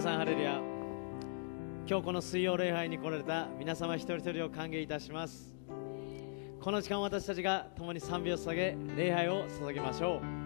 皆さんハレルヤ。今日この水曜礼拝に来られた皆様一人一人を歓迎いたします。この時間私たちが共に賛美を捧げ礼拝を捧げましょう。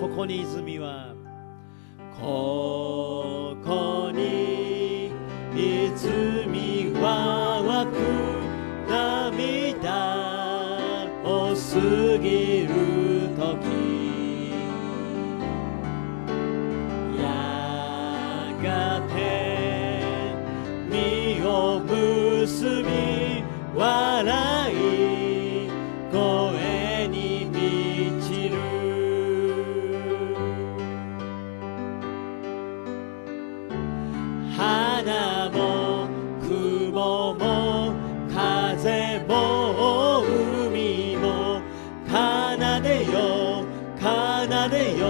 ここに泉はここに泉は湧く涙を過ぎるときやがて実を結び笑い声に満ちる花も雲も風も海も奏でよ奏でよ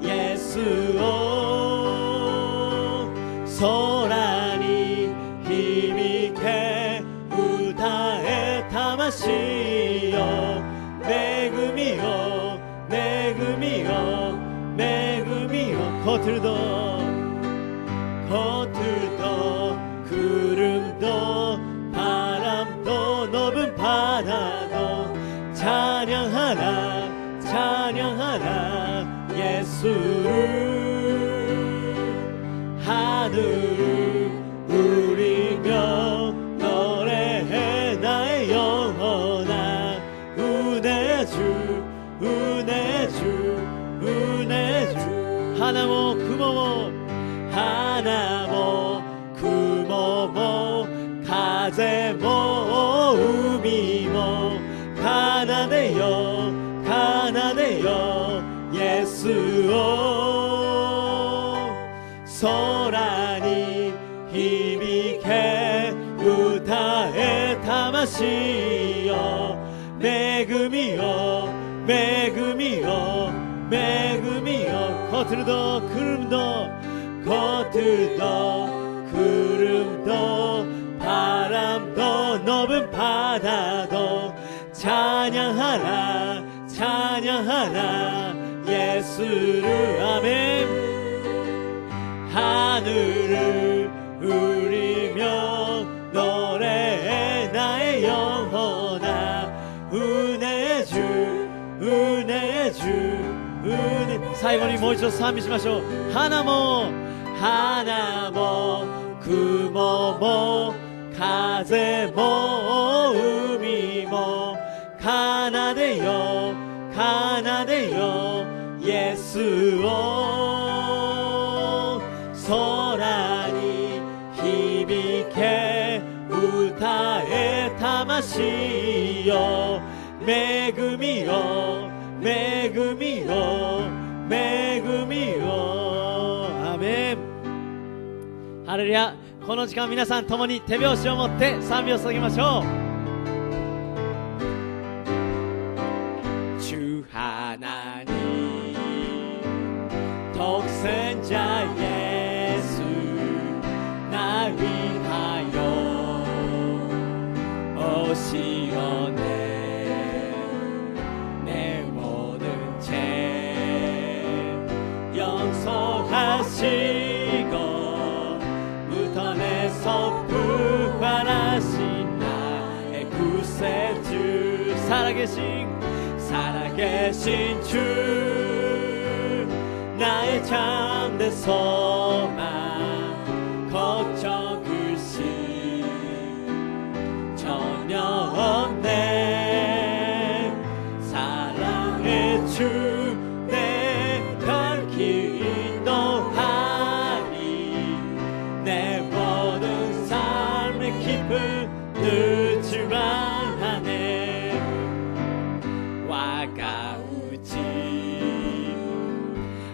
イエスを空に響け歌え魂よ恵みよ恵みよ恵みよ코틀도 구름도 바람도 높은 바다도 찬양하라 찬양하라 예수를 하늘을 울리며 노래해 나의 영혼아 은혜주 은혜주 은혜주 하나모 구모모 하나모 구모모 가제모 우미모 가나데요 가나데요 예수 소란이 힘있게 우타의魂よ 恵みよ 恵みよ 恵みよ 겉으로도 구름도 겉으로 구름도 바람도 높은 바다도 찬양하라 찬양하라 예수를 아멘 하늘을 울리며 노래해 나의 영혼아 은혜의 주 은혜의 주 은혜 最後にもう一度賛美しましょう花も花も雲も風も海も奏でよ奏でよイエスを空に響け歌え魂よ恵みよ恵みよ恵みよアメンハレルヤこの時間皆さん共に手拍子を持って賛美を捧げましょう주 하나님 독생자 예수 나 위하여 오시오네 내 모든 죄 용서하시고 무덤에서 부활하신 나의 구세주 살아계신 주 나의 참된 소망 걱정 글씨 전혀 없네 사랑의 주 내 갈 길 인도하니 내 모든 삶의 기쁨 늦지만 하네 와가우지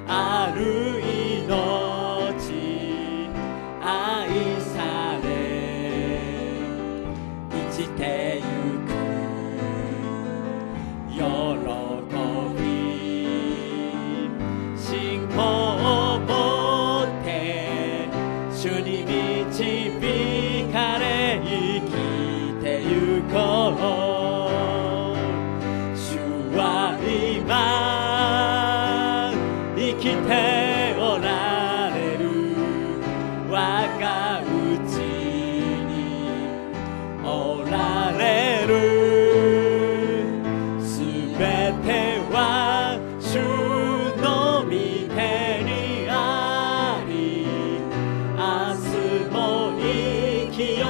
아루 이노지 아이사레 이치테유쿠 요로고비 싱포 못해 주님이 집이 가래 이기테유코生きておられる我がうちにおられるすべては主の御手にあり明日も生きよ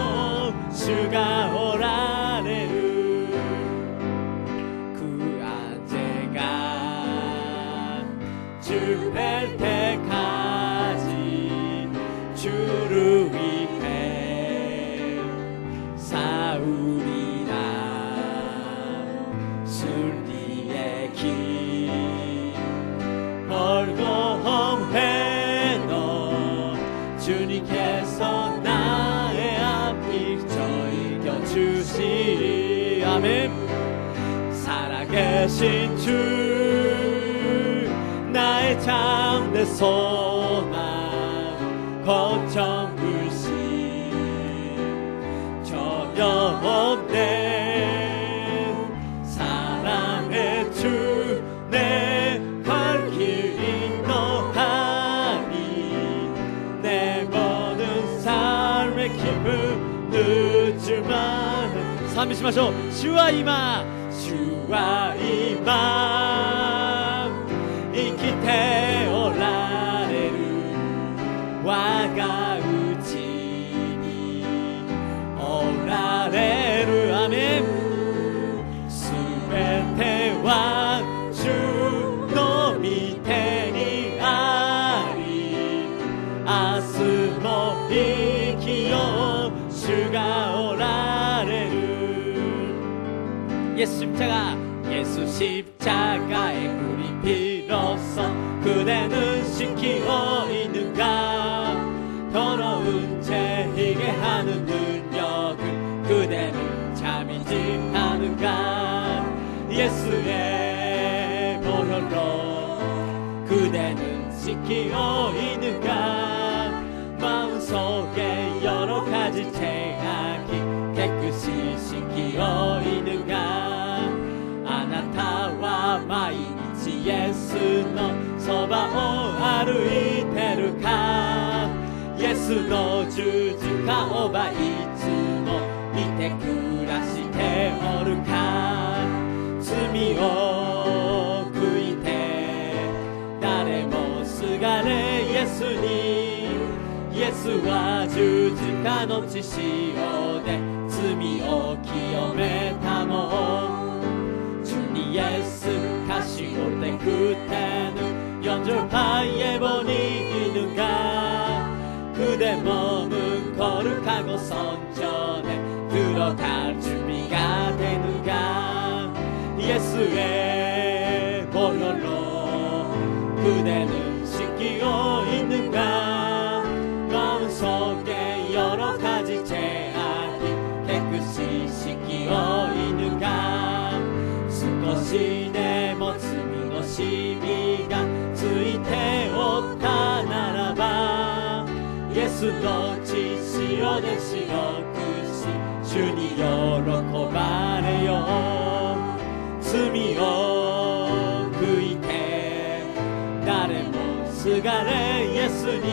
う主がおられる죽을 때까지 주를 위해 싸우리라 순리의 길 멀고 험해도 주님께서 나의 앞길 저 이겨주시리 아멘 살아계신 주 나의 참된 소망 걱정 불씨 전혀 없네 사랑의 주 내 갈 길 인도하니 내 모든 삶의 기쁨 늦지만 賛美しましょう主は今生きておられる我がうちにおられるアメンすべては主の御手にあり明日も生きよう主がおられる예수 십자가 예수 십자가의 뿌리 비로소 그대는 시키고 있는가 하는 능력을 그대는 잠이지 않은가. 예수의 보혈로 그대는 지키어 있는가. 마음속에 여러 가지 죄악이 깨끗이 씻기어 있는가. 아나타와 마이니치 예수のそばを歩いてるか。イエスの十字架をばいつも見て暮らしておるか。罪を悔いて誰もすがれイエスに。イエスは十字架の血潮で罪を清めたもん。主にイエス다시 올 때 그때는 연절하에 보니 있는가. 그대 몸은 거룩하고 선전에 들어갈 준비가 되는가. 예수의 보혈로 그대는 씻기어 있는가. 마음속에 여러 가지 죄악이 깨끗이 씻기어 있는가.少しでも罪のしみがついておったならば、イエスの血潮で白くし主に喜ばれよう。罪を悔いて誰もすがれイエスに。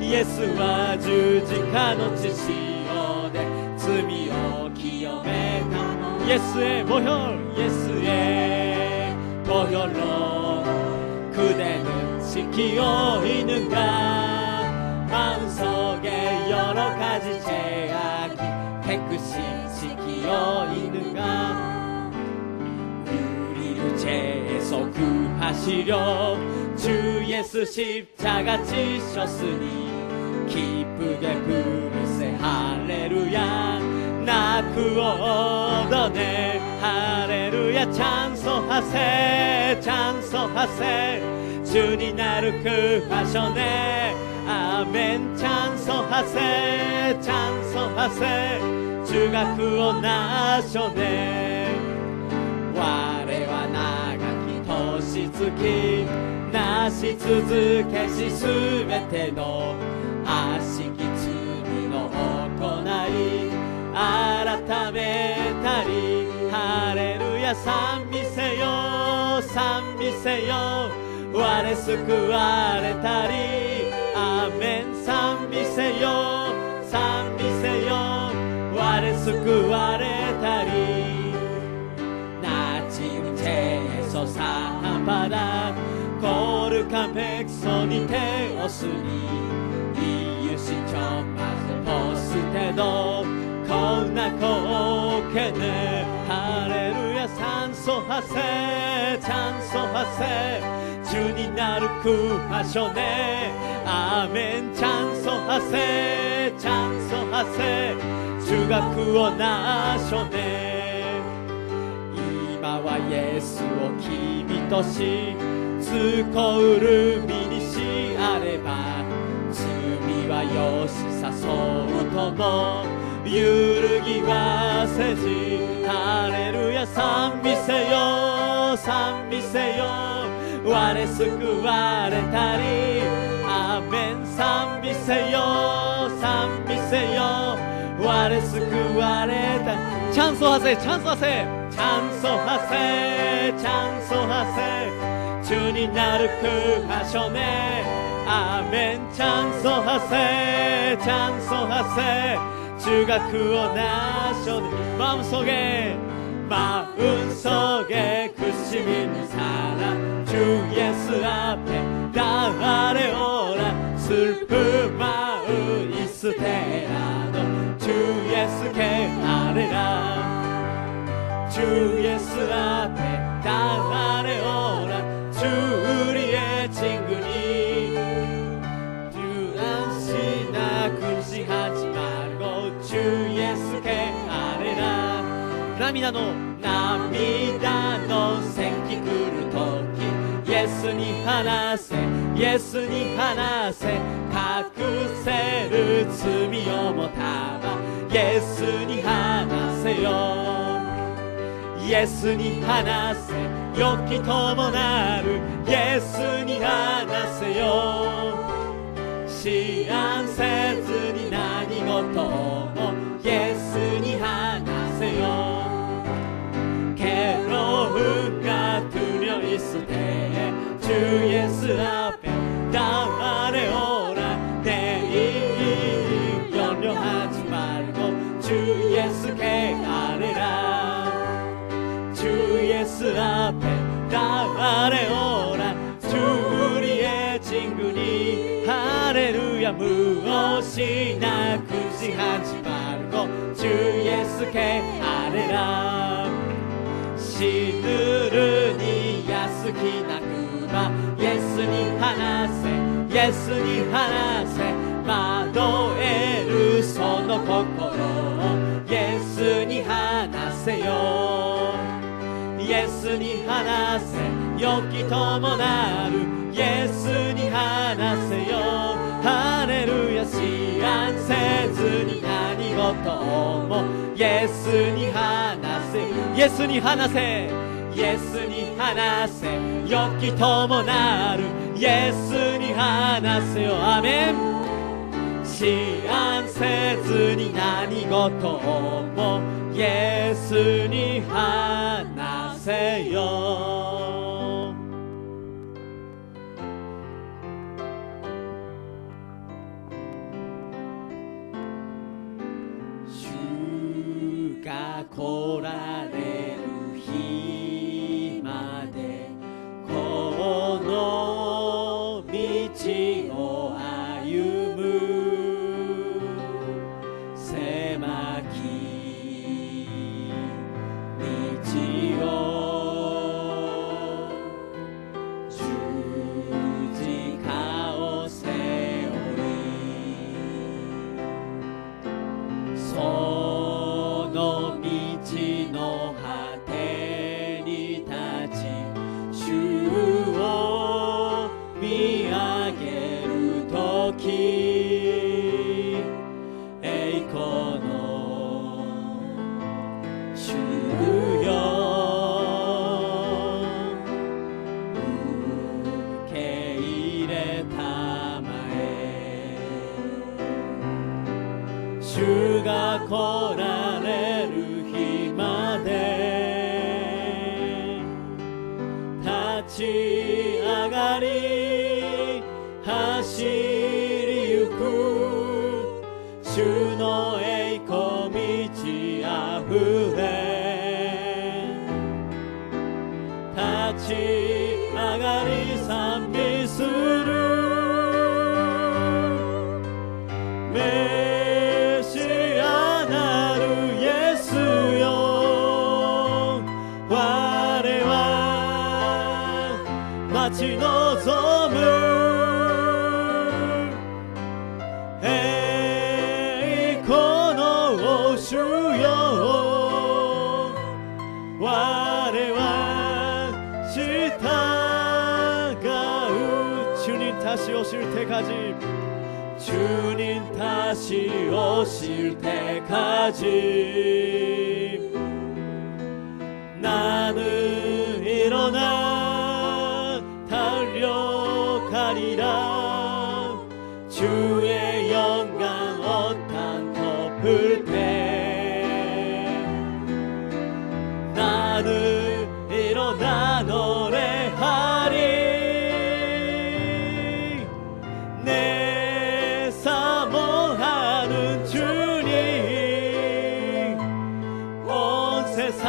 イエスは十字架の血潮で罪を清めたの。イエス의 보혈 예수의 보혈로 그대는 지키어 있는가. 마음속에 여러 가지 죄악이 깨끗이 지키어 있는가. 우리를 죄에서 구하시려 주 예수 십자가 지셨으니 기쁘게 부르세 할렐루야. 나 구원하네 할렐루야. 찬송하세 찬송하세 주님 나를 구하셨네. 아멘. 찬송하세 찬송하세 주가 구원하셨네. 我は長き年月なし続けしすべての悪しき罪の行い改めたり。ハレルヤ賛美せよ賛美せよ我救われたり。アーメン。賛美せよ賛美せよ我救われたり。나지금 죄에서 사함받아 거룩한 백성이 되었으니 이유신 천맛을 벗을 때도 겁나고 오겠네. 할렐루야. 찬송하세 찬송하세 주님 나를 구하셨네. 아멘. 찬송하세 찬송하세 주가 구원하셨네. 今はイエスを君とし使うる身にしあれば罪はよし誘うとも揺るぎはせじ。ハレルヤ賛美せよ賛美せよ我救われたり。アーメン。賛美せよ賛美せよ我救われたり。찬송하세 찬송하세 찬송하세 찬송하세 주님 나를 구하셨네. 아멘. 찬송하세 찬송하세 주가 구원하셨네. 마음속에 구심 있는 사람 주 예수 앞에 나아래오라. 슬픈 마음 있을 때라도 주 예수께 아뢰라. 주 예수 앞에 나아래오라. 주 우리의 친구니. 주 안시나 군시하지 말고 주 예수께 아뢰라. 涙の戦記来る時イエスに話せイエスに話せ隠せる罪をもの束イエスに話せよイエスに話せ良き友なるイエスに話せよ思案せずに何事もイエスに話せよKerohka tuliisite 주 예수 앞에 나아래 오라 내일 염려하지 말고 주 예수께 아뢰라 주 예수 앞에 나아래 오라 주 우리의 친구니 할렐루야 무엇이나 굳이하지 말고 주 예수께 아뢰라 시들으니 야스키나 그바 예수니 하나세 예수니 하나세 마도에르 소노 코코로 예수니 하나세요 예수니 하나세 여기 토모나루 예수니 하나세요 할렐루야 시안 세즈니 나니고토 모 예수니 하나세 예수니 하나세 예수니 하나세 여기 토모나루 예수니 하나세요 아멘 시안 세즈니 나니고토 모 예수니 하나세요 주가来られる日までこの道を歩む狭き道を十字架を背負いその道の果てに立ち主を見上げるとき栄光の主よ受け入れたまえ主が来られる日まで立ち上がり走りゆく主の栄光満ちあふれ立ち上がり賛美するメシアなるイエスよ我は待ち望む栄光の主よ我は従う주님 다시 오실 때까지 주님 다시 오실 때까지 나는 일어나 달려가리라 주의 영광 옷단 덮을 때 나는 일어나 노래하리 내 사모하는 주님 온 세상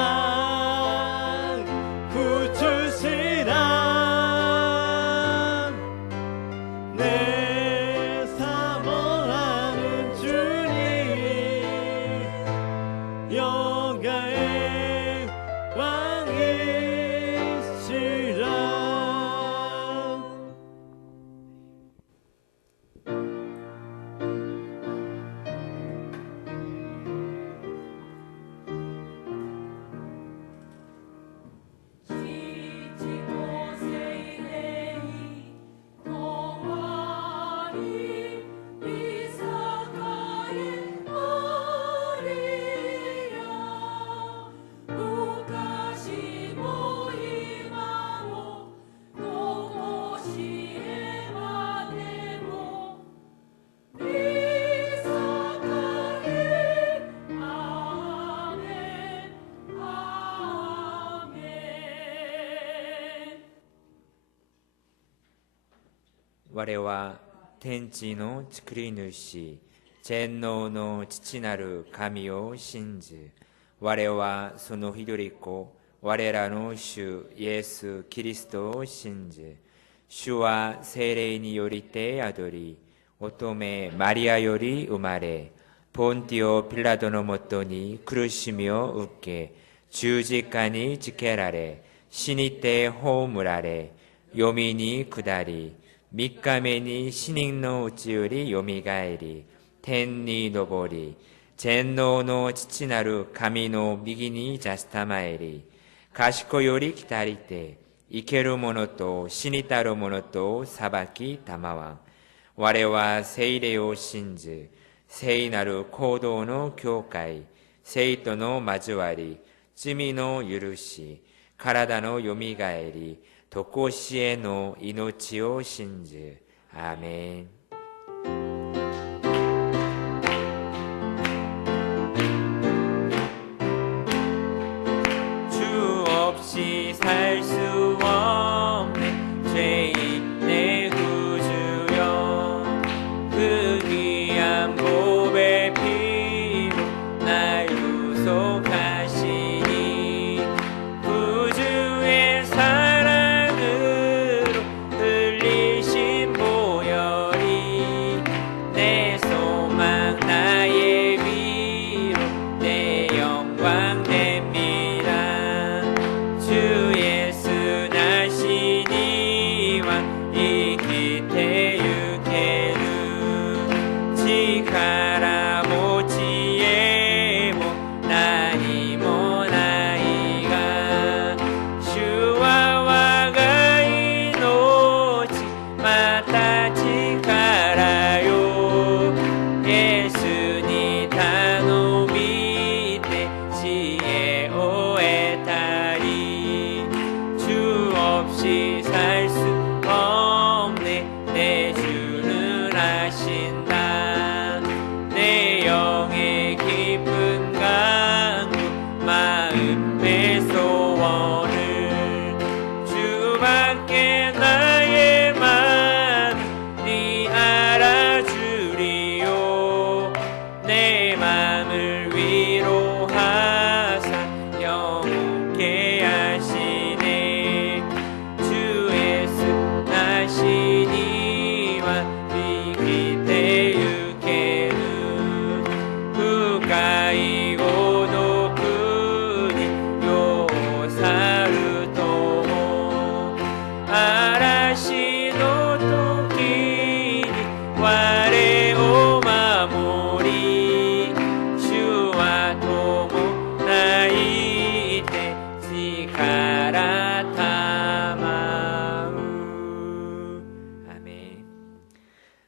구주시라 내我は天地の作り主、全能の父なる神を信じ、我はその一人子、我らの主イエス・キリストを信じ、主は聖霊によりて宿り、乙女マリアより生まれ、ポンティオ・ピラトのもとに苦しみを受け、十字架につけられ、死にて葬られ、読みに下り、三日目に死人のうちよりよみがえり、天に昇り、全能の父なる神の右に座したまえり、賢より来たりて、生ける者と死にたる者と裁きたまわん。我は聖霊を信じ、聖なる行動の教会、聖との交わり、罪の許し、体のよみがえり、とこしえの命を信じ。アーメン。주 없이 살 수 없네 죄인 내 구주여 그 귀한 보배 피로 날 구속하시니 구주의 사랑으로 흘리신 보혈이 내 소망 나의 위로 내 영광 됩니다. 주 예수 나시니 왕生きてゆける力も知恵も何もないが主は我が命また力よイエスに頼みて知恵を得たり주 없이 살 수 없네 내 주는 아신다 내 영의 깊은 강구 마음의 소원을 주밖에 나의 마음이 알아주리요 내 맘을 위로하사 영원케 하시네 주 예수 나시니 와生きてゆける深い孤独に世を去るとも嵐の時に我を守り主は伴いて力たまう。アーメン。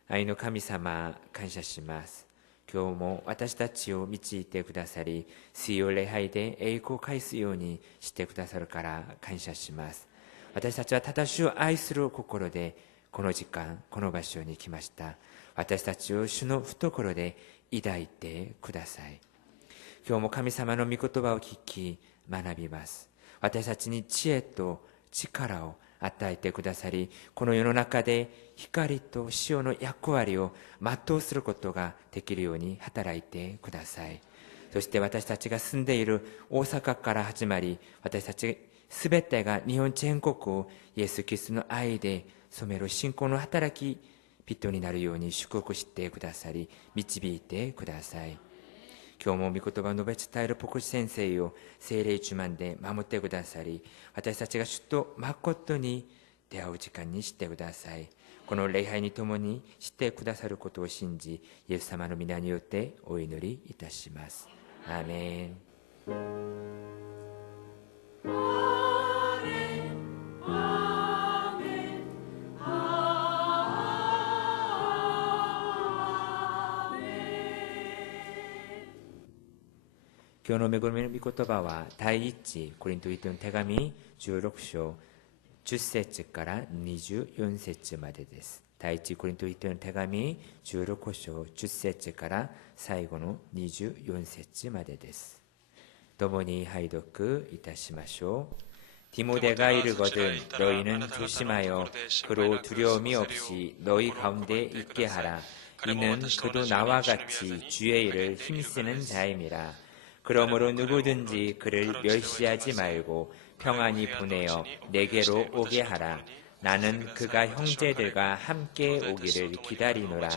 愛の神様、感謝します。今日も私たちを導いてくださり、水曜礼拝で栄光を返すようにしてくださるから感謝します。私たちはただ主を愛する心でこの時間、この場所に来ました。私たちを主の懐で抱いてください。今日も神様の御言葉を聞き学びます。私たちに知恵と力を与えてくださり、この世の中で光と塩の役割を全うすることができるように働いてください。そして私たちが住んでいる大阪から始まり、私たちすべてが日本全国をイエス・キリストの愛で染める信仰の働き人になるように祝福してくださり、導いてください。今日も御言葉を述べ伝える牧師先生を聖霊充満で守ってくださり、私たちが主と誠に出会う時間にしてください。この礼拝に共にしてくださることを信じ、イエス様の皆によってお祈りいたします。アーメン。今日の恵みの御言葉は第一コリント人の手紙16章10節から24節までです。第一コリント人の手紙16章10節から最後の24節までです。共に拝読いたしましょう。 디모데가 이르거든 너희는 조심하여 그로 두려움이 없이 너희 가운데 있게 하라. 이는 그도 나와 같이 주의 일을 힘쓰는 자임이라. 그러므로 누구든지 그를 멸시하지 말고 평안히 보내어 내게로 오게 하라. 나는 그가 형제들과 함께 오기를 기다리노라.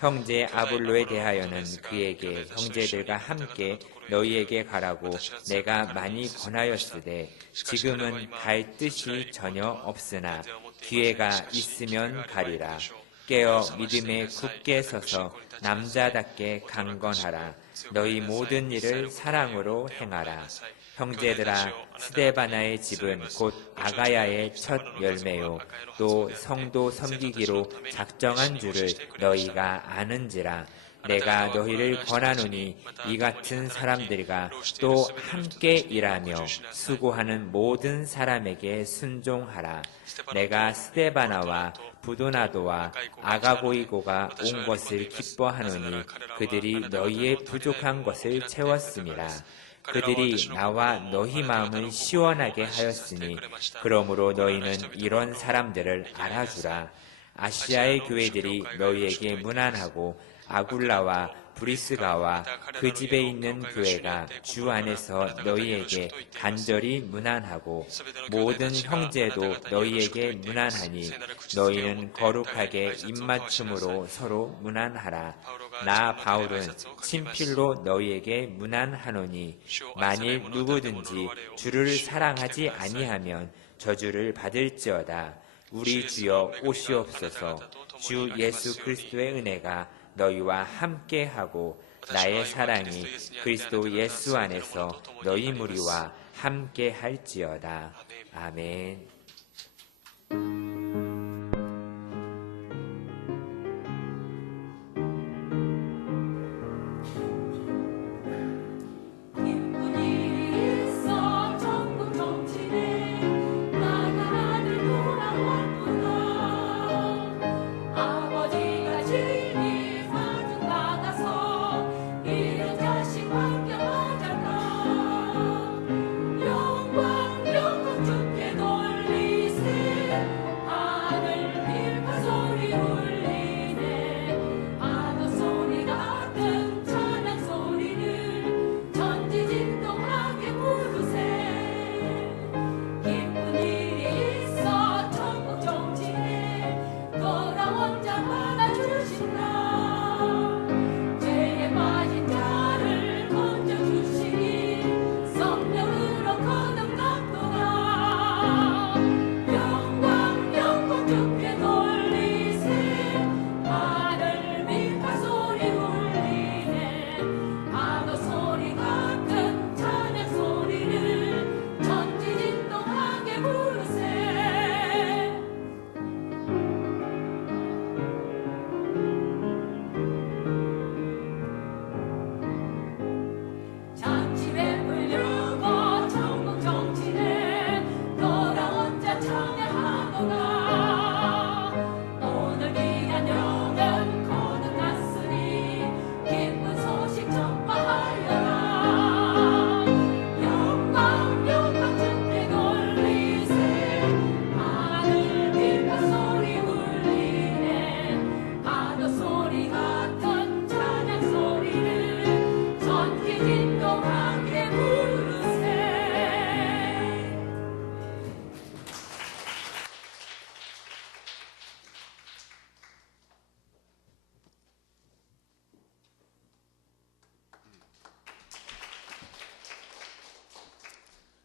형제 아볼로에 대하여는 그에게 형제들과 함께 너희에게 가라고 내가 많이 권하였으되 지금은 갈 뜻이 전혀 없으나 기회가 있으면 가리라. 깨어 믿음에 굳게 서서 남자답게 강건하라. 너희 모든 일을 사랑으로 행하라. 형제들아, 스데바나의 집은 곧 아가야의 첫 열매요 또 성도 섬기기로 작정한 줄을 너희가 아는지라. 내가 너희를 권하노니 이 같은 사람들과 또 함께 일하며 수고하는 모든 사람에게 순종하라. 내가 스데바나와 부도나도와 아가보이고가 온 것을 기뻐하노니 그들이 너희의 부족한 것을 채웠음이라. 그들이 나와 너희 마음을 시원하게 하였으니 그러므로 너희는 이런 사람들을 알아주라. 아시아의 교회들이 너희에게 문안하고 아굴라와 브리스가와 그 집에 있는 교회가 주 안에서 너희에게 간절히 문안하고 모든 형제도 너희에게 문안하니 너희는 거룩하게 입맞춤으로 서로 문안하라. 나 바울은 친필로 너희에게 문안하노니 만일 누구든지 주를 사랑하지 아니하면 저주를 받을지어다. 우리 주여 오시옵소서. 주 예수 그리스도의 은혜가 너희와 함께하고 나의 사랑이 그리스도 예수 안에서 너희 무리와 함께할지어다. 아멘.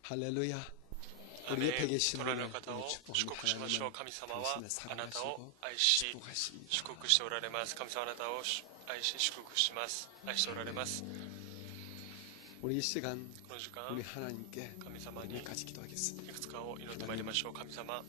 할렐루야. 우리 옆에 계신 隣の 분을 方を 축복합니다. 祝福しましょう。 하나님은 神様は 당신을 あなたを 사랑하시고 愛し 축복하십니다. 祝福しておられます。神様はあなたを愛し祝福します。愛しておられます。 우리 이 시간 この時間 우리 하나님께 神様に 몇 가지 기도하겠습니다. いくつかを祈ってまいりましょう。神様、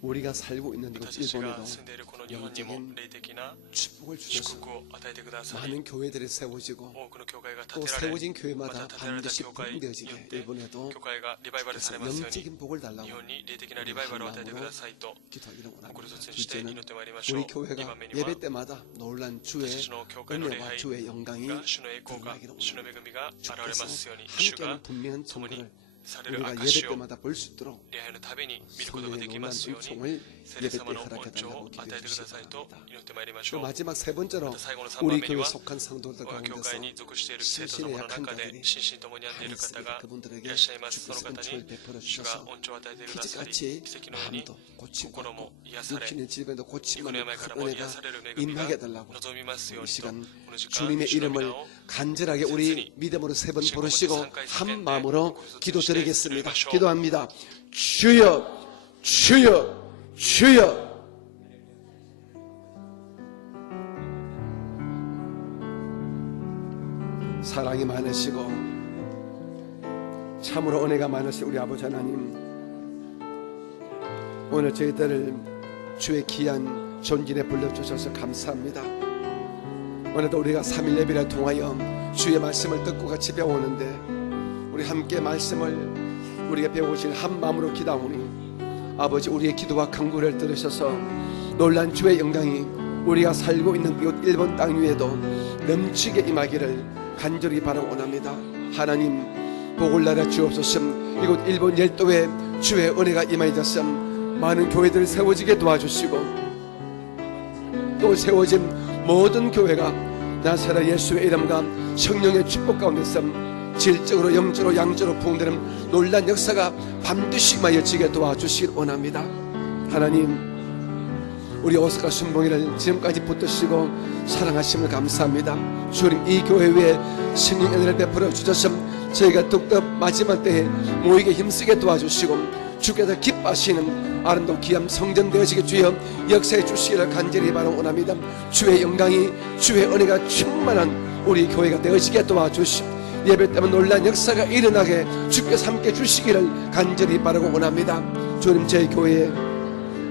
우리가 살고 있는 이곳 私たち 일본에도 が住んでいるこの日本にも 영적인 霊的な 축복을 祝 주셔서 福を与えてくださり、 많은 교회들이 세워지고 多くの教会が 또 建てられ、 세워진 また 교회마다 建てられた 반드시 教会によっ 복되어지게 て 일본에도 教会がリバイバルされますように、 영적인 복을 달라고 日本に霊的なリバイバルを与えてくださいと 기도하기를 心 원합니다. 卒にして祈 둘째는 ってまいりましょう。 우리 교회가 2番目には 예배 때마다 놀란 주의 私たちの教会の礼 은혜와 拝 주의 영광이 が主の栄光が 드러나기를 主の 원합니다. 恵みが現れますように、主 함께하는 が 분명한 共に 증거를 される 우리가 証 예배 を 때마다 볼 수 있도록 礼拝のたびに見ることが 성령의 でき 놀란 ますように 은총을 聖霊 예배 때 様の恩 허락해 寵を 달라고 与えてく 기도해 ださい 주시기 と 바랍니다. 祈ってまいりまし 또 ょう。 마지막 세 번째로 最後の3 우리 番目に 교회 は 속한 성도들 我が教 가운데서 会に属している生徒 신신의 様の 약한 中で 자들이 心身ともに病んでいる方が 그분들에게 いらっしゃいます。その 주께서 方 은총을 に 베풀어 主が 주셔서 恩寵を与えてくださり、 기적같이 奇跡のように 마음도 고치고 心も癒され、 육신의 질병도 肉 고침만 の病から 큰 も 은혜가 癒される恵みが 임하게 해달라고 望みますよう 이 にと、 시간 この時間 주님의 主の 이름을 皆を 간절하게 우리 믿음으로 세 번 부르시고 한 마음으로 기도드리겠습니다. 기도합니다. 주여, 주여, 주여. 사랑이 많으시고 참으로 은혜가 많으신 우리 아버지 하나님, 오늘 저희들을 주의 귀한 존진에 불러주셔서 감사합니다. 오늘도 우리가 3일 예배를 통하여 주의 말씀을 듣고 같이 배우는데 우리 함께 말씀을 우리가 배우신 한 마음으로 기도하오니 아버지, 우리의 기도와 간구를 들으셔서 놀란 주의 영광이 우리가 살고 있는 이곳 일본 땅 위에도 넘치게 임하기를 간절히 바라원합니다. 하나님, 복을 나라 주옵소서. 이곳 일본 열도에 주의 은혜가 임하여서 많은 교회들을 세워지게 도와주시고 또 세워진 모든 교회가 나사렛 예수의 이름과 성령의 축복 가운데서 질적으로 영적으로 양적으로 부흥되는 놀란 역사가 반드시 임하여지게 도와주시길 원합니다. 하나님, 우리 오스카 순봉이를 지금까지 붙드시고 사랑하심을 감사합니다. 주님, 이 교회 위에 성령 은혜를 베풀어 주셔서 저희가 뚝뚝 마지막 때에 모이게 힘쓰게 도와주시고 주께서 기뻐하시는 아름다운 귀한 성전 되어지게 주여 역사해 주시기를 간절히 바라옵니다. 주의 영광이, 주의 은혜가 충만한 우리 교회가 되어지게 도와주시고 예배 때문에 놀란 역사가 일어나게 주께서 함께 주시기를 간절히 바라고 원합니다. 주님, 저희 교회에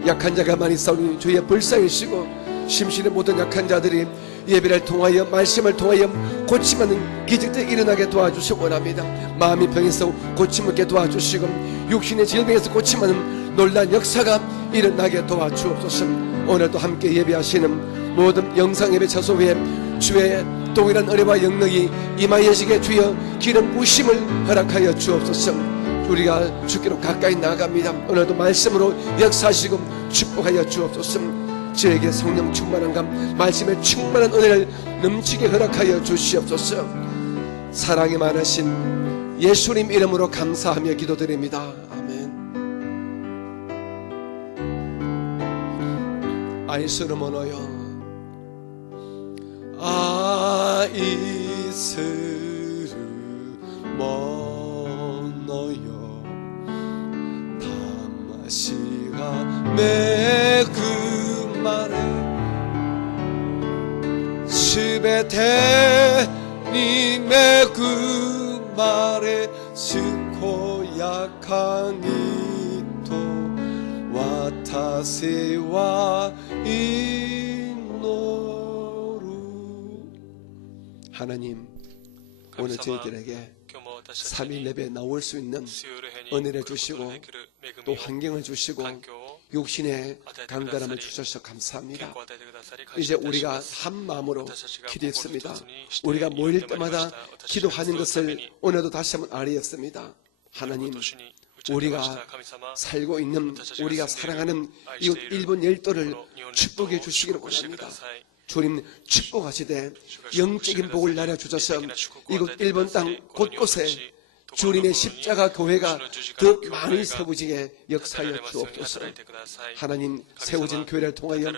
약한 자가 많이 싸우니 주의 불쌍히시고 심신의 모든 약한 자들이 예배를 통하여 말씀을 통하여 고침하는 기적들이 일어나게 도와주시기 원합니다. 마음이 병에서 고침받게 도와주시고 육신의 질병에서 고침하는 놀란 역사가 일어나게 도와주옵소서. 오늘도 함께 예배하시는 모든 영상 예배 처소 위에 주의 동일한 은혜와 영능이 임하여지게 주여 기름 부심을 허락하여 주옵소서. 우리가 주께로 가까이 나아갑니다. 오늘도 말씀으로 역사하시고 축복하여 주옵소서. 저에게 성령 충만한 감, 말씀에 충만한 은혜를 넘치게 허락하여 주시옵소서. 사랑이 많으신 예수님 이름으로 감사하며 기도드립니다. 아멘. 아이스르 모노요, 아이스르 모노요, 다마시가 메그 스베테 님의 그 말에 스코 약하니토 와타세와 이노루. 하나님, 오늘 저희들에게 3일 예배에 나올 수 있는 은혜를 주시고 또 환경을 주시고 육신의 강건함을 주셔서 감사합니다. 이제 우리가 한 마음으로 기도했습니다. 우리가 모일 때마다 기도하는 것을 오늘도 다시 한번 알아냈습니다. 하나님, 우리가 살고 있는, 우리가 사랑하는 이곳 일본 열도를 축복해 주시기를 원합니다. 주님, 축복하시되 영적인 복을 내려주셔서 이곳 일본 땅 곳곳에 주님의 십자가 교회가 더 많이 세워지게 역사하여 주옵소서. 하나님, 세워진 교회를 통하여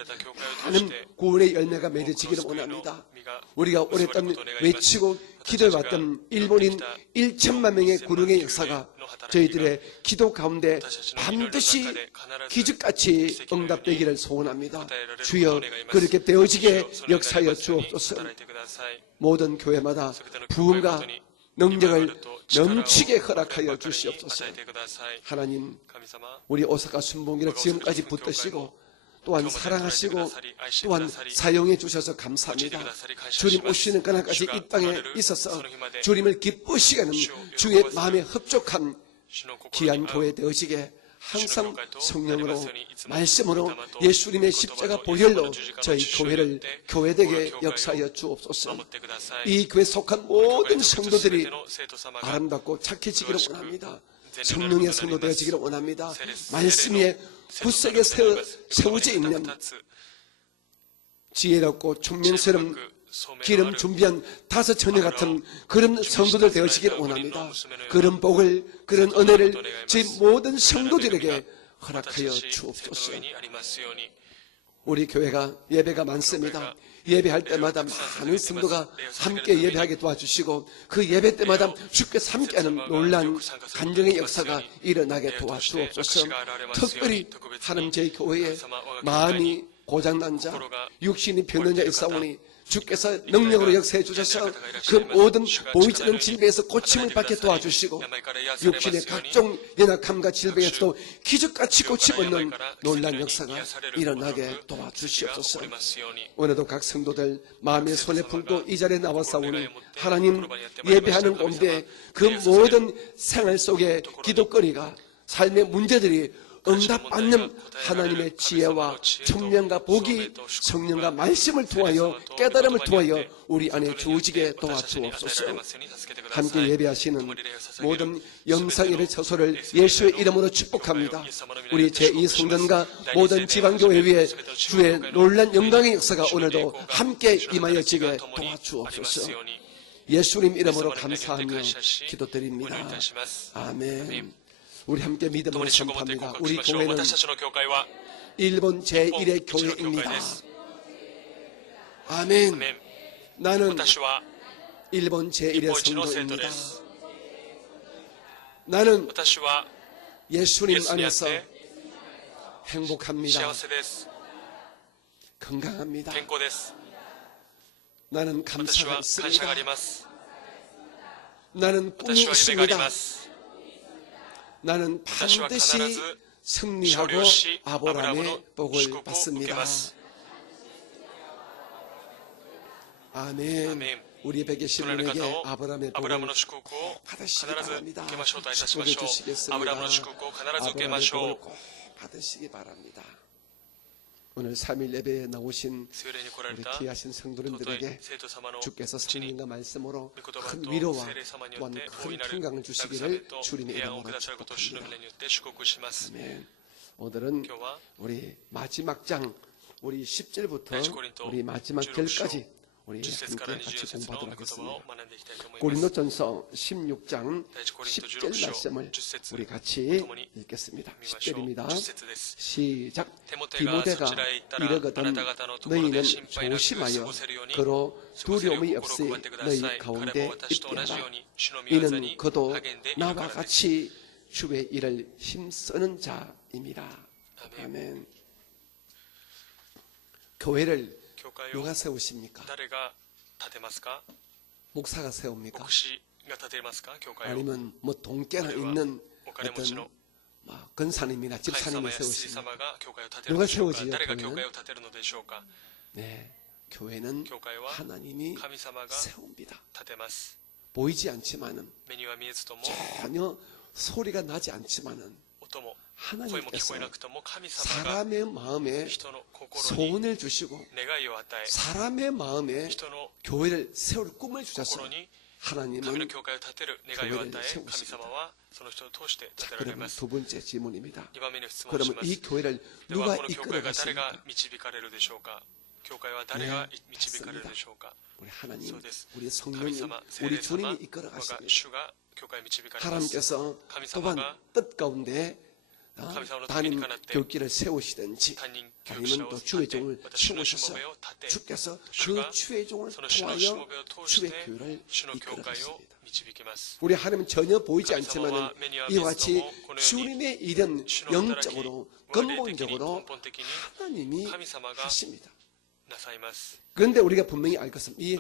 많은 구원의 열매가 맺어지기를 원합니다. 우리가 오랫동안 외치고 기도해왔던 일본인 1천만 명의 구릉의 역사가 저희들의 기도 가운데 반드시 기적같이 응답되기를 소원합니다. 주여, 그렇게 되어지게 역사하여 주옵소서. 모든 교회마다 부흥과 능력을 넘치게 허락하여 주시옵소서. 하나님, 우리 오사카 순봉기를 지금까지 붙드시고 또한 사랑하시고 또한 사용해 주셔서 감사합니다. 주님 오시는 그날까지 이 땅에 있어서 주님을 기쁘시게 하는 주의 마음에 흡족한 귀한 교회 되어지게 항상 성령으로 말씀으로 예수님의 십자가 보혈로 저희 교회를 교회되게 역사하여 주옵소서. 이 교회에 속한 모든 성도들이 아름답고 착해지기를 원합니다. 성령의 성도 되어지기를 원합니다. 말씀 위에 굳세게 세워져 있는 지혜롭고 총명스러운 기름 준비한 5 처녀 같은 그런 성도들 되어지기를 원합니다. 그런 복을, 그런 은혜를 저희 모든 성도들에게 허락하여 주옵소서. 우리 교회가 예배가 많습니다. 예배할 때마다 많은 성도가 함께 예배하게 도와주시고 그 예배 때마다 주께서 함께하는 놀라운 간증의 역사가 일어나게 도와주옵소서. 특별히 하나님 저희 교회에 마음이 고장난 자, 육신이 병든 자 있사오니 주께서 능력으로 역사해 주셔서 그 모든 보이지 않는 질병에서 고침을 받게 도와주시고 육신의 각종 연약함과 질병에서도 기적같이 고침 얻는 놀라운 역사가 일어나게 도와주시옵소서. 오늘도 각 성도들 마음의 손에 풀고 이 자리에 나와싸우니 하나님 예배하는 가운데 그 모든 생활 속에 기도거리가 삶의 문제들이 응답받는 하나님의 지혜와 청명과 복이 성령과 말씀을 통하여 깨달음을 통하여 우리 안에 주어지게 도와주옵소서. 함께 예배하시는 모든 영상예배 처소를 예수의 이름으로 축복합니다. 우리 제2성전과 모든 지방교회 위에 주의 놀란 영광의 역사가 오늘도 함께 임하여지게 도와주옵소서. 예수님 이름으로 감사하며 기도드립니다. 아멘. 우리 함께 믿음으로 선포합니다. 우리 교회는 일본 제1의 교회입니다. 아멘. 나는 일본 제1의 성도입니다. 나는 예수님 안에서 행복합니다. 건강합니다. 나는 감사가 있습니다. 나는 꿈이 있습니다. 나는 반드시 승리하고 아브라함의 복을 받습니다. 아멘. 우리 뵙게 시민에게 아브라함의 복을 받으시기 바랍니다. 축복해 주시겠습니다. 아브라함의 복을 꼭 받으시기 바랍니다. 오늘 3일 예배에 나오신 우리 귀하신 성도님들에게 주께서 성령과 말씀으로 큰 위로와 또한 큰 평강을 주시기를 주님의 이름으로 축복합니다. 아멘. 오늘은 우리 마지막 장, 우리 10절부터 우리 마지막 절까지 우리 함께 같이 공부하도록 하겠습니다. 고린도전서 16장 10절 말씀을 우리 같이 읽겠습니다. 10절입니다. 시작. 디모데가 이르거든 너희는 조심하여 그로 두려움이 없이 너희 가운데 있게 하라. 이는 그도 나와 같이 주의 일을 힘쓰는 자입니다. 아멘. 교회를 누가 세우십니까? 목사가 세웁니까? 아니면 뭐 동계나 있는 어떤 권사님이나 집사님이 세우십니까? 누가 세우지요? 교회는? 네, 교회는 하나님이 세웁니다. 보이지 않지만은 전혀 소리가 나지 않지만은 하나님께서 사람의 마음에 소원을 주시고 사람의 마음에 교회를 세울 꿈을 주셔서 하나님은 교회를 세우십니다. 자, 그러면 두 번째 질문입니다. 그러면 이 교회를 누가 이끌어 가십니까? 네, 맞습니다. 우리 하나님, 우리 성령님, 우리 주님이 이끌어 가십니다. 하나님께서 또한 뜻 가운데 담임 교육기를 세우시든지 아니면 또 주의 종을 세우셔서 주께서 그 주의 종을 통하여 주의 교회를 이끌어 가십니다. 우리 하나님은 전혀 보이지 않지만 이와 같이 주님의 일은 영적으로 근본적으로 하나님이 하십니다. 그런데 우리가 분명히 알 것은 이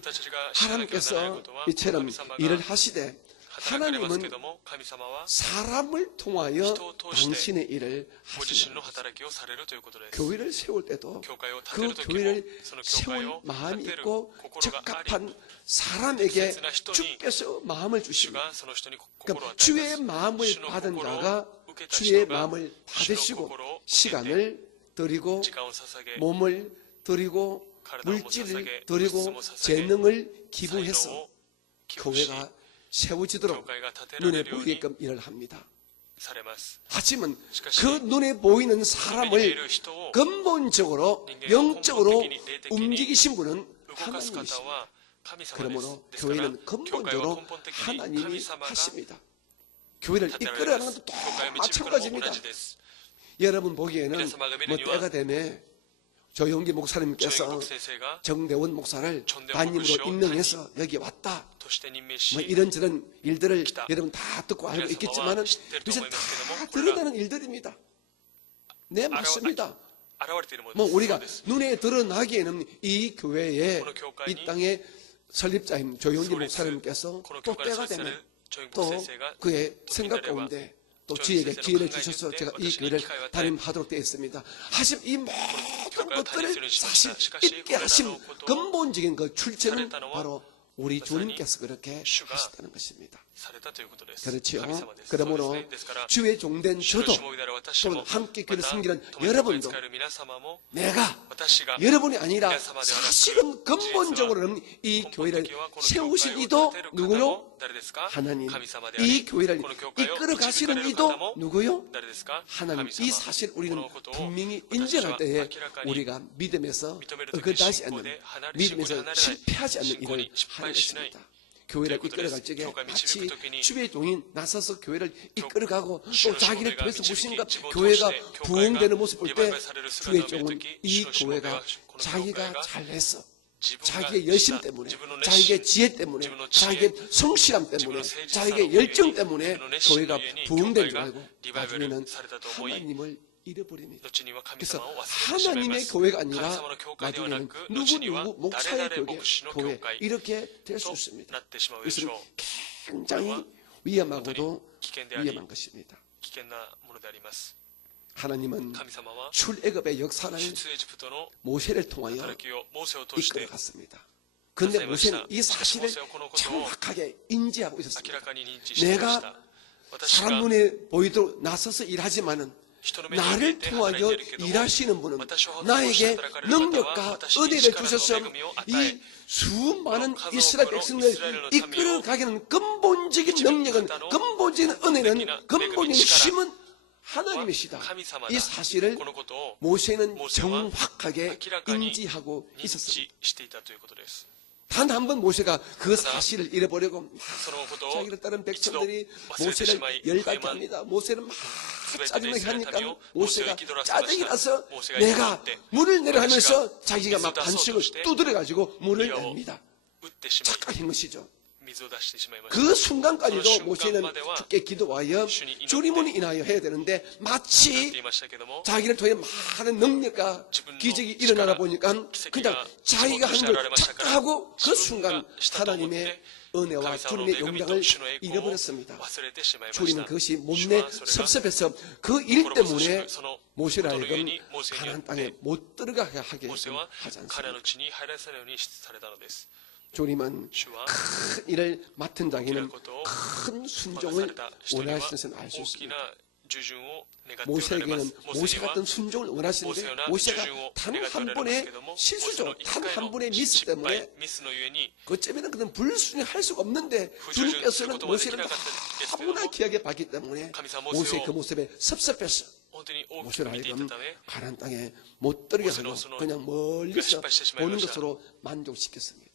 하나님께서 이처럼 일을 하시되 하나님은 사람을 통하여 당신의 일을 하신다. 교회를 세울 때도 그 교회를 세울 마음이 있고 적합한 사람에게 주께서 마음을 주시고 그러니까 주의 마음을 받은 자가 주의 마음을 받으시고 시간을 드리고 몸을 드리고 물질을 드리고 재능을 기부해서 교회가 세워지도록 눈에 보이게끔 일을 합니다. されます。 하지만 しかし 그 눈에 보이는 目に見え 사람을 る人を 근본적으로 영적으로 움직이신 분은 動かす方 하나님이십니다. は神様です 그러므로 ですから 교회는 教会は 근본적으로 根本的に 하나님이 神様が 하십니다. 교회를 立てられま 이끌어가는 す。 것도 教会を導くのも 마찬가지입니다. 同じです。 여러분 보기에는 皆様が見る 뭐 には 때가 되면 조용기 ジョイ 목사님께서 国先生が 정대원 목사를 전대원 담임으로 목사요. 임명해서 여기 왔다. として任命 뭐 し 이런저런 일들을 기타. 여러분 다 듣고 알고 그래서 있겠지만은 시대를 이제 동의했을 다 때도 드러나는 일들입니다. 네, 맞습니다. 現れているもの 뭐 です。 우리가 そうです 눈에 드러나기에는 이 교회에 오늘 교회에 이 땅의 설립자인 조용기 소리스, 목사님께서 この 또 教会の 때가 創始者 되면 でジョイン 또 国先生が 그의 생각 또 가운데 또 조용기 저에게 선생님 기회를 강간이 주셔서 있는데 제가 이 어떠시니 교회를 기회가 담임하도록 되어 있습니다. 하지만 이 모든 교회가 것들을 다닐 수는 사실 있습니다. 있게 하신 시카시 고레나노 근본적인 그 출처는 사레타노와 바로 우리 마사니 주님께서 그렇게 슈가 하셨다는 것입니다. されたということです。 그렇지요. 神様です。 그러므로 そうですね。ですから 주의 종된 主の 저도 しもべである私も 또는 함께 교회를 また 섬기는 共に教会に 여러분도 仕える皆様も 내가 私が 여러분이 아니라皆様ではなく 사실은 근본적으로는 이 根本 교회를 的はこの教会を 세우신 立 이도 てる方 누구요? も誰ですか？ 하나님. 神様であり 이 교회를 この教会を 이끌어 導か 가시는 れる 이도 方も 누구요? 誰ですか？ 하나님. 神様。 이 사실 こ 우리는 のことを 분명히 私は 인정할 때에 明らかに 우리가 믿음에서 認める時に 어긋나지 信仰 않는 で離れ 믿음에서 信仰で離れない 실패하지 않는 信仰 일을 に失 하는 敗しない 것입니다. 교회를 ということです。 이끌어갈 적에 教会を導く 마치 時に 주의 종이 나서서 교회를 이끌어가고 또 主の 자기를 しもべが 통해서 導き 무신가 自分を通 교회가 して教会が 부흥되는 모습을 볼 リバイ 때 バルされる姿 주의 を見る 종은 時 이 主のしもべ 교회가 がこの教会 자기가 が 잘했어. 自分が 자기의 열심 때문에, 自分の 자기의 熱心 지혜 때문에, 自分の知恵 자기의 성실함 自分 때문에, の誠実さ 자기의 の 열정 上に 때문에 自分の熱心の 교회가 上に 부흥된 줄 教会が 알고 リバイバル 나중에는 されたと思い 하나님을 잃어버립니다. 後には神 그래서 様を忘れてしまいま 하나님의 す。 교회가 神 아니라 様の教会ではな 나중에는 く後には 누구 誰 목사의 々 교회, 牧師の教 교회 会 이렇게 될 수 と 있습니다. なってしまうでし 이것은 ょう。 굉장히 위험하고도 危険であり 위험한 것입니다. 危険なものであります。 하나님은 神様は 출애굽의 역사를 出エジプトの 모세를 통하여 働きをモーセを通して 이끌어갔습니다. 그런데 모세는 이 사실을 しかしモーセはこのことを 정확하게 인지하고 明 있었습니다. らかに認知していました。 내가 私 사람 が 눈에 보이도록 나서서 일하지만은 人の目に見え 나를 て 통하여 働いているけども 일하시는 분은 私を通して 나에게 働かれる方は 능력과 私に 은혜를 力と 주셔서 恵みを与え 이 수많은 가족으로 이스라엘 백성을 이스라엘의 이끌어가기는 근본적인 능력은 근본적인 은혜는 근본적인 힘은 하나님이시다. 神様だ。 이 사실을 このことを 모세는 モーセは 정확하게 明らかに 인지하고 認 있었습니다. 知していたということです。 단 한 번 모세가 그 사실을 잃어버리고 막 そのことを 자기를 따른 一度 백성들이 忘れてしまい 모세를 열받게 不平満 합니다. 모세는 막 全て 짜증나게 イスラエル 하니까 民を 모세가 モーセを憤らせました。 짜증이 나서 モーセが 내가 怒って 물을 내려 하면서 모세가 자기가 막水を出そうと 반석을 して 두드려가지고 물을岩を 냅니다. 打ってしまい 착각한 것이죠. 水を出してしまいました。 그 순간까지도 그 모세는 순간마대와 주께 기도하여 주님 이노때 주님을 인하여 해야 되는데 なって 마치 いましたけども 자기를 통해 많은 능력과 기적이 일어나다 보니까 그냥 자기가 한 걸 착각하고 그 순간 하나님의 은혜와 주님의 영광을 잃어버렸습니다. 주님은 그것이 못내 섭섭해서 그 일 때문에 모세를 하여금 가나안 땅에 못 들어가게 하게 モーセは 하지 彼ら 않습니다. の地に入らせないようにされたのです。 주님은 主は 큰 일을 맡은 大きな 자에게는 ことを 큰 任さ 순종을 れた人には 원하시는 것을 알 수 大きな 있습니다. 従順を願っておられます。 모세에게는 モ 모세 ーセは 같은 순종을 원하시는데 모세나 모세가 주중을 단 내가 한 전하는 번의 것이기도 뭐, 실수죠. 모세는 단 한 一回の 번의 미스 失敗 때문에 ミスのゆえに 어쩌면 그는 불순히 할 수가 없는데 부주의할 주님께서는 것도 모세를できなかったですけども 너무나 귀하게 봤기 때문에 감사 모세의 그 모세요. 모습에 섭섭했어. 本当に大きく 모세를 見ていた 하여금 ため 가나안 땅에 못 들게 하고 모세는 그냥 멀리서 실패してしまいま 보는 した 것으로 만족시켰습니다.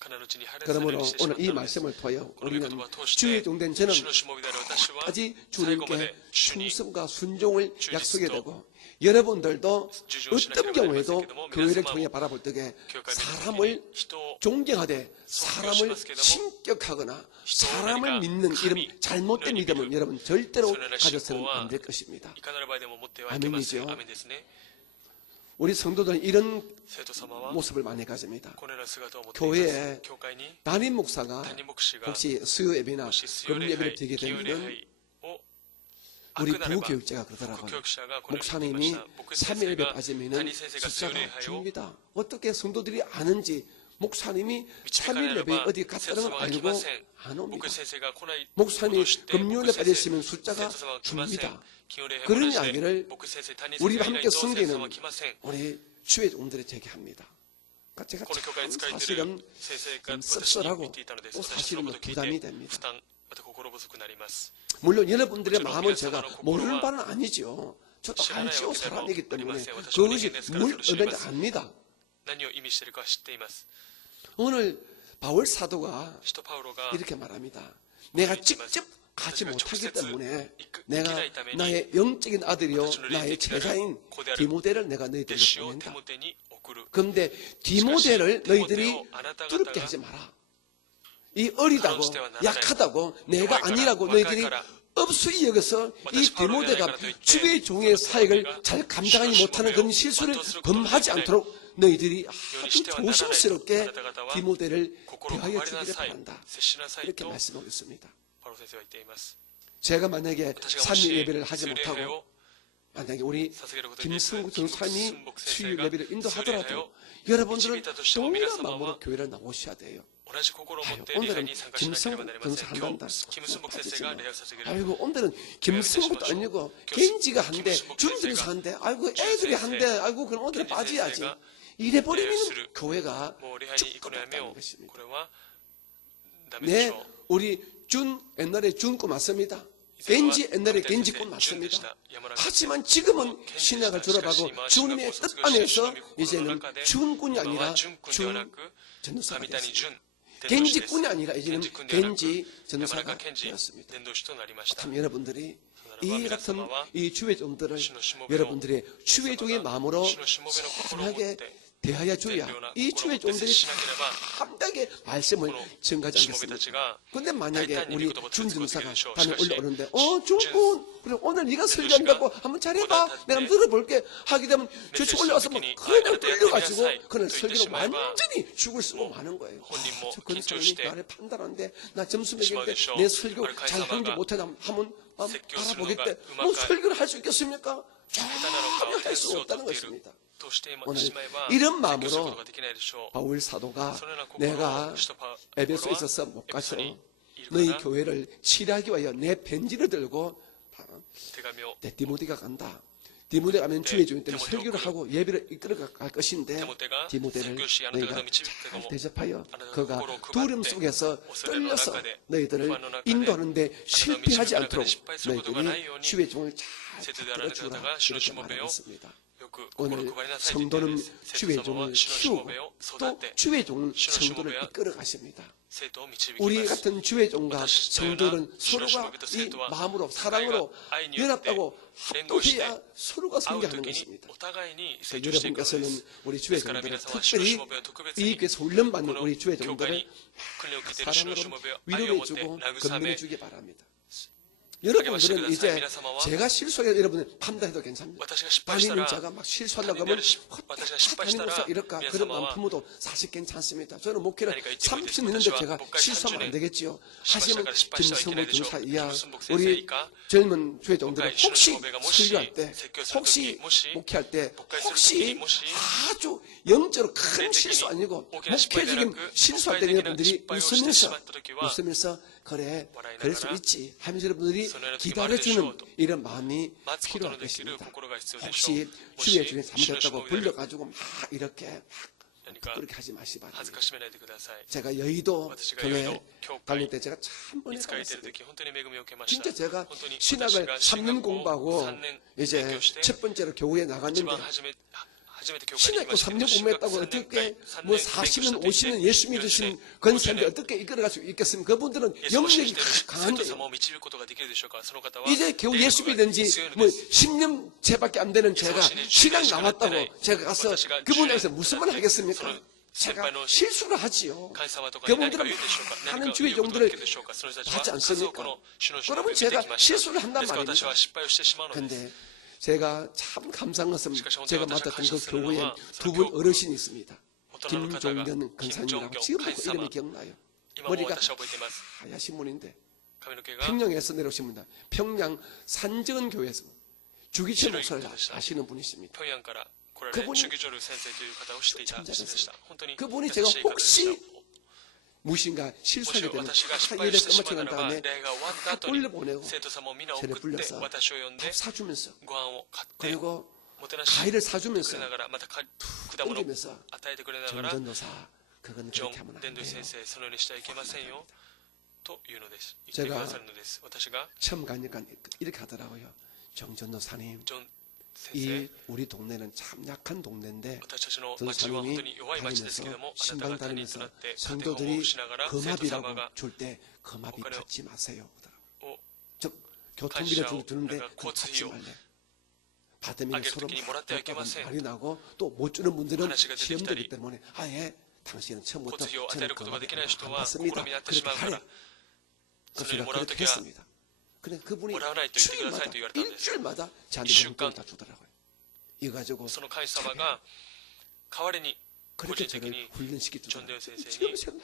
カナンの地に入らせないよう 그러므로 にしてしま 오늘 った 이 のです。 말씀을 통하여 この御言 우리는 葉を通して 주의 종된 저는 主のしもべである私は 아직 最後ま 주님께 で主に 충성과 순종을 주의 약속해 그리스도 되고 여러분들도 주저하시나 어떤 기록하지 경우에도 않습니다만 교회를皆様 통해 바라볼 때에 教会の時 사람을 に人を 존경하되 사람을 尊敬しますけども 신격하거나人を 사람을何か 믿는 이런 감히 잘못된 너를 믿음은 믿을 여러분 절대로 そのような信仰 가져서는 は 안 될 것입니다. いかなる場合でも持ってはいけません。 아멘이죠. アメンですね。 우리 성도들은 이런 生徒様は 모습을 많이 가집니다. このような姿を持っています。 교회에 教会に 담임 목사가 担任牧師が 혹시 수요 예배나 もし水曜 금요 礼 예배를 拝、 드리게 金曜礼 되면 拝を 우리 悪くなれば 부교육자가 副 그러더라고요. 教育者がこのように言いま 목사님이 した。牧師先 3일 生 예배 が 빠지면 谷先生が水曜礼 숫자가 拝を 줍니다. 어떻게 성도들이 아는지 목사님이 3일 예배에 어디 갔다는 걸 알고 안 옵니다. 牧師先生が来ない 목사님이 ことを知って 금요일에 牧師先生 빠졌으면 숫자가 生徒様は来ません 줍니다. 金曜礼拝 그런 も同じで 이야기를 牧師先生谷先生 우리가 がいない 함께 と先生 섬기는 は来ません。 우리 주의 종들이 되게 합니다. 그러니까 제가 この教会に 참 使えている 사실은 先生が 좀 私に言 씁쓸하고 っていたのです。 또 私の 사실은 ことを聞い 부담이 て 됩니다. 負担また心細くなります。 물론 여러분들의 마음은 제가 모르는 바는 아니죠. 저도 알지요. 사람이기 때문에 그것이 뭘 의미인지 압니다. 何を意味しているか知っています。 오늘 바울 사도가 使徒パウロが 이렇게 말합니다. 내가 직접 가지 못하기 때문에 내가 나의 영적인 아들이요 나의 제자인 디모데를 내가 弟 너희들에게 子をテ 보낸다. モテに送る。 그런데 디모데를 너희들이 두렵게 하지 마라. 이 어리다고 약하다고 내가 아니라고 너희들이 업수히 여겨서 이 디모데가 주의 종의 사역을 잘 감당하지 못하는 그런 실수를 범하지 않도록 너희들이 아주 조심스럽게 디모데를 대하여 주기를 바란다. 이렇게 말씀하고 있습니다. パウロ先生は言っています。 제가 만약에 私がも 3일 し 예배를 하지 水礼拝 못하고 を 만약에 우리 捧げることにです 김승국 전사님이 수요 김승국 예배를 선생가 인도하더라도 여러분들은導いたとしても 동일한 皆様は 마음으로 교회를 나오셔야 돼요. 同じ心を持って 아유, 礼拝 오늘은 に参加しなければなりません。 김승국 今 전사 日、キム・スンボク先生が礼拝を捧げる。 아이고 오늘은 김승국도 아니고 겐지가 한대 준준사 한대 아이고 애들이 한대 아이고 그럼 오늘 빠져야지 이래버리면 교회가 もう礼拝に行くのやめよ 죽었다는 う。 것입니다. これはダメで 네 しょう。 우리 준 옛날에 준고 맞습니다. 겐지 옛날에 겐지꾼 맞습니다. 하지만 지금은 신약을 졸업하고 주님의 뜻 안에서 이제는 준꾼이 아니라 준 전도사가 됐습니다. 겐지꾼이 아니라 이제는 겐지 전도사가 되었습니다. 참 여러분들이 이 같은 이 주의 종들을 여러분들의 주의 종의 마음으로 선하게 대하여 줘야 이 주의 종들이 담대하게 말씀을 증가하지 않겠습니까? 근데 만약에 우리 준전사가 밤에 올라오는데 준꾼 그래 오늘 네가 설교한다고 한번 잘해봐 내가 한번 들어볼게 하게 되면 저치 올라와서 막 그냥 끌려가지고 그는 설교를 완전히 죽을 쓰고 마는 거예요. 저 그런 사람이 나를 판단하는데 나 점수 매길때 내 설교 잘 하는지 못하나 한번 바라보겠대. 뭐 설교를 할 수 있겠습니까? 전혀 할 수 없다는 것입니다. 오늘 이런 마음으로 바울 사도가 내가 에베소에 있어서 못 가서 너희 교회를 치료하기 위하여 내 편지를 들고 디모데가 간다. 디모데가 가면 주의 종이 때문에 설교를 하고 예배를 이끌어 갈 것인데 디모데를 너희가 잘 대접하여 그가 두려움 속에서 떨려서 너희들을 인도하는데 실패하지 않도록 너희들이 주의 종을 잘 이끌어 주라 이렇게 말하겠습니다. 오늘 성도는 주의 종을 키우고 또 주의 종은 성도를 이끌어 가십니다. 우리 같은 주의 종과 성도는 서로가 이 마음으로 사랑으로 연합하고 합도해야 서로가 성장하는 것입니다. 여러분께서는 우리 주의 종들을 특별히 이 교회에서 훈련받는 우리 주의 종들을 사랑으로 위로해주고 건면해주기 바랍니다. 여러분들은 이제 제가 실수하게 여러분은 판단해도 괜찮습니다. 아니면 제가 막 실수하려고 하면 다니면서 이럴까 그런 마음 품어도 사실 괜찮습니다. 저는 목회를 30년 했는데 제가 실수하면 안 되겠지요. 하시면 김성모 교사 이하 우리 젊은 주의 종들은 혹시 설교할 때 혹시 목회할 때 혹시 아주 영적으로 큰 실수 아니고 목회적인 실수할 때 여러분들이 웃으면서 그래 그럴 수 있지 하면서 여러분들이 기다려주는 이런 마음이 필요할 것입니다. 혹시 주의 중에 잘못했다고 불려가지고 막 이렇게 그렇게 하지 마시기 바랍니다. 제가 여의도 교회 다닐 때 제가 참 은혜 받았습니다. 진짜 제가 신학을 3년 공부하고 이제 첫 번째로 교회에 나갔는데 신학교 3년 공부했다고 어떻게 뭐 40년 50년 예수 믿으신 권사인데 어떻게 이끌어갈 수 있겠습니까? 그분들은 영역이 강한데요. 이제 겨우 예수 믿은 지 뭐 10년 채밖에 안 되는 제가 신학 나왔다고 제가 가서 그분에서 무슨 말 하겠습니까? 제가 실수를 하지요. 그분들은 많은 주의 종들을 하지 않습니까? 여러분 제가 실수를 한단 말입니다. 근데 제가 참 감사한 것은 제가 맡았던 그 교회에 두 분 어르신이 있습니다. 김종견 권사님이라고 지금도 그 이름이 기억나요. 머리가 하얗신 분인데 평양에서 내려오신 분입니다. 평양 산정교회에서 주기철 목사를 아시는 분이십니다. 그분이 천재였어요. 그분이 제가 혹시 무엇인가 실수하게 되면 일에 끝마치고 난 다음에 딱 돌려보내고 저를 불러서 밥 사주면서 그리고 과일을 사주면서 던지면서 정전도사 그건 그렇게 하면 안 돼요. というのです。言ってくださるのです。私が 처음 가니까 이렇게 하더라고요. 정전도사님, ジョン先 이 生、 우리 동네는 참 약한 동네인데 私たちの町は本当に弱い町ですけども、あなた 신방 方にとな 다니면서 って建物を 성도들이 しながら生徒様 금압이라고 が 줄 때 금압이 그래요. 받지 마세요. 그러더라고요. を 즉 교통비를 간시하고 주는데 내가 그거 받지 고치요. 말래. 받으면 아길 서로 특히 뭐라 때 하기마세. 말이 나고 또 못 주는 분들은 하나씩은 시험 드립다리. 되기 때문에 아예 당신은 처음부터 交通費を与え 저는 ることができない 금압을 人 안 は 받습니다. 心になって 그렇게 しまうか 하래. ら、 그 それに 제가 もらうと 그렇게 きは 했습니다. 그래 그분이 もらわないと言ってください 주일마다 と言われたんです。 일주일마다 저한테 일 용돈을週間 다 주더라고요. 이거 가지고 その神様が代わりに個 그렇게 人的 저를 に 훈련시켜 ジョンデオ 주더라고요. 先生に 지금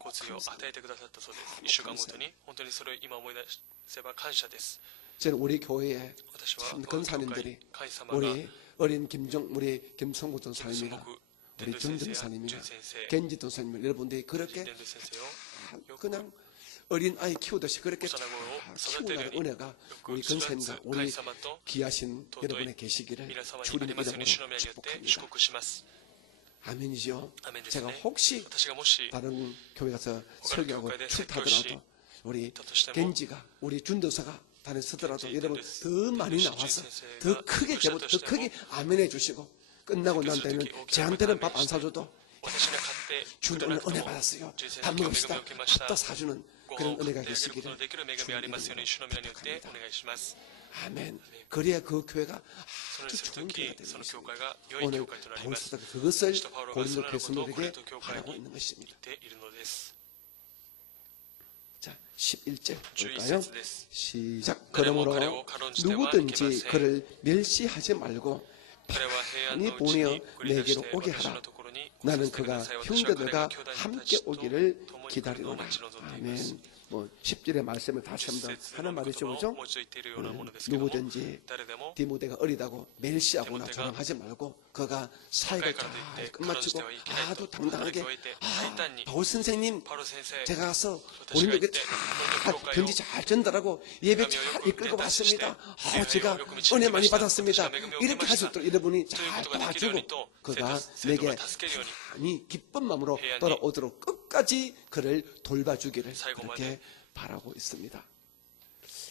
交通費を与えてくださったそうです。1週間ごとに。本当にそれを今思い出せば感謝です。 저는 우리 교회에 私は 참 この教会 근사님들이 神様が 우리 어린 우리 김성구 전사님이나 すごく 우리 伝道 준 先生や 전사님이나 純先生、 겐지 전사님 여러분들이 그렇게 伝道先生を 그냥 어린 아이 키우듯이 그렇게 다幼子を育てるよう 키우는 に 은혜가 よく 우리 育つ 근사님과 神 우리 様と 귀하신 尊い 여러분의 계시기를 皆様にあ 주님 りますように主の 이름으로 宮によって祝 축복합니다. 福します。 아멘이죠. アメンですね 제가 혹시 私がもし 다른 교회 가서 혹은 설교하고 교회에 출타더라도 우리 다としても 겐지가 우리 준도사가 다녔더라도 겐지 여러분 덴도스, 더 많이 덴도스 나와서 선생가 더 크게 덴도스 더 크게 덴도스 아멘해 주시고 끝나고 난 때는 저한테는 밥 안 사줘도 私が買って作 준 ら 오늘 なくて 은혜 も 받았어요. 純正 밥 の恵みを 먹읍시다. 受けました 밥도 사주는 ご飯 그런 を買っ 은혜가 てあげること 계시기를 のできる恵み 주님 がありますよう 이름으로 に主の皆によって 부탁합니다. お願いします。 아멘. 그래야 그 교회가 それ 아주 する 좋은 と 교회가 き、その 되는 教 것입니다. 会が良い 오늘 教会となります。 바울사도가 그것을 使徒パウロが 고린도 そのようなことをコ 교수들에게 リント教会 바라고 に 있는 言 것입니다. っているのです。 자, 11절 11 볼까요? 節です 시작. 誰も 그러므로 彼を軽んじてはいけま 누구든지 せん。 그를 멸시하지 말고 彼は平安 이 のうちに 보내어 繰り出して 내게로 오게 私 하라. のところに来さ 나는 せてくだ 그가 さい。私は彼 형제들과 が兄弟た 함께 ちと 오기를 共に来るのを 기다리노라. 待ち望んでいます 아멘. 뭐 10절의 말씀을 다시 10 한번 節 하는 の言 말이죠. 葉を 그죠? もう一度言っているようなものですけども、 누구든지 誰でも 디모데가 어리다고 멸시하거나 디모데가 자랑하지 말고 그가 사이가 若いからといって 잘 끝마치고 軽んじてはいけないと 아주 당당하게 働き終えて 아, 大胆に 바울 선생님 パウロ先生、 제가 가서 私が 우리 行っ 교회 て 잘 この教会を 견지 잘 전달하고 예배 잘 이끌고 왔습니다. 제가 은혜 많이 받았습니다. 이렇게 할 수 있도록 여러분이 잘 도와주고 그가 내게 많이 기쁜 마음으로 돌아오도록 끝까지 그를 돌봐주기를 그렇게 바라고 있습니다.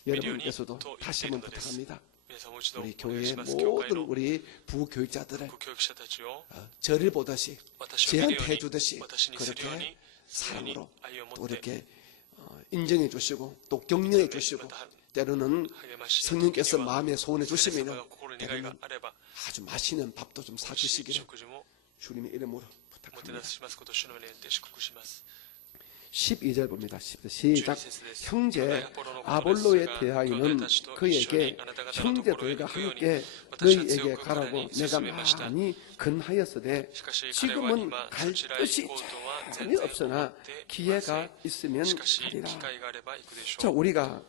여러분께서도 다시 한번 부탁합니다. 皆さんもう一度お 우리 願い 교회의 します。教会 모든 の 우리 부교육자들을 ご教育者たちを 저를 보듯이 私を見るよう 제한테 に 주듯이 私にするように 그렇게 そういうふうに 사랑으로 愛を持 또 って 이렇게 인정해 주시고 또 격려해 주시고 때로는 励まし 성령께서 時には 마음에 소원해 神様 주시면 が心に願いが 때로는 あれば 아주 맛있는 밥도 좀 사주시기를 食事も 주님의 이름으로 もて 부탁합니다. なしますことを主の皆によって祝福します。 12절 봅니다. 시작. 12節です。 형제 アポロのことですが 아볼로에 대하여는 兄弟たちと一緒に 그에게 あなた方のところへ 형제들과 行くように 함께 私は 너희에게 強く彼 가라고 に 내가 勧めました。 많이 근하였으되 しかし彼は 지금은 今 갈 そちらへ 뜻이 行こうとは 전혀 全然思 없으나 っていませ 기회가 ん。 있으면 しかし 가리라. 機会があれば行くでし 자, ょう。 우리가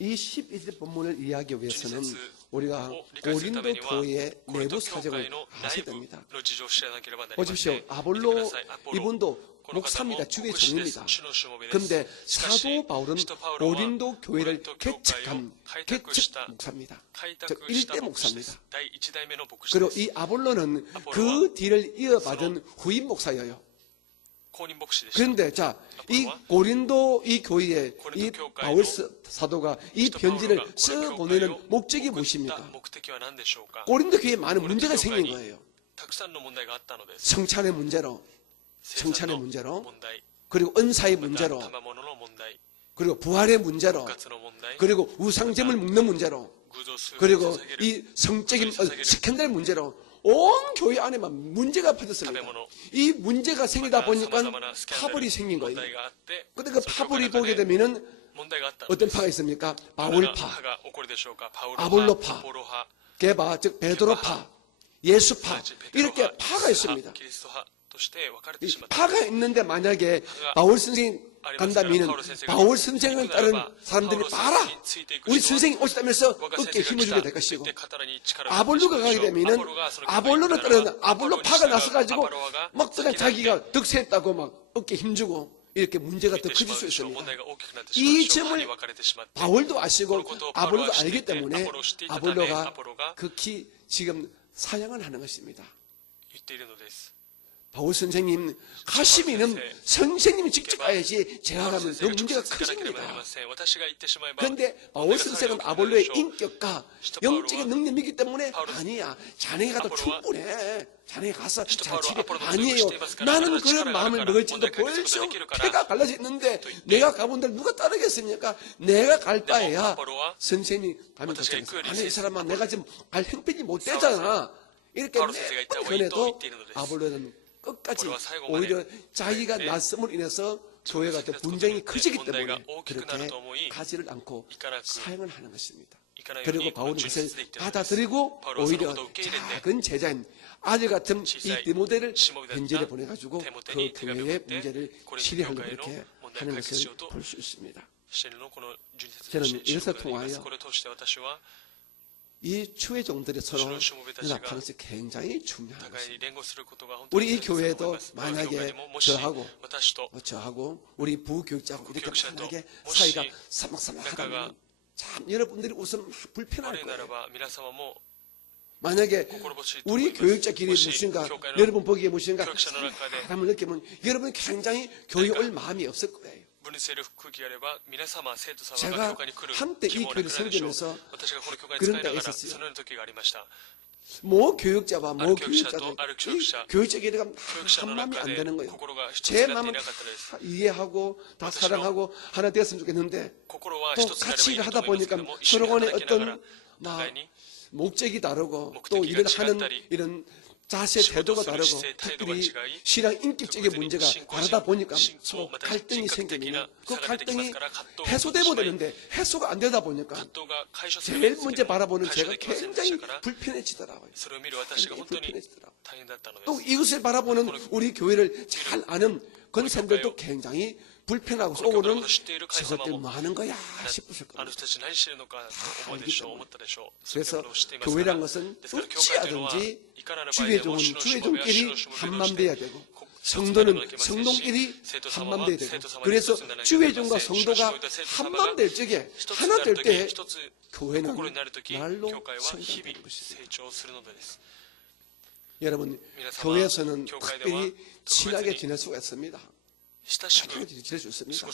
이 12절 본문을 이해하기 위해서는 우리가 고린도 교회의 コリン 내부 ト教 사정을 会の 아셔야 内部 됩니다. の事情を知らなければなりません。 보십시오. 見てく 아볼로 ださい。アポロ 이분도 この方も 목사입니다. 주의 牧師です 종입니다. 主のしもべです。 그런데 しかし 사도 바울은 使徒パウロは 고린도 교회를 コリント教会を 개척한 開拓した 개척 목사입니다. 開 즉 拓した 일대 牧師です 목사입니다. 。第一代目の牧師 그리고 です。 이 아볼로는 아볼로와 그 뒤를 이어받은 후임 목사예요. 公認牧師でした。 그런데 자, 이 고린도 이 교회에 이 바울 사도가 이 편지를 써 보내는 목적이 무엇입니까? 目的は何でしょうか。 고린도 교회에 많은 문제가 생긴 거예요. たくさんの問題があったのです。 성찬의 문제로, 生産 성찬의 の 문제로, 問題、 그리고 은사의 また 문제로, 賜物の問題、 그리고 부활의 문제로, 復活の問題、 그리고 우상점을 먹는 문제로, 偶像数を 그리고 捧げる 이 성적인 스캔들 문제로 온 교회 안에만 문제가 食べ 퍼졌습니다. 物、 이 문제가 생기다 また 보니까 様々なスキャンダル 파벌이 생긴 問 거예요. 題があって、 근데 그 その 파벌이 教会 보게 の中で 되면은 問題があったの 어떤 です。 파가 있습니까? どんな 바울파, 派が起こるでしょうか。パウロ 아볼로파 派、アポロ派、 게바, 즉 베드로파, 예수파 ペテロ 이렇게 派、 파가 있습니다. キリスト派として分かれて 이 しまった。 파가 있는데 만약에 바울 선생님 간다면은 바울 선생을 따른 사람들이 봐라. 우리 선생이 오셨다면서 어깨에 힘을 주게 될 것이고 아볼로가 가게 되면은 아볼로를 따르는 아볼로파가 나서가지고 막 그냥 자기가 득세했다고 막 어깨에 힘주고 이렇게 문제가 더 커질 수 있습니다. 이 점을 바울도 아시고 아볼로도 알기 때문에 아볼로가 극히 지금 사양을 하는 것입니다. 바울 선생님 가시면은 선생님이 직접 가야지 제가 가면 더 문제가 커집니다. 그런데 바울 선생은 아볼로의 인격과 영적인 능력이기 때문에 아니야, 자네가 가도 충분해, 자네가 가서 잘 치래. 아니에요, 나는 그런 마음을 먹을지도 벌써 폐가 갈라져 있는데 내가 가본 데를 누가 따르겠습니까? 내가 갈 바에야 선생님이 가면 좋겠어요. 아니, 이 사람아, 내가 지금 갈 형편이 못 되잖아, 이렇게 전에도 아볼로는 끝까지 오히려 자기가 낯섦으로 인해서 교회가 더 분쟁이 커지기 때문에 그렇게 가지를 않고 사용을 하는 것입니다. 그리고 바울은 그것을 받아들이고 오히려 작은 제자인 아들 같은 이 디모데를 현지에 보내가지고 그 교회의 문제를 치료하려고 그렇게 하는 것을 볼 수 있습니다. 저는 이것을 통하여 이 추회종들이 서로 연합하는 것이 굉장히 중요한 것입니다. 우리 이 교회도 만약에 저하고 우리 부교육자하고 이렇게 만약에 사이가 사막사막하다면 참 여러분들이 우선 불편할 거예요. 만약에 우리 교육자끼리 무엇인가, 여러분 보기에 무엇인가 사람을 느끼면 여러분 굉장히 교회 올 마음이 없을 거예요. 제가 한때 이 교회를 섬기면서 그런 때가 있었어요. 모 교육자와 모 교육자도 교육자끼리 한 마음이 안 되는 거예요. 제 마음은 다 이해하고 다 사랑하고 하나 되었으면 좋겠는데 또 같이 일을 하다 보니까 서로 간에 어떤 목적이 다르고 또 일을 하는 이런 자세 태도가 다르고 특별히 신앙 인격적인 문제가 다르다 보니까 서로 갈등이 생기면 그 갈등이 해소되고 되는데 해소가 안 되다 보니까 제일 먼저 바라보는 제가 굉장히 불편해지더라고요. 또 이것을 바라보는 우리 교회를 잘 아는 권사님들도 굉장히 불편하고 속으로는 저것들 뭐 하는 거야 싶으실 겁니다. 그래서 교회란 것은 어찌하든지 주의종끼리 한맘돼야 되고 성도는 성도끼리 한맘돼야 되고, 그래서 주의종과 성도가 한맘될 적에 하나 될 때 교회는 날로 성장되는 것입니다. 여러분, 교회에서는 특별히 친하게 지낼 수가 있습니다. 친하게 지낼 수 있습니다.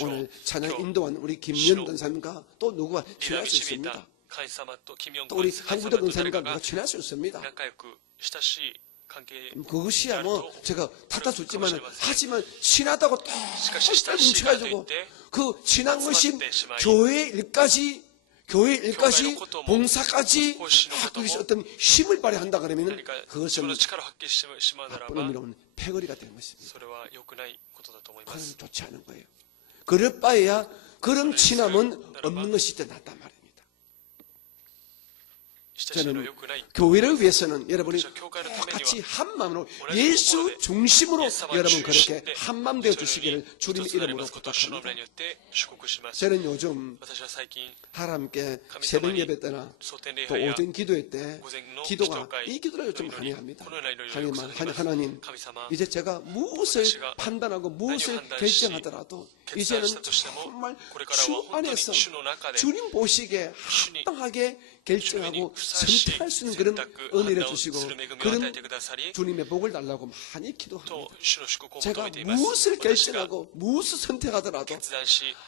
오늘 찬양 인도한 우리 김연 권사님과 또 누구와 친할 수 있습니다. 또 우리 한국대 권사님과 누가 친할 수 있습니다. 그것이야 뭐 제가 탓다 줬지만 하지만 친하다고 또 뭉쳐가지고 그 친한 것이 교회 일까지 봉사까지 거기서 어떤 힘을 발휘한다 그러면 그것은 나쁜 의미로는 패거리가 되는 것입니다. 그건 좋지 않은 거예요. 그럴 바에야 그런 친함은 없는 것이 더 낫단 말입니다. 저는 교회를 위해서는 여러분이 똑같이 한 마음으로 예수 중심으로 여러분 그렇게 한 마음 되어 주시기를 주님의 이름으로 부탁합니다. 저는 요즘 하나님께 새벽 예배 때나 또 오전 기도회 때 기도가 이 기도를 좀 많이 합니다. 하나님, 이제 제가 무엇을 판단하고 무엇을 결정하더라도 이제는 정말 주 안에서 주님 보시기에 합당하게 결정하고 선택할 수 있는 그런 은혜를 주시고 그런 주님의 복을 달라고 많이 기도합니다. 제가 무엇을 결정하고 무엇을 선택하더라도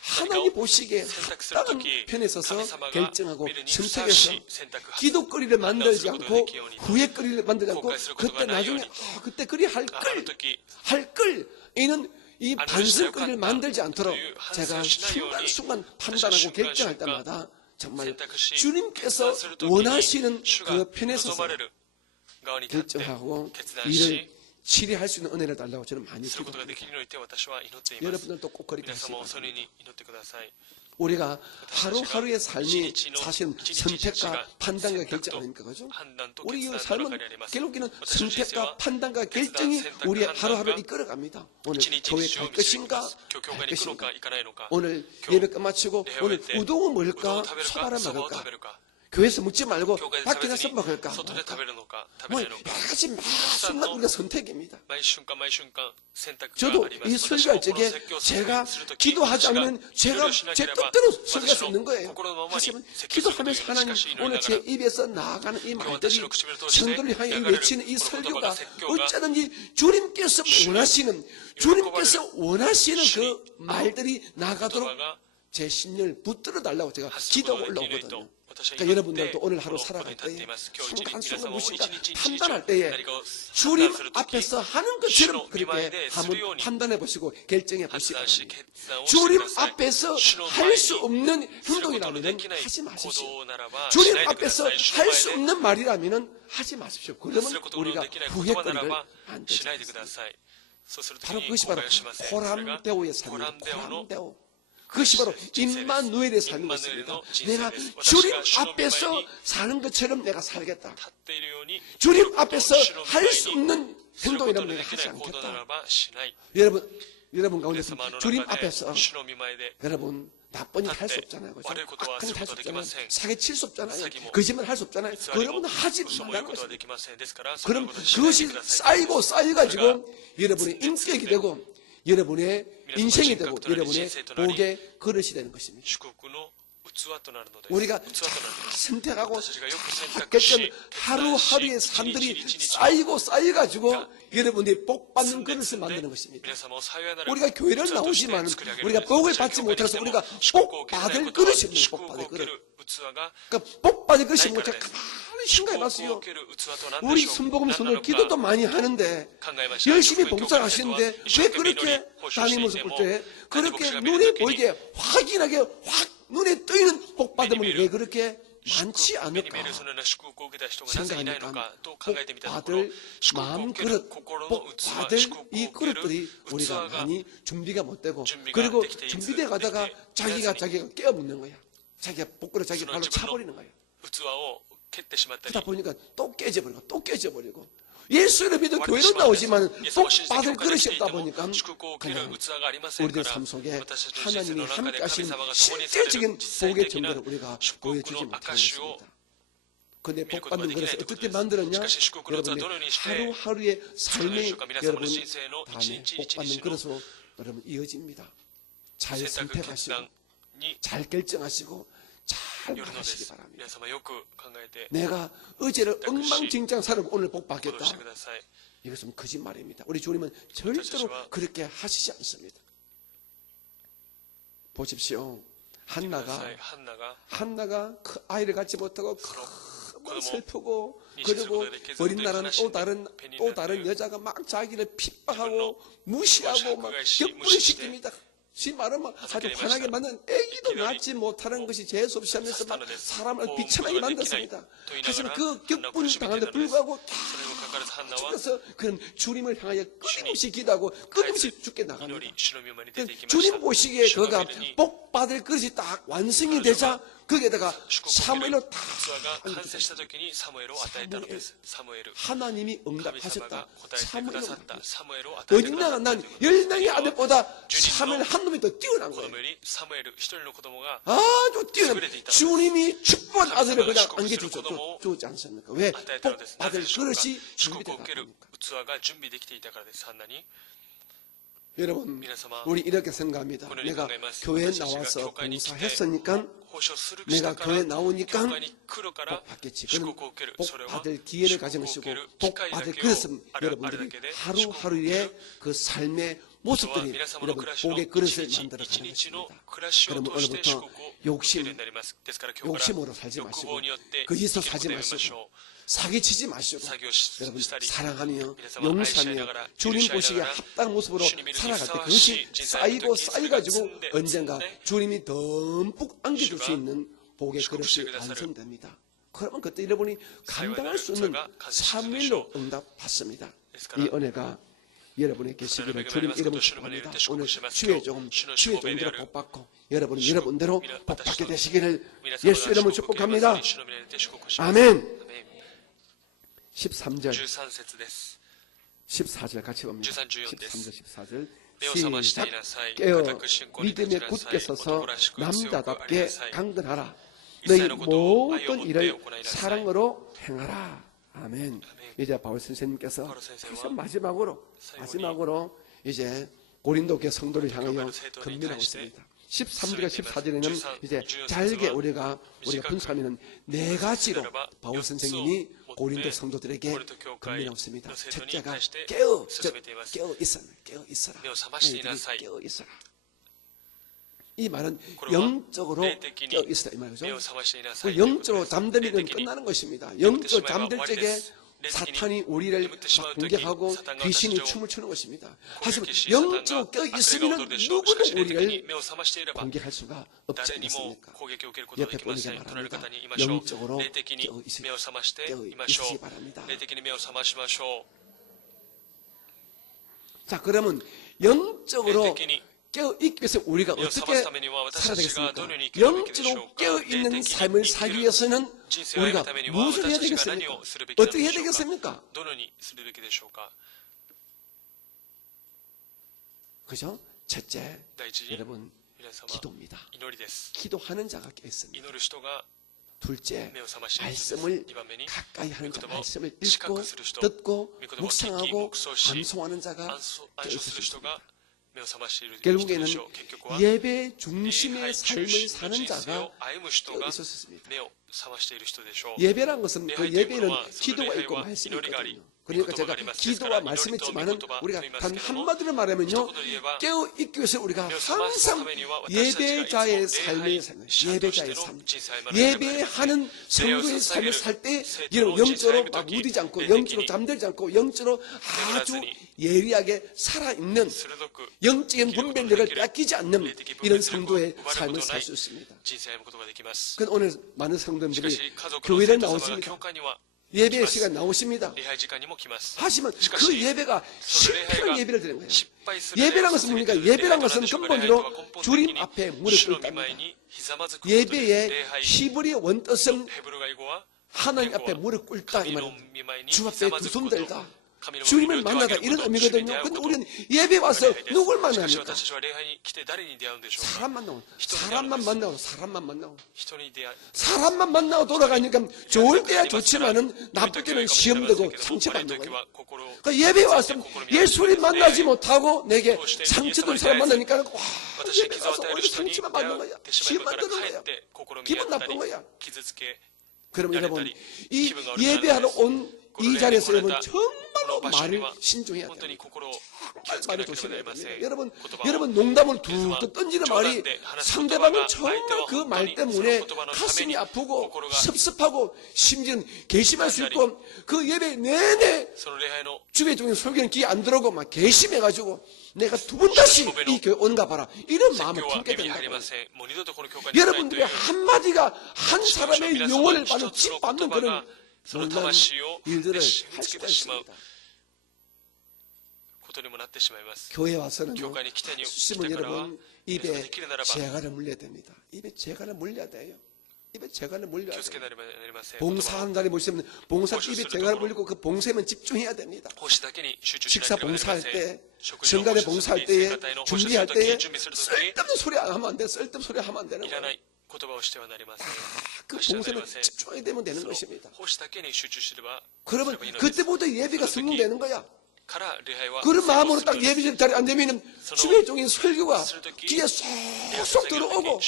하나님 보시기에 합당한 편에 서서 결정하고 선택해서 기도거리를 만들지 않고 후회거리를 만들지 않고 그때 나중에 그때 그리 할 걸 이는 이 반성거리를 만들지 않도록 제가 순간순간 판단하고 결정할 때마다 정말 주님께서 원하시는 그 편에 서서 결정하고 일을 치리할 수 있는 은혜를 달라고 저는 많이 기도합니다. 여러분들도 꼭 그렇게 하시기 바랍니다. 우리가 하루하루의 삶이 사실은 선택과 판단과 결정 아닙니까? 그죠? 우리 이 삶은 결국에는 선택과 판단과 결정이 우리의 하루하루를 이끌어갑니다. 오늘 교회 갈 것인가? 갈 것인가? 오늘 예배 끝마치고 오늘 우동을 먹을까? 소바를 먹을까? 교회에서 먹지 말고 教会で 밖에 食べず 나서 に 먹을까? 外で食べるのか食 뭐 べないの 여러 か 가지 많은 우리가 선택입니다. 毎瞬間毎瞬間選択が 저도 ありま 이 す。 설교할 私もこの 적에 説教 제가 するとき 기도하지 私が 않으면 제가 祈りをしな 제 ければ 뜻대로 설교할 수 私の 있는 거예요. 心のままに 하지만 説教するという 기도하면서 하나님 しかし祈り 오늘 なが 제 ら 입에서 나가는 이 今日 말들이 私の唇を通して 성도를 향해 流れる 외치는 이 この言葉 설교가 が説教が 어쩌든지 주님께서 원하시는 주님께서 원하시는 그 말들이 言 나가도록 葉が 제 심령을 붙들어 달라고 제가 発するこ 기도가 とができないと 올라오거든요. 私は 그러니까 祈って 여러분들도 오늘 こ 하루 のことに 살아갈 立って 때에 います。今日一日 순간순간 皆様も一 무엇인가 日一日 판단할 때에 何かを 주님 判断するとき 앞에서 하는 主 것처럼 の御前 그렇게 でするよう 한번 に 판단해 보시고 결정해 判 보시기 断し 바랍니다. 決断をして 주님 ください。 앞에서 主の 할 前 수 に 없는 することの 행동이라면 できない 하지 行 마십시오. 動ならばし 주님 ないでくだ 앞에서 さい。主の 할 前 수 で 없는 말이라면 하지 마십시오. する 그러면 ことの 우리가 できない言葉なら 후회거리를 ば 안 しないでく 되지 ださい。そうするとき 바로 に 그것이 後 바로 悔をしません。それが 호람데오의 삶입니다. 호람데오의 호람데오. 그것이 바로 임마누엘의 삶인 것입니다. 내가 주님 앞에서 사는 것처럼 내가 살겠다. 立っているように 주님 앞에서 主の 할 前 수 に 없는 することの 행동이라면 で 내가 き 하지 ない行動なら 않겠다. ばしない。 여러분 皆 가운데 様の 주님 中で 앞에서 主の御前で 여러분 나쁜 일 할 수 없잖아요. 그죠?悪いことは 악한 일 할 수 することはできま 없잖아요. せん。 사기 칠 수 없잖아요. 사기모, 거짓말 할 수 없잖아요. 偽り 그러면 も 하지 嘘も言う 말라는 ことは 것입니다. できません。ですからそういう 그럼 ことをしないで 그것이 ください。 쌓여가지고 여러분의 인격이 되고 여러분의 인생이 되고 민주주의 여러분의 민주주의 복의 그릇이 되는 것입니다. 祝福の器となるのです。 우리가 器となるのです。 선택하고 私たちがよく選択 결정 し 하루하루의 決断し 삶들이 一日一日 쌓여가지고 여러분들이 복 積 받는 んで 그릇을 積んで 만드는 것입니다. 皆様を幸いなる 우리가 교회를 器として 나오지만 作り上げる 우리가 のです。 복을 私は 받지 教会に来 못해서 ても 우리가 祝福を 복 受けれない 받을 ことは 그릇이 없는 祝 복 福を 받을 受け 그릇. る器が 그러니까 복 받을 그릇이 나이 뭐죠? 거라네. 가만히 祝 생각해 福を 봤어요. 受ける器と何で 우리 しょう。 순복음 何な 손을 のか 기도도 많이 하는데 考えました。 열심히 教会教会の人は 봉사하시는데 一生 왜 懸命祈り 그렇게 奉仕を 다니는 してい 모습 て 볼 も 때 何で牧 그렇게 師が見る 눈에 ときに 보이게 확인하게 확 눈에 뜨이는 복 받음은 미리 왜 그렇게 많지 目に 않을까 見えるそのような祝福を受けた人がなぜいないの 생각하니까 かと考えてみたところ 복 祝福を 마음 受ける 그릇 心の 복 器 받을 祝福を 이 受ける 그릇들이 器 우리가 が 많이 준비가 못 되고 준비가 그리고 되기 때문에 준비돼 가다가 되기 자기가 때문에 깨어묻는 거야. 자기가 복그릇 자기 발로 그런 차버리는 거야. 器を蹴ってしまったり 그러다 보니까 또 깨져버리고 예수를 믿은 割れて 교회로 しまうんです 나오지만 イエス様を 복 信じて 받을 教会に 그릇이 来ていて 없다 も 보니까 祝福を受ける 그냥 器がありませんか 우리들 ら 삶 속에 私たちの人生 하나님이 の中 함께 で神 하신 様が共にされる 실제적인 実際 복의 的な 전부를 우리가 祝福 보여주지 の 못하는 証を 것입니다. 근데 믿을 복 것도 받는 되게 그릇을 되는 어떻게 것입니다. 만들었냐? 시카시祝福の器はどのようにして 하루하루의 삶의皆様の 여러분 人生の一 다음에 日 복 一 받는 日の 그릇으로 여러분 이어집니다. 잘 選択決 선택하시고 断に 잘 결정하시고 잘 よるので 말하시기 す 바랍니다. 皆様よく考えて 내가 어제를 엉망진창 살고 오늘 복 行動して 받겠다. ください 이것은 거짓말입니다. 우리 주님은 절대로 그렇게 하시지 않습니다. 보십시오. くださ 한나가 いハンナが 한나가 그 아이를 갖지 못하고 너무 슬프고 그리고 이시스보다 어린 날은 이렇게 또 다른 여자가 막 자기를 핍박하고 무시하고 막 무시하고 격분시킵니다. 지 말하면 아주 환하게 만든 애기도 낳지 못하는 것이 재수없이 하면서 막 사람을 비참하게 만들었습니다. 하지만 그 격분을 당하는데 불구하고 それにもかかわらずハンナは 그래서 그런 주님을 향하여 끊임없이 기도하고 끊임없이 죽게 祈 나갑니다. り主の御前に出ていきました 주님 보시기에 主の 그가 御前に 복 받을 그릇이 딱 완성이 되자 거기에다가 祝福を受け 사무엘로 る 다 器が完成した時にサムエルを与えたのですサムエル 하나님이 神様が 응답하셨다. 答えてく 사무엘 ださったサムエルを与えてくださ 어린 った 난 10명의 아들보다 사무엘 한 놈이 더 뛰어난 子 거예요. 供よりサムエル一人の子供が 아주 뛰어난 주님이 축복한 아들을 그냥 안겨주지 않습니까? 왜? 与えたの 복 ですな 받을 ぜでしょうか 그릇이 祝福 준비되다 を受ける 보니까 器が準備できていたからですハンナに 여러분 皆様 우리 이렇게 생각합니다. 오늘 내가 생각해봤습니다. 교회에 제가 나와서 교회에 봉사했으니까 奉仕をする 내가 したか 교회 ら 나오니까 教会に来るから 복 받겠지. 祝 그는 福を受ける 복 それは 받을 기회를 祝 가진 福を 것이고 受ける 복 機会だ 받을 けを 그릇은 あるだ 여러분들이 けで 하루하루의 그 삶의 모습들이 皆様の暮 여러분 らしの 복의 一 그릇을 日 만들어가는 一日の 것입니다. 暮らしを通して祝福を受ける 욕심 ようになりますですから今日から 욕심으로 살지 欲 마시고 望によって 거짓으로 生きる 살지 ことをやめまし 마시고 ょう 사기치지 마시고 作業し 여러분 したり 사랑하며 皆様を愛し合い 용서하며 ながら 주님 許し合い 보시기에 ながら 합당한 모습으로 주님이 살아갈 때 이렇게 그것이 인사하시 쌓이고 인사하는 쌓여가지고時 언젠가 네. 주님이 듬뿍 안겨줄 수 주가 있는 복의 그릇이 축복시키게 완성됩니다. 그러면 그때 여러분이 감당할 수 있는 사무엘로 응답받습니다. 이 은혜가 여러분의 계시기를 주님 이름으로 축복합니다. 오늘 주에 조금 대로 복 받고 여러분은 여러분대로 복 받게 되시기를 예수 이름으로 축복합니다. 아멘. 13절 13節です 14절 같이 봅니다. 13, 14 13절 14절 目を覚ましてい 시작 なさい 깨어 固く信仰に立ち 믿음에 なさい 굳게 서서 男らしく強くあり 남자답게 なさい 강건하라. 너희 모든 일을 사랑으로 행하라. 아멘. 이제 바울 선생님께서 마지막으로 이제 고린도 교회 성도를 향하여 권면하고 있습니다. 13절과 14절에는 이제 잘게 우리가 분석하면 네 가지로 바울 선생님이 고린도 성도들에게 권면하고 있습니다. 첫째가 깨어 있어라. 깨어 있어라. 이 말은 영적으로 깨어 있어라 이 말이죠. 영적으로 잠들면 끝나는 것입니다. 영적으로 잠들 적에 사탄이 우리를 막 공격하고 귀신이 춤을 추는 것입니다. 하지만 영적으로 깨어 있으면 누구는 우리를 공격할 수가 없지 않습니까? 옆에 보니까 말합니다. 영적으로 깨어 있으시기 바랍니다. 자, 그러면 영적으로 깨어있기 위해서 우리가 어떻게 살아야 되겠습니까? 영적으로 깨어있는 삶을 살기 위해서는 우리가 무엇을 해야 되겠습니까? 어떻게 해야 되겠습니까? 그죠? 첫째, 여러분, 기도입니다. 기도하는 자가 깨어있습니다. 둘째, 말씀을 가까이 하는 자, 말씀을 읽고 듣고 묵상하고 감송하는 자가 깨어있습니다. 결국에는 예배 중심의 삶을 사는 자가 있었습니다. 예배란 것은 그 예배는 기도가 있고 말씀이 있거든요. 그러니까 제가 기도와 말씀했지만은 우리가 단 한마디로 말하면요, 깨어 있기 위해서 우리가 항상 예배자의 삶을 사는 예배자의 삶, 예배하는 성도의 삶을 살 때 영적으로 막 무디지 않고 영적으로 잠들지 않고 영적으로 아주 예리하게 살아있는 영적인 분별력을 뺏기지 않는 이런 성도의 삶을 살 수 있습니다. 그런데 오늘 많은 성도들이 교회를 나오십니다. 예배 시간 나오십니다. 하지만 그 예배가 실패한 예배를 드리는 거예요. 예배란 것은 뭡니까? 예배란 것은 근본적으로 주님 앞에 무릎 꿇답니다. 예배의 히브리 원뜻은 하나님 앞에 무릎 꿇다 이 말입니다. 주 앞에 두 손 들다. 주님을 만나다 이런 의미거든요. 근데 우리는 예배 와서 누굴 만납니까? 사람만 만나고 돌아가니까 좋을 때야 좋지만은 나쁠 때는 시험되고 상처받는 거예요. 그러니까 예배 와서 예수를 만나지 못하고 내게 상처된 사람 만나니까 와, 예배 와서 오히려 상처만 받는 거야. 시험만 드는 거야. 기분 나쁜 거야. 그럼 여러분, 이 예배하러 온 이 자리에서 여러분 정말로 말을 신중해야 돼요. 정말 말을 조심해야 됩니다. 여러분 농담을 툭툭 던지는 말이 상대방은 정말 그 말 때문에 가슴이 아프고 섭섭하고 심지어는 괘씸할 수 있고 그 예배 내내 주배 중에 설교는 귀에 안 들어오고 막 괘씸해가지고 내가 두 번 다시 이 교회 온가 봐라 이런 마음을 품게 된다고요. 여러분들의 한마디가 한 사람의 영혼을 짓밟는 그런 놀라운 일들을 할 수가 있습니다. 교회 와서는요, 수심은 여러분 입에 재갈을 물려야 됩니다. 입에 재갈을 물려야 돼요. 입에 재갈을 물려야 돼요. 봉사하는 자리에 보시면 봉사 입에 재갈을 물리고 그 봉사에만 집중해야 됩니다. 식사 봉사할 때, 성간에 봉사할 때에, 준비할 때에 쓸데없는 소리 하면 안 돼. 쓸데없는 소리 하면 안 되는 거예요. 그 봉사에 집중해야 되면 되는 것입니다. 그러면 그때부터 예배가 성공되는 거야. 그런 마음으로 딱 예배 자리에 앉으면 주의 종인 설교가 귀에 쏙쏙 들어오고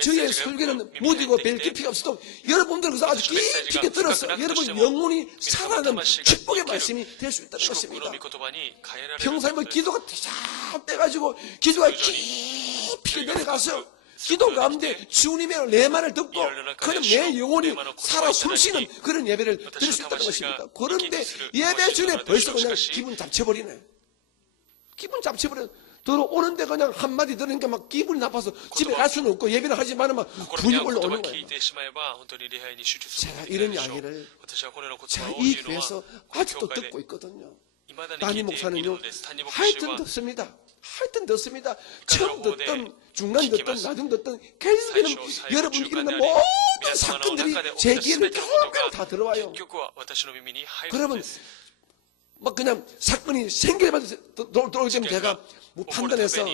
주의 설교는 무디고 별 깊이가 없어도 여러분들 그래서 아주 깊게 들어서 여러분 영혼이 살아가는 축복의 말씀이 될 수 있다는 것입니다. 평소에 뭐 기도가 쫙 빼가지고 기도가 깊이 내려가서 기도 가운데 주님의 내 말을 듣고 그럼 내 영혼이 살아 숨쉬는 그런 예배를 드릴 수 있다는 것입니다. 그런데 예배 전에 벌써 그냥 기분 잡쳐버리네. 기분 잡쳐버려. 들어오는데 그냥 한마디 들으니까 막 기분이 나빠서 집에 갈 수는 없고 예배를 하지만 막 분이 올라오는 거예요. 제가 이런 이야기를 제가 이 교회에서 아직도 듣고 있거든요. 담임 목사는요, 하여튼 듣습니다. 처음 듣던, 중간 듣던, 나중 듣던, 계속해서 여러분 일어난 모든 사건들이 제 귀에는 결국은 다 들어와요. 그러면 막 그냥 사건이 생겨나면서 들어오기 전에 제가 뭐 판단해서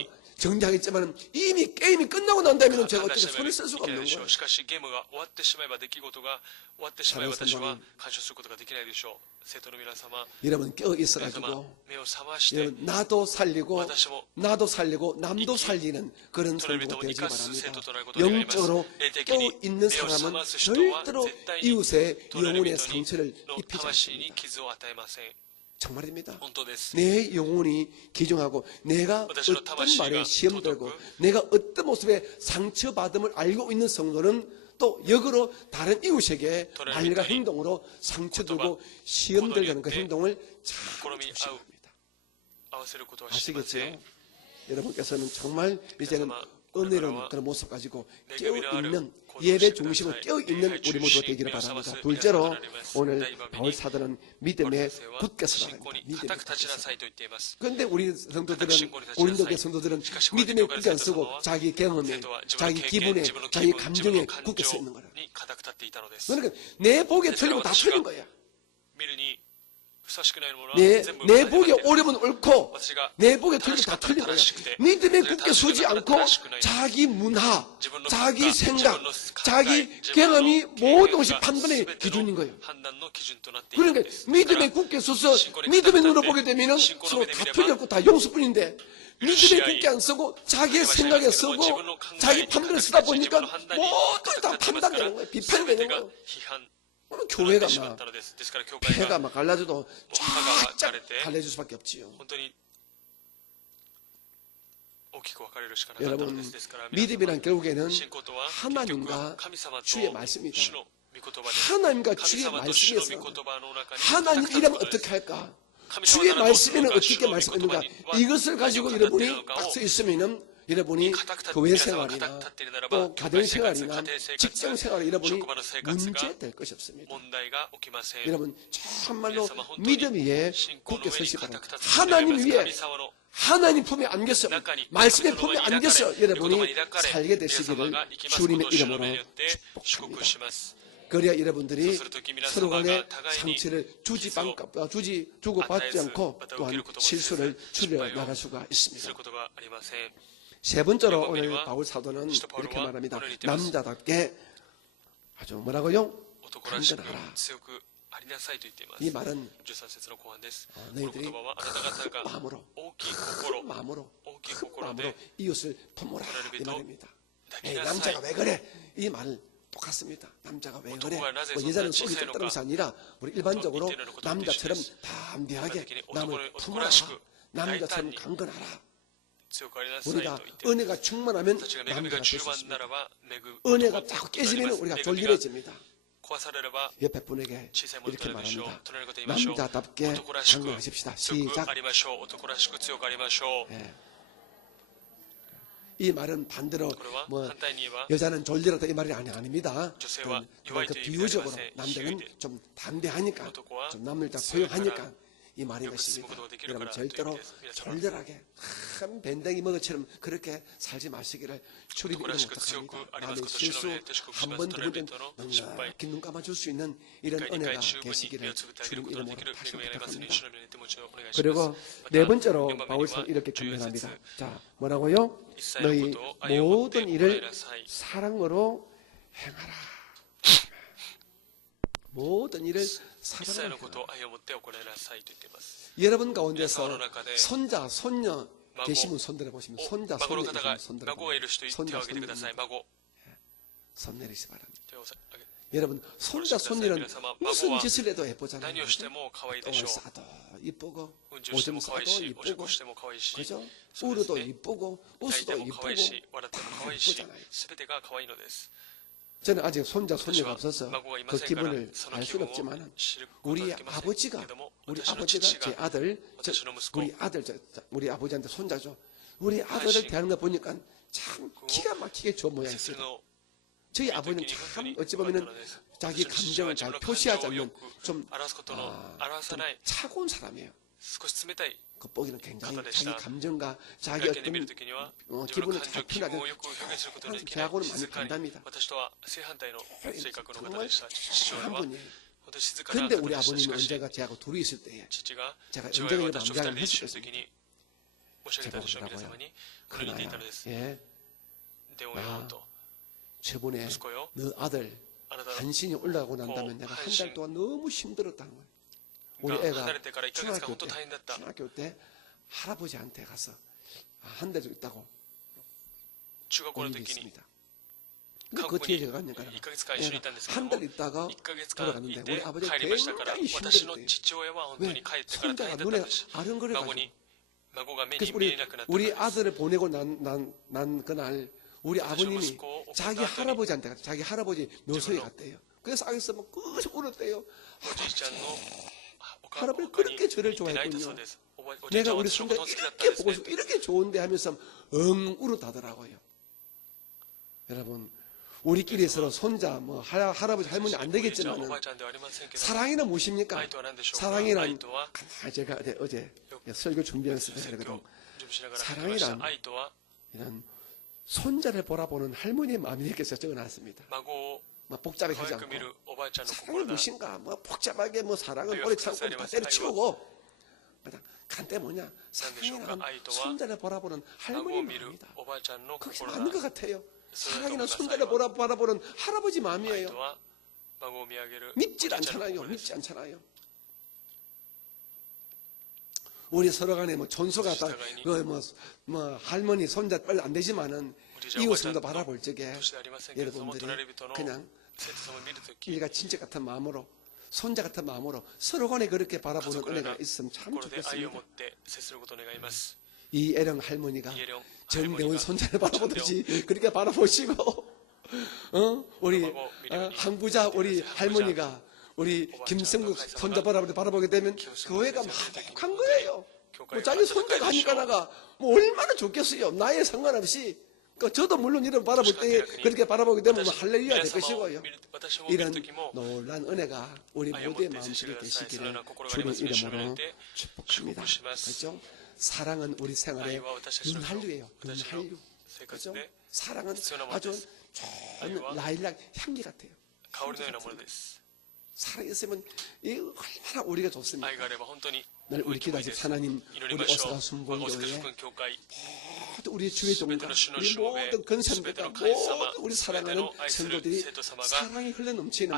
정리하겠지만 이미 게임이 끝나고 난 다음에는 제가 判断 어떻게 しなけれ 손을 ば 쓸 い 수가 けない 없는 でしょ 거예요. う。しかしゲームが終わってしまえば、出来事が終わってしまえば、私は干渉することができないでしょう。生徒の皆様、 여러분 깨어 皆様 있어가지고 目を覚まして 여러분 나도 살리고 私も 나도 살리고 남도 살리는 그런 取れる 성도가 人を生 되기 かす生 바랍니다. 徒となることを願います。 영적으로 霊的 깨어 に 있는 目を 사람은 覚ます人は 절대로 絶対に 이웃의 取られる 영혼의 人に 상처를 の 입히지 魂に 않습니다. 傷を与えません。 정말입니다. 本当です。 내 영혼이 기중하고 내가私の 어떤 魂が 말에 시험 들고 尊く 내가 어떤 모습에 상처받음을 알고 있는 성도는 또 역으로 다른 이웃에게 말과 행동으로 상처 들고 시험 들게 그 행동을 잘 조심합니다. 合わせることはしません。 아시겠죠? 여러분께서는 정말 이제는 은혜로운 그런 모습 가지고 깨어있는 예배 중심으로 깨어있는 우리 모두가 되기를 바랍니다. 둘째로 오늘 바울 사도는 믿음에 굳게 서라 합니다. 믿음에 굳게 서라. 그런데 우리 성도들은 고린도 교회 성도들은 믿음에 굳게 안 서고 자기 경험에 자기 기분에 자기 감정에 굳게 서 있는 거라. 그러니까 내 보기에 틀리면 다 틀린 거야. 내 보기에 옳으면 옳고 내 보기에 틀리면 다 틀린 거야. 믿음에 굳게 서지 않고 자기 문화, 자기 생각, 자기 경험이 모든 것이 판단의 기준인 거예요. 그러니까 믿음에 굳게 서서 믿음의 눈으로 보게 되면 서로 다 틀렸고 다 용수뿐인데 믿음에 굳게 안 서고 자기의 생각에 서고 자기 판단을 쓰다 보니까 모두 다 판단되는 거예요. 비판이 되는 거예요. 오늘 교회가 막 폐가 막 갈라져도 쫙쫙 갈라질 수밖에 없지요. 여러분 믿음이란 결국에는 하나님과 주의 말씀이다. 하나님과 주의 말씀에서 하나님 이라면 어떻게 할까? 주의 말씀에는 어떻게 말씀했는가? 이것을 가지고 여러분이 딱 서 있으면은 여러분이 교회 생활이나 또 가정 생활이나 직장 생활에 여러분이 문제될 것이 없습니다. 여러분 정말로 믿음 위에 굳게 서시 바랍니다. 하나님 위에 하나님 품에 안겨서 말씀의 품에 안겨서 여러분이 살게 되시기를 주님의 이름으로 축복합니다. 그래야 여러분들이 서로 간에 상처를 주고 받지 않고 또한 실수를 줄여 나갈 수가 있습니다. 세 번째로 오늘 바울 사도는 이렇게 말합니다. 남자답게 아주 뭐라고요? 강건하라. 이 말은 너희들이 큰 마음으로 이웃을 품어라 이 말입니다. 에이, 남자가 왜 그래? 이 말은 똑같습니다. 남자가 왜 그래? 뭐 여자는 속이 좀 떨어서 아니라 우리 일반적으로 남자처럼 담대하게 남을 품어라. 남자처럼 강건하라. 우리가 은혜가 충만하면 남자가 될 수 있습니다. 은혜가 자꾸 깨지면 우리가 졸리해집니다. 옆에 분에게 이렇게 말합니다. 남자답게 강건하십시다. 시작. 네. 이 말은 반대로 뭐 여자는 졸리라다 이 말이 아닙니다. 그 비유적으로 남자는 좀 담대하니까 좀 남을 다 소용하니까 이 말인 것입니다. 여러분 절대로 졸렬하게 한 밴댕이 먹어처럼 그렇게 살지 마시기를 주님 이름으로 부탁합니다. 남의 실수 한 번 두 번은 넉넉히 눈 감아줄 수 있는 이런 은혜가 계시기를 주님 이름으로 다시 부탁합니다. 그리고 네 번째로 바울서 이렇게 권면합니다. 자 뭐라고요? 너희 모든 일을 사랑으로 행하라. 모든 일을 사랑으로 행하라. 여러분 가운데서 손자, 손녀 계시면 손들어 보시면 손자, 손녀 계시면 손들어 보시면 손자, 손 내리시 바랍니다. 여러분 손자, 손녀는 무슨 짓을 해도 예쁘잖아요. 똥을 싸도 이쁘고 오줌 싸도 이쁘고 그죠? 우르도 이쁘고 우스도 이쁘고 다 이쁘잖아요. 저는 아직 손자, 손녀가 없어서 그 기분을 알 수는 없지만 우리 아버지가 제 아들, 우리 아버지한테 손자죠. 우리 아들을 대하는 거 보니까 참 기가 막히게 좋은 모양이었어요. 저희 아버지는 참 어찌 보면 자기 감정을 잘 표시하지 않는 좀 차가운 사람이에요. 겉보기는 굉장히 자기 감정과 자기 어떤 기분을 잘 표현하는 항상 저하고는 많이 반답니다. 정말 한 분이에요. 그런데 우리 아버님은 언제가 저하고 둘이 있을 때에 제가 언제가 이런 남자를 했을 때申し上げたでしょう、皆様にこのように言っていたのです。 예, でもよと 저번에 息子よ、 너 아들 あなた 한신이 올라가고 난 다음에 내가 한 달 동안 너무 힘들었다는 거예요. 우리 が 애가 離れてから1ヶ月間本当大変だった。 중학교 때 할아버지한테 가서 한 달 정도 있다고 中学校 온 の 일이 時に 있습니다. 근데 그 韓国 뒤에 に 제가 갔냐니까 1ヶ月間一緒にいたんですけど 한 も、 달 있다가 1ヶ月間い 돌아갔는데 て 우리 아버지가 帰りましたから、 굉장히 私の 힘들었대요. 父親は本当 왜? に帰ってから大 손자가 変だった 눈에 んです。 아른거려가지고 孫に孫が目に 그래서 見えなくなったん 우리 です。 아들을 보내고 난 그날 우리 아버님이 자기 할아버지한테 갔 자기 할아버지 묘소에 갔대요. 그래서 아기서 막 계속 울었대요. おじいちゃんのお母 할아버지 他に 그렇게 저를 似て泣いたそう 좋아했군요. です。おじいちゃ 내가 んは 우리 私の 손자 ことを好きだったん 이렇게 です 보고 ね 싶고 이렇게 좋은데 하면서 엉 울었다더라고요. 여러분 우리끼리 서로 손자 뭐 할아버지 할머니 안 おじいちゃんお 되겠지만은 ばあちゃんではありませんけど、 사랑이란 무엇입니까? 愛とは何でしょうか。 사랑이란 愛とは 제가 어제 설교 준비하면서 説 그랬거든. 教準備しながら書きました。 사랑이란 愛とは 이런 손자를 바라보는 할머니의 마음이 이렇게 적어놨습니다. 孫を 막 복잡하게 可 하지 愛く見 않고 るおばあちゃんの 사랑이 心だ。 무엇인가 뭐 복잡하게 뭐 사랑은 아이가 오래複雑 참고 ありま 다 す。愛は 때려치우고 그냥 간때 뭐냐 何でしょうか。 사랑이란 愛とは 손자를 바라보는 孫 할머니 を見る 마음이다. おばあちゃんの 거기서 心だ。 맞는 것 같아요. 그래서 사랑이란 너무나 손자를 바라보는 할아버지 愛 마음이에요. とは孫を見上げる 믿질 おじいちゃんの 않잖아요. 心です 믿지 않잖아요. 우리 서로 간에 뭐 존소가 다, 뭐 할머니, 손자 빨리 안 되지만은 おじいちゃんおばあちゃん 이웃성도 と 바라볼 적에 年でありませんけれども、 여러분들이 隣人の 그냥 生徒様を見るとき、 일가 친척 같은 마음으로 손자 같은 마음으로 서로 간에 그렇게 家 바라보는 族のような 은혜가 있으면 참 心で愛を 좋겠습니다. 持って接することを願います。 이 애령 할머니가 イエレン 정대원 할머니가 손자를 바라보듯이 그렇게 바라보시고 우리 항부자 우리 할머니가 우리 김성국 손자 바라보게 되면 교회가 만족한 거예요. 뭐 자기 손자가 하니까 나가 뭐 얼마나 좋겠어요. 나에 상관없이. 저도 물론 이런 바라볼 때 그렇게 바라보게 되면 뭐 할렐루야 될 것이고요. 이런 놀란 은혜가 우리 모두의 마음속에 계시기를 주님 이름으로 축복합니다. 그렇죠? 사랑은 우리 생활의 윤활유예요. 윤활유. 그렇죠? 사랑은 아주 좋은 라일락 향기 같아요. 香りのようなものです。 사랑이 있으면 이 얼마나 우리가 좋습니까? 愛があれば本当に 늘 우리 기도하지 하나님 祈り 우리 ましょう。 오사카 オスカ 순봉교회 ス福教会 모두 우리 주의 종과 우리 모든 근사님들과 모든 우리 사랑하는 성도들이 사랑이 흘러넘치는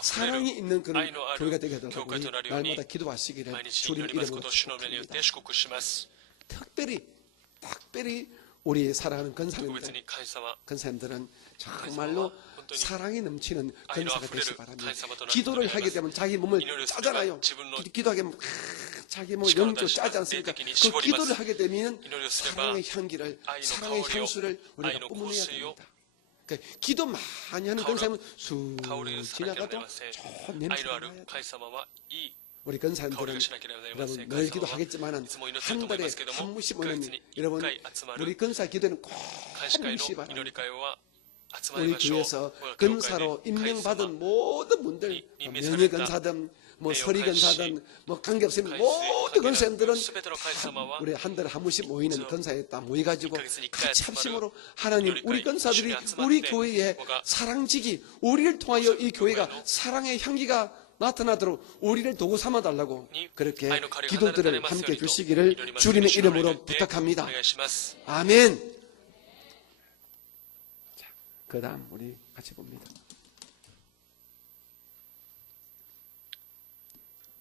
사랑이 있는 그런 교회가 되게 하도록 우리 날마다 기도하시기를 주님 이름으로 축복합니다. 특별히 우리 사랑하는 근사님들은 정말로 사랑이 넘치는 근사가 되시기 바랍니다. 기도를 하게 되면 자기 몸을 짜잖아요. 기도하게 되면 자기 뭐 영적 짜지 않습니까? 그 기도를 하게 되면 사랑의 향기를 사랑의 향수를 우리가 뿜어내야 됩니다. 그러니까 기도 많이 하는 근사님은 쑥 지나가도 좋은 냄새가 나요. 우리 근사님들은 여러분 늘 기도하겠지만은 한 달에 한 번씩 모이는 여러분 우리 근사 기도는 꼭 모이시기 바랍니다. 우리 교회에서 근사로 임명받은 모든 분들 명예 근사든 뭐 서리 근사든 뭐 관계없으면 모든 근사님들은 우리 한 달에 한 번씩 모이는 근사에 딱 모여가지고 같이 합심으로 하나님 우리 근사들이 우리 교회에 사랑지기 우리를 통하여 이 교회가 사랑의 향기가 나타나도록 우리를 도구 삼아달라고 그렇게 기도들을 함께 주시기를 주님의 이름으로 부탁합니다. 아멘. 자, 그 다음 우리 같이 봅니다.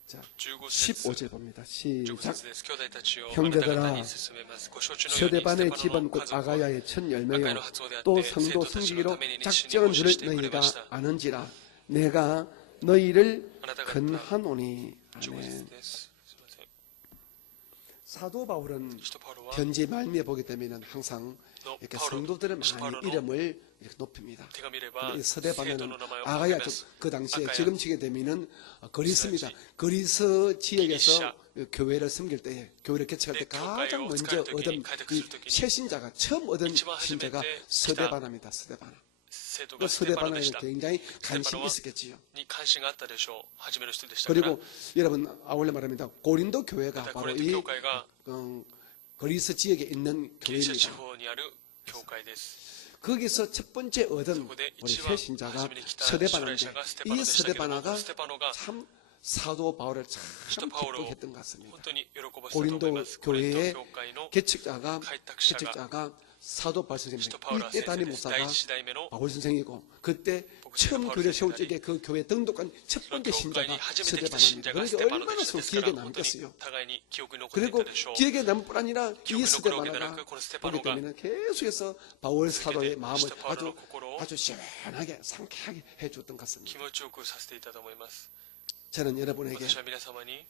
자, 15절 봅니다. 시작. 형제들아, 서대반의 집은 곧 아가야의 첫 열매요 또 성도 섬기기로 작정한 줄을 너희가 아는지라. 내가 너희를 근하노니. 아멘. 사도 바울은 편지 말미에 보게 되면 항상 이렇게 성도들의 많은 이름을 이렇게 높입니다. 서대반은 아가야 그 당시에 지금 치게 되면은 그리스입니다. 그리스 지역에서 교회를 섬길 때, 교회를 개척할 때 가장 먼저 얻은 새 신자가 처음 얻은 신자가 서대반입니다. 서대반. 그 서대반에 굉장히 관심이 있었겠지요. 그리고 여러분 원래 말합니다. 고린도 교회가 바로 이 그리스 지역에 있는 교회입니다. 거기서 첫 번째 얻은 우리 새 신자가 서대바나인데 이 서대바나가 참 사도 바울을 참 使徒パウロを 기뻐했던 것 같습니다. 本当に喜ばせたと思い 고린도 ます。コリン 교회의 ト教会の 개척자가 開拓者が 개척자가 사도 바울 使 선생입니다. 徒パウロ 이때 先生 담임 です。第 목사가 一代目の 바울 선생이고 그때 처음 교회 세울 적에 그 교회 등록한 첫 その 번째 教会 신자가 に初めて来た信 스데반입니다. 者がス 그러니까 テパノ 얼마나 でした 서 ですか 기억에 ら、本当に 남겠어요. 互いに記憶に残ってい 그리고 たでしょう。 기억에 남을 뿐 아니라 이 기억에 남을 뿐 스데바나가 아니라 그 보기 스데바노가 때문에 계속해서 바울 사도의 마음을 스테파노의 아주心を 아주 시원하게 상쾌하게 해줬던 것 같습니다. 気持ちよくさせていたと思います。 저는 여러분에게 私は皆様に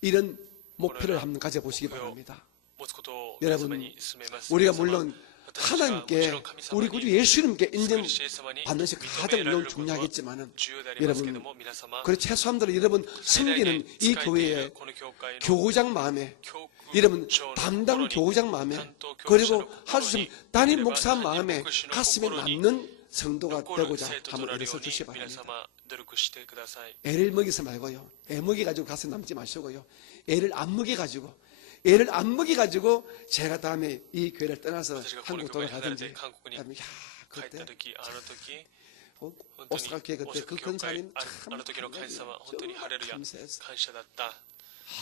이런 목표를 한번 가져보시기 바랍니다. 持つことを皆様に勧めます。 우리가 皆様 물론 私たちはもち 하나님께 ろん神様 우리 に 구주 예수님께 救い主イエス 인정받는 様に 것이 認 가장 められ 늘 ることは 중요하겠지만 重要でありますけど 여러분 も、皆様 그래 최소한대로 여러분 最大 섬기는 限 이 使えてい 교회의 るこの教会の 교우장 마음에 教 여러분 長の 담당 心に 교우장 마음에 担当教師者 그리고 の 할 수 心に 있으면 담임 それは 목사 担任 마음에 牧師の 가슴에 心に 남는 성도가 残る 되고자 生徒と 한번 なる 애를 ように 써주시기 皆 바랍니다. 様努力してください。 애를 먹이서 말고요. 애 먹여가지고 가슴에 남지 마시고요. 애를 안 먹여가지고 애를 안 먹여가지고 제가 다음에 이 교회를 떠나서 私がこの 한국 教会に離れ 돌아가든지 て韓国に 그러면 야 帰っ 그때 た時、あの時 어, 本当に 오스카 교회 그때 그 教会 근사님 あ 참 の時の神様、本当にハレルヤ 감사했어. 感謝だった。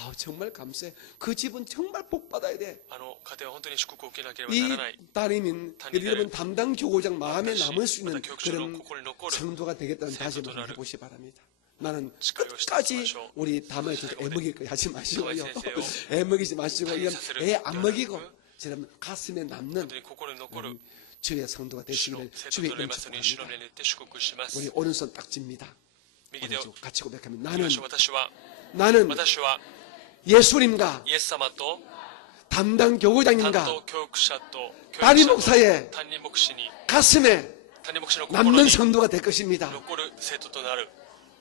아, 정말 감사해. 그 집은 정말 복 받아야 돼. あの家庭は本当に祝福を受けなければ 이 ならない。 따님인 담임 여러분 담당 교우장 마음에 私 남을 수 また 있는 教師の 그런 心に残る 성도가 되겠다는 생도도 다짐을 나를 해보시 바랍니다. 나는誓いをしていき 끝까지 ましょう。 우리 담을 주 최고의 애먹일 거 하지 마시고요. 담을 세세요. 애 먹이지 마시고 담임 이건 사슬을 애 안 먹이고 열어놓고 여러분 가슴에 本 남는 当に心に残る 주의 성도가 主の 되시기를 生徒 주의 となり 이름 ますように主の 축복합니다. 命によって祝福します。 우리 오른손 딱집니다. 右手を 오른쪽 같이 고백하면 言いましょう。私は 나는 私は 예수님과 イエス様と 담당 担 교우장님과 当教育者と教 담임 育者と 목사의 担任牧師に 가슴에 担任牧師の心 남는 に 성도가 될 것입니다. 残る生徒となる。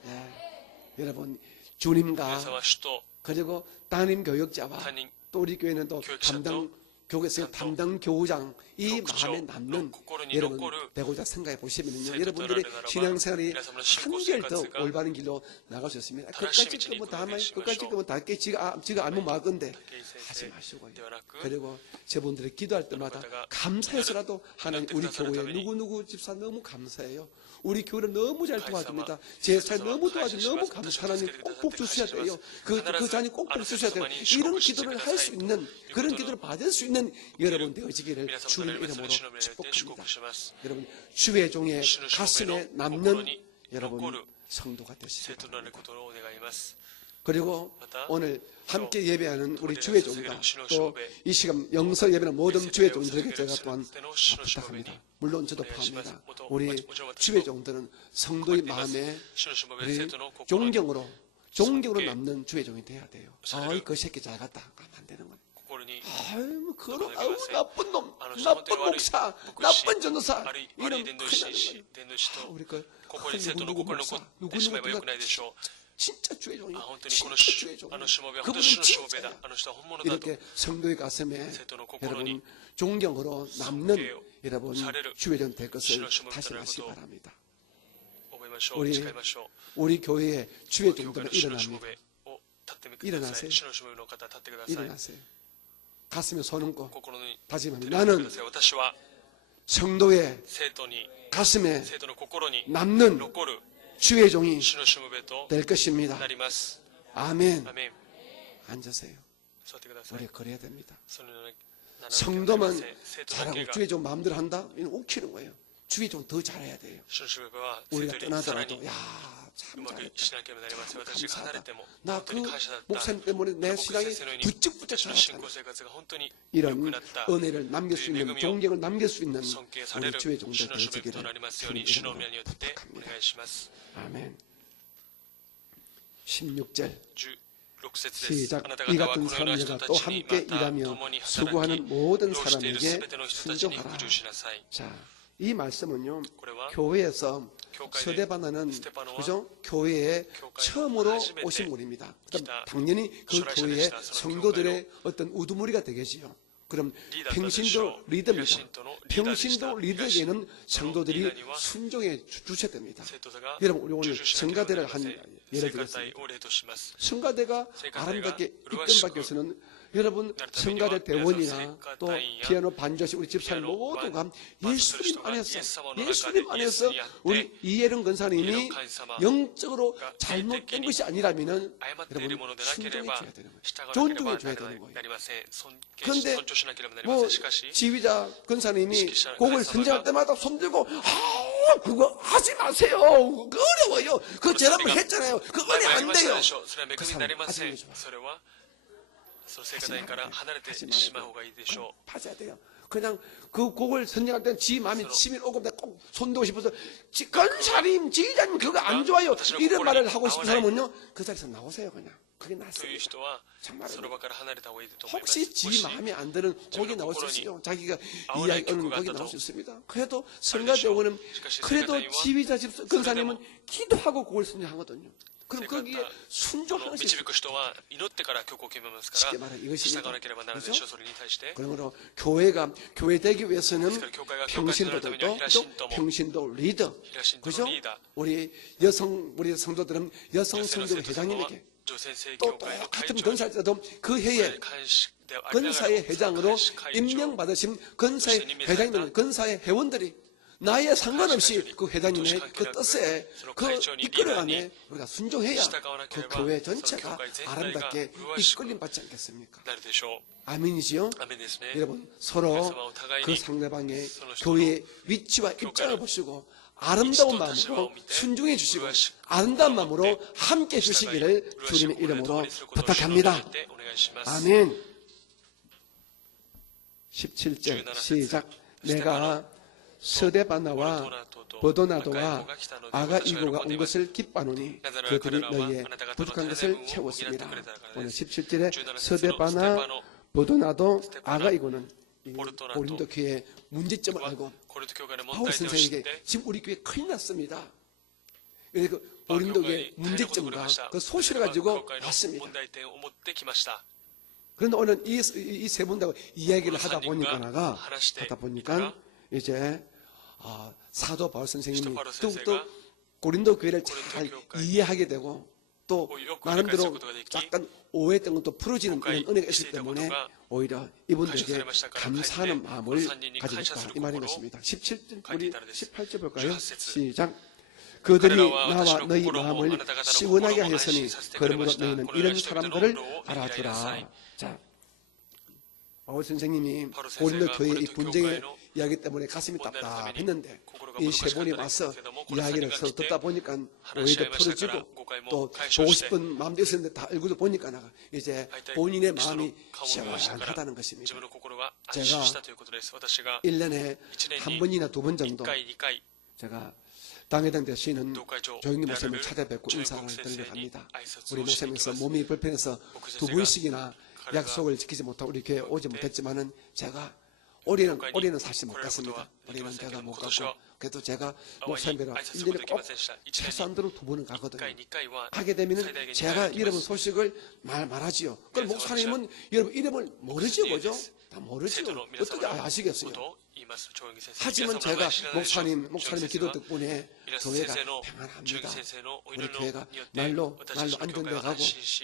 예. 여러분 皆 주님과 様主と 그리고 담임 교역자와 担任 또 우리 교회는 또 교육자도 담당 교회에서 담당 담당 교우장 이 교육자, 마음에 남는 고코로니 여러분 노코르 되고자 생각해 보시면요 세토 여러분들의 떠나는 신앙생활이 나라바, 이라서는 신고 한결 더 생활가 올바른 길로 나갈 수 있습니다. 다라시 끝까지 미치니 끄면 다만 그것이 끝까지 마쇼. 끄면 다 지가 알면 말 건데 竹井先 하지 生 마시고요. ではなく 그리고 저분들이 기도할 때마다 그러다가 감사해서라도 하나님 우리 그때그때 교회 사람이 누구누구 집사 너무 감사해요. 우리 교회를 너무 잘 가이사마, 도와줍니다. 제 살 가이사마, 너무 도와줘 너무 가이사마, 감사. 하나님 가이사마, 꼭 주셔야 돼요. 그 하나라스, 자녀 꼭 주셔야 돼요. 아나세스마니 이런 슈코시 기도를 시베다 할 수 사이도 있는 그런 이것도 기도를 받을 수 있는 여러분 되어지기를 皆様と 주의 なります 이름으로 主の命によって祝 축복합니다. 福します。 여러분 주의 종의 주의 가슴에 종의 남는心に 여러분 残る 성도가 되시기 生徒となる 바랍니다. ことを願います。 그리고 맞다. 오늘 함께 예배하는 우리 또 주의 우리는 종과 스스로 또 신호시오베 이 시간 영서 예배는 모든 예배를 주의 종들에게 스스로 제가 또한 스스로 신호시오베니 부탁합니다. 물론 저도 네, 포함합니다. 시마스, 우리 모두 주의 종들은 성도의 마음에 主のしもべ 우리 生徒の心に 존경으로 성께 남는 주의 종이 돼야 돼요. 사례를 아이 그 새끼 잘 갔다 가면 안 되는 거예요. 心に 아유 그런 그러게 아우 마세요. 나쁜 놈, 아, 나쁜 저한테 목사, 와리, 나쁜 전도사 悪い 이런 伝道 큰일 師 나는 伝道師 거예요. と 우리 그 ここに生徒の 누구 心に 목사, 残ってしまえばよくないでしょう。 진짜 주의 종이 あ本当にこの 진짜 주의 あ 종이 のしもべは本当 그분은 に主のしもべ 진짜야. だ。あの人は本物だと 이렇게 성도의 가슴에 生徒の心に 여러분 존경으로 남는 성께요. 여러분 사례를 주의 종 될 것을 신의 신문을 다시 따르는 마시기 것도 바랍니다. 覚えましょう。 우리 誓いましょう。 우리 교회에 주의 教会 종들은 の主のしも 일어납니다. べを立ってみてくださ 일어나세요. い。主のしもべの方立ってください。 일어나세요. 가슴에 손 얹고 心に 다짐합니다. 照れてく 나는 ださい。私は 성도의 生徒に 가슴에 生徒の心に 남는 残る 주의 종이 主のしもべと 될 것입니다. なります。 아멘. アメン。 앉으세요. 座ってくださ 우리 い。 그래야 됩니다. そのような 성도만 生徒だ 잘하고 けが 주의 종 마음대로 한다? 이건 웃기는 거예요. 주의 종 더 잘해야 돼요. 主のしもべは生 우리가 徒にさらに 떠나더라도 야 う 참 まく 잘했다. しなければなりません。私が離れても 나 本当 그 に感謝だった。 목사님 때문에 내 牧 신앙이 師先生のように 부쩍부쩍 私の信 자랐다. 仰生活が本当に良く 이런 なった 은혜를 남길 수 있는 존경을 남길 수 있는 尊敬さ 우리 れる 주의 主 종들 のしもべと 되시기를 なりますよう 주님 に主の 이름으로 皆によってお 부탁합니다. 願いします。 아멘. 16절 16節です。 시작. あなた 이 方は 같은 このような人 사람들과 た 또 ちに 함께 また 일하며 共に働き 수고하는 모든 労している 사람에게 すべての人たちに 순종하라. 服従しなさい。 자, 이 말씀은요. これは 교회에서 教会で 스데바나는 스테파노와 그죠? 교회에 교회에 처음으로初めて 오신 분입니다. 그럼 기타 당연히 그 초라시아 교회의 되시다. 성도들의 어떤 우두머리가 되겠지요. 그럼 リーダーと 평신도 ペ 리더입니다. シントのリーダーでした 평신도 리더에게는 성도들이 リーダーには 순종해 주셔야 됩니다. 生徒が 여러분 우리 오늘 従従しなければなり 성가대를 ません 한 예를 聖歌隊 들겠습니다. を例とします。 성가대가聖歌隊が 아름답게麗しく 이끌받기 위해서는 여러분 성가대 대원이나 또 피아노 반주시 우리 집사님 모두가 예수님 안에서 우리 이혜령 권사님이 영적으로 잘못된 것이 아니라면은 여러분 순종해줘야 되는 거예요. 존중해줘야 되는 거예요. 그런데 뭐 지휘자 권사님이 곡을 선정할 때마다 손들고 그거 하지 마세요. 그거 어려워요. 그거 제가 한번 했잖아요. 그거 은혜 안 돼요. 그 사람 하시는 게 좋아요. 하셔야 돼요. 그냥 그 곡을 선정할 때는 지 마음이 치밀 오고 꼭 손대고 싶어서 권사님, 지휘자님 그거 안 좋아요. 이런 말을 하고 싶은 사람은요 그 자리에서 나오세요. 그냥 그게 낫습니다. 정말로 혹시 지 마음에 안 드는 곡이 나올 수 있어요. 자기가 이야기하는 곡이 나올 수 있습니다. 그래도 성가대원은 그래도 지휘자 권사님은 기도하고 곡을 선정하거든요. 그럼 거기에 순종하는 것이 쉽게 말해 이것입니다. 그렇죠? 그러므로 교회 되기 위해서는 평신도들도 또 평신도 리더, 그죠? 우리 성도들은 여성 성도 회장님에게 또 똑같은 건사에서도 그 해에 건사의 회장으로 임명받으신 건사의 회장님들, 건사의 회원들이 나이에 상관없이 그 회장님의 그 뜻에 그 이끌어감에 우리가 순종해야 그 교회 전체가 아름답게 이끌림 받지 않겠습니까? 아멘이지요? 여러분 서로 그 상대방의 교회의 위치와 입장을 보시고 아름다운 마음으로 순종해 주시고 아름다운 마음으로 함께 해 주시기를 주님의 이름으로 부탁합니다. 아멘. 17절 시작. 내가 스데바나와 버도나도와 아가이고가 온 것을 기뻐하노니 그들이 너희의 부족한 것을 채웠습니다. 오늘 17절에 스데바나, 버도나도, 아가이고는 고린도 교회의 문제점을 알고 바울 선생에게 지금 우리 교회 큰일 났습니다. 그래서 고린도 교회의 문제점과 그 소식을 가지고 왔습니다. 그런데 오늘 이 세 분하고 이야기를 하다 보니까 이제 사도 바울 선생님이 더욱더 고린도 교회를 잘 이해하게 되고 또 나름대로 약간 오해했던 것도 풀어지는 이런 은혜가 있기 때문에 오히려 이분들에게 감사하는 마음을 가지고 있다 이 말인 것입니다. 17절 우리 18절 볼까요? 시작. 그들이 나와 너희 마음을 시원하게 하였으니 그러므로 너희는 이런 사람들을 알아주라. 자, 바울 선생님이 고린도 교회의 이 분쟁의 이야기 때문에 가슴이 답답했는데 이 세 분이 와서 이야기를 서로 듣다 보니까 오해도 풀어지고 또 보고 싶은 마음도 있었는데 다 얼굴도 보니까 이제 본인의 마음이 시원하다는 것입니다. 제가 1년에 한 번이나 두 번 정도 제가 당회당 되시는 조영기 목사님을 찾아뵙고 인사를 드리러 갑니다. 우리 목사님께서 몸이 불편해서 두 번씩이나 약속을 지키지 못하고 우리 교회에 오지 못했지만은 제가 올해는 사실 못 갔습니다. 올해는 제가 못 가고 그래도 제가 목사님이라 1년에 꼭 최소한으로 두 번은 가거든요. 가게 되면은 제가 여러분 소식을 말하지요. 그럼 목사님은 여러분 이름을 모르죠, 그죠? 다 모르죠. 어떻게 아시겠어요? 하지만 제가 목사님의 기도 덕분에 교회가 평안합니다. 우리 교회가 날로 안정돼 가고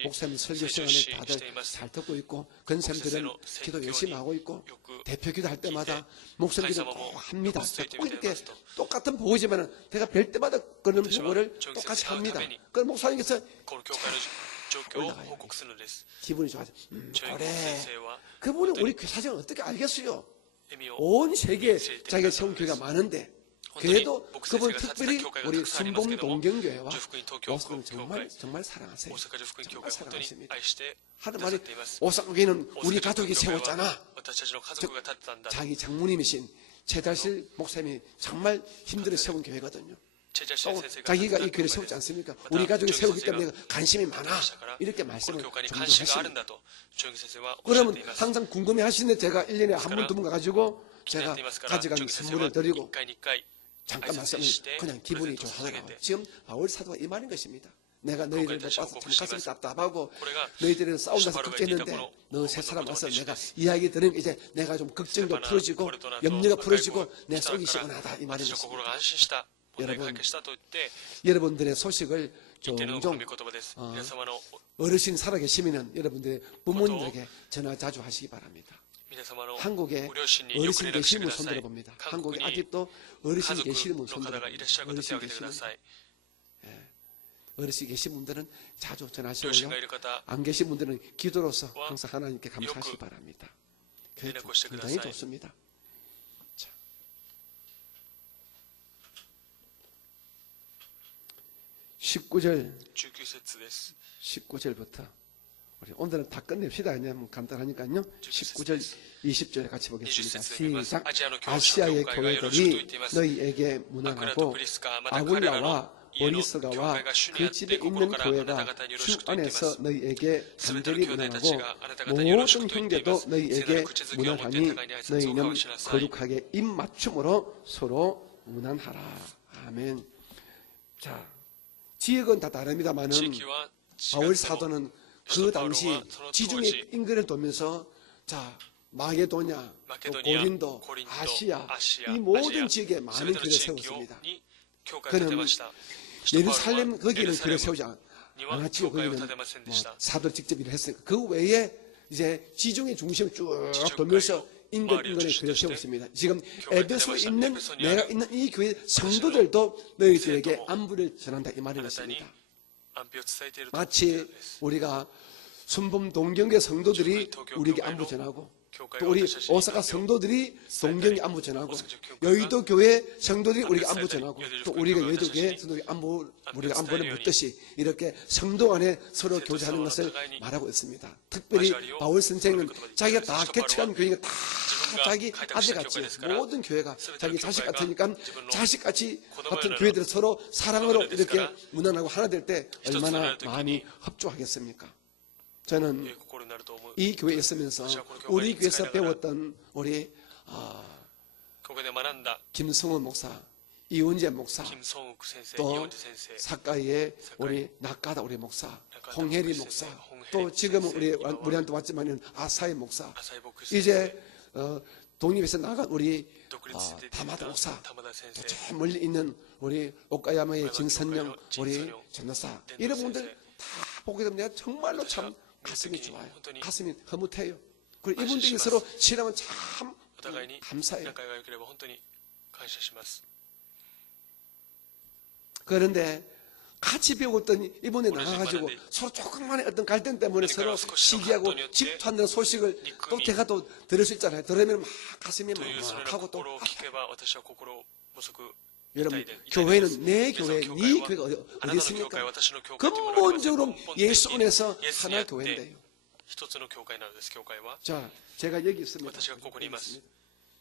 목사님 설교 시간에 다들 잘 듣고 있고 권사님들은 기도 열심히 하고 있고 대표 기도할 때마다 목사님 기도 꼭 합니다. 꼭 이렇게 똑같은 보고지만 제가 뵐 때마다 그런 보고를 똑같이 합니다. 그 목사님께서 올라가요. 기분이 좋아져. 그래. 그분은 우리 교회 사정을 어떻게 알겠어요? 온 세계에 자기가 세운 교회가 많은데 그래도 그분 특별히 우리 순봉 동경교회와 오사카를 정말 사랑하세요. 정말 사랑하십니다. 하는 말이 오사카교회는 우리 가족이 세웠잖아. 자기 장모님이신 최달실 목사님이 정말 힘들어 세운 교회거든요. 자기가 이 교회를 세우지 않습니까? 우리 가족이 세우기 때문에 관심이 많아. 이렇게 말씀을 종종 하십니다. 그러면 항상 궁금해 하시는데 제가 1년에 한 번, 두 번 가가지고 제가 가져간 선물을 드리고 잠깐 말씀을 그냥 기분이 좋아하더라고요. 지금 바울 사도가 이 말인 것입니다. 내가 너희들 못 봐서 참 가슴이 답답하고 너희들은 싸운다서 걱정했는데 너 세 사람 와서 내가 이야기 들으면 이제 내가 좀 걱정도 풀어지고 염려가 풀어지고 내 속이 시원하다 이 말인 것입니다. 여러분들의 소식을 言っているのがこの 종종 御言葉です。 어 皆様の 어르신 살아계시면 여러분들의 부모님들에게 전화 자주 하시기 바랍니다. 皆様の 한국에 ご両親によく 어르신 連絡して 계시는 く 분 ださ 손들어 い。 봅니다. 韓国 한국에 に 아직도 家 어르신 族 계시는 분 の 손들어 方がいらっ 봅니다. しゃる方手 어르신 を挙げてくだ 계시는 さい。 어르신 계신 분들은 자주 両親 전화하시고요. がいる方、 안 계신 분들은 기도로서 와, 항상 하나님께 감사하시기 요크 바랍니다. 그게 연락 오시기 굉장히 그다사이. 좋습니다. 자. 19절 19節です。 19절부터 우리 오늘은 다 끝냅시다. 왜냐하면 간단하니까요. 19절 20절에 같이 보겠습니다. 20 시작. アジアの教 아시아의 会がよろしくと言ってい 교회들이 ます。 너희에게 アクラと 무난하고 プリスカ、また彼らの 아굴라와 家の教 보리스가와 会が主にあ 그 って 집에 心 있는 からあなた 교회가 方によろ 주 しくと言っていま 안에서 す。 너희에게 すべての 간절히 兄弟た 무난하고 ちがあなた方によろしく 모든 と言っていま 형제도 す。聖なる 너희에게 口づけを持って 무난하니 互いに挨拶を交 너희는 わしなさい。 거룩하게 입맞춤으로 서로 무난하라. 아멘. 자, 지역은 다 다릅니다만은 地域は違 바울 っても 사도는 그 당시 서로 지중해 인근을 돌면서 자 마게도냐, 또 마케도니아, 고린도, 고린도, 아시아 아시아, 이 모든 아시아, 지역에 すべ 많은 ての 교회를 地域 세웠습니다. に教会を建て 그는 ました。 예루살렘 거기에는 예루살렘 교회를 세우지 には 않았지요. 教会を 거기는 建てませんで 뭐 した。 사도를 직접 일을 했으니까 그 외에 이제 지중해 중심을 쭉 지중해 돌면서 인근 마을을 인근에 교회를 중심으로 세웠습니다. 지금 교회를 에베소에 세웠습니다. 있는 에베소에 내가 있는 이 교회 성도들도 너희들에게 세도모 안부를 전한다 이 말인 あなたに 것입니다. 安否を伝えていると 마치 우리가 순범 동경계 성도들이 우리에게 안부 전하고 또 우리 오사카 성도들이 동경에 안부 전하고 여의도 교회 성도들이 우리에게 안부 전하고 또 우리가 여의도 교회 성도들이 우리가 안부를 묻듯이 이렇게 성도 간에 서로 교제하는 것을 말하고 있습니다. 특별히 바울 선생은 자기가 다 개척한 교회가 다 자기 아들같이 모든 교회가 자기 자식 같으니까 자식같이 같은 교회들 서로 사랑으로 이렇게 무난하고 하나 될 때 얼마나 마음이 협조하겠습니까? 저는 心になると思う。 이 교회에 있으면서 우리 교회에서 배웠던 우리 ここで学んだ 김성훈 목사, 이훈재 목사, 金正恩先生、 또 イオンジ先生、 사카이의 우리 낙가다 우리 목사, 홍혜리 목사, 또 지금은 우리한테 왔지만 아사히 목사, 浅井牧師先生、 이제 독립해서 나간 우리 独立で出て 다마다 た 목사, 玉田先 또 生、 저 멀리 있는 우리 오카야마의 진선영, 우리 전도사 이런 분들 다 보게 되면 내가 정말로 참 가슴이 좋아요. 가슴이 흐뭇해요. 그리고 이분들이 서로 친하면 참 お互いに 감사해요. 仲が良ければ本当に感謝します。 그런데 같이 배웠던 이분에 나가가지고 서로 조금만의 어떤 갈등 때문에 서로 시기하고 질투한다는 소식을 또 제가 또 들을 수 있잖아요. 들으면 막 가슴이 というそのような 막하고 또 心を聞けば私は心を細く 여러분 痛いです。 교회는 내 교회, 皆さん 네 教会 교회가 はあな 어디 たの教会 있습니까? 私の教会というものはありません。 근본적으로 根本的に 예수 안에서 イエスに 하나의 あって 교회인데요. 一つの教会なのです。教会は 자, 제가 여기 있습니다.私がここにいます。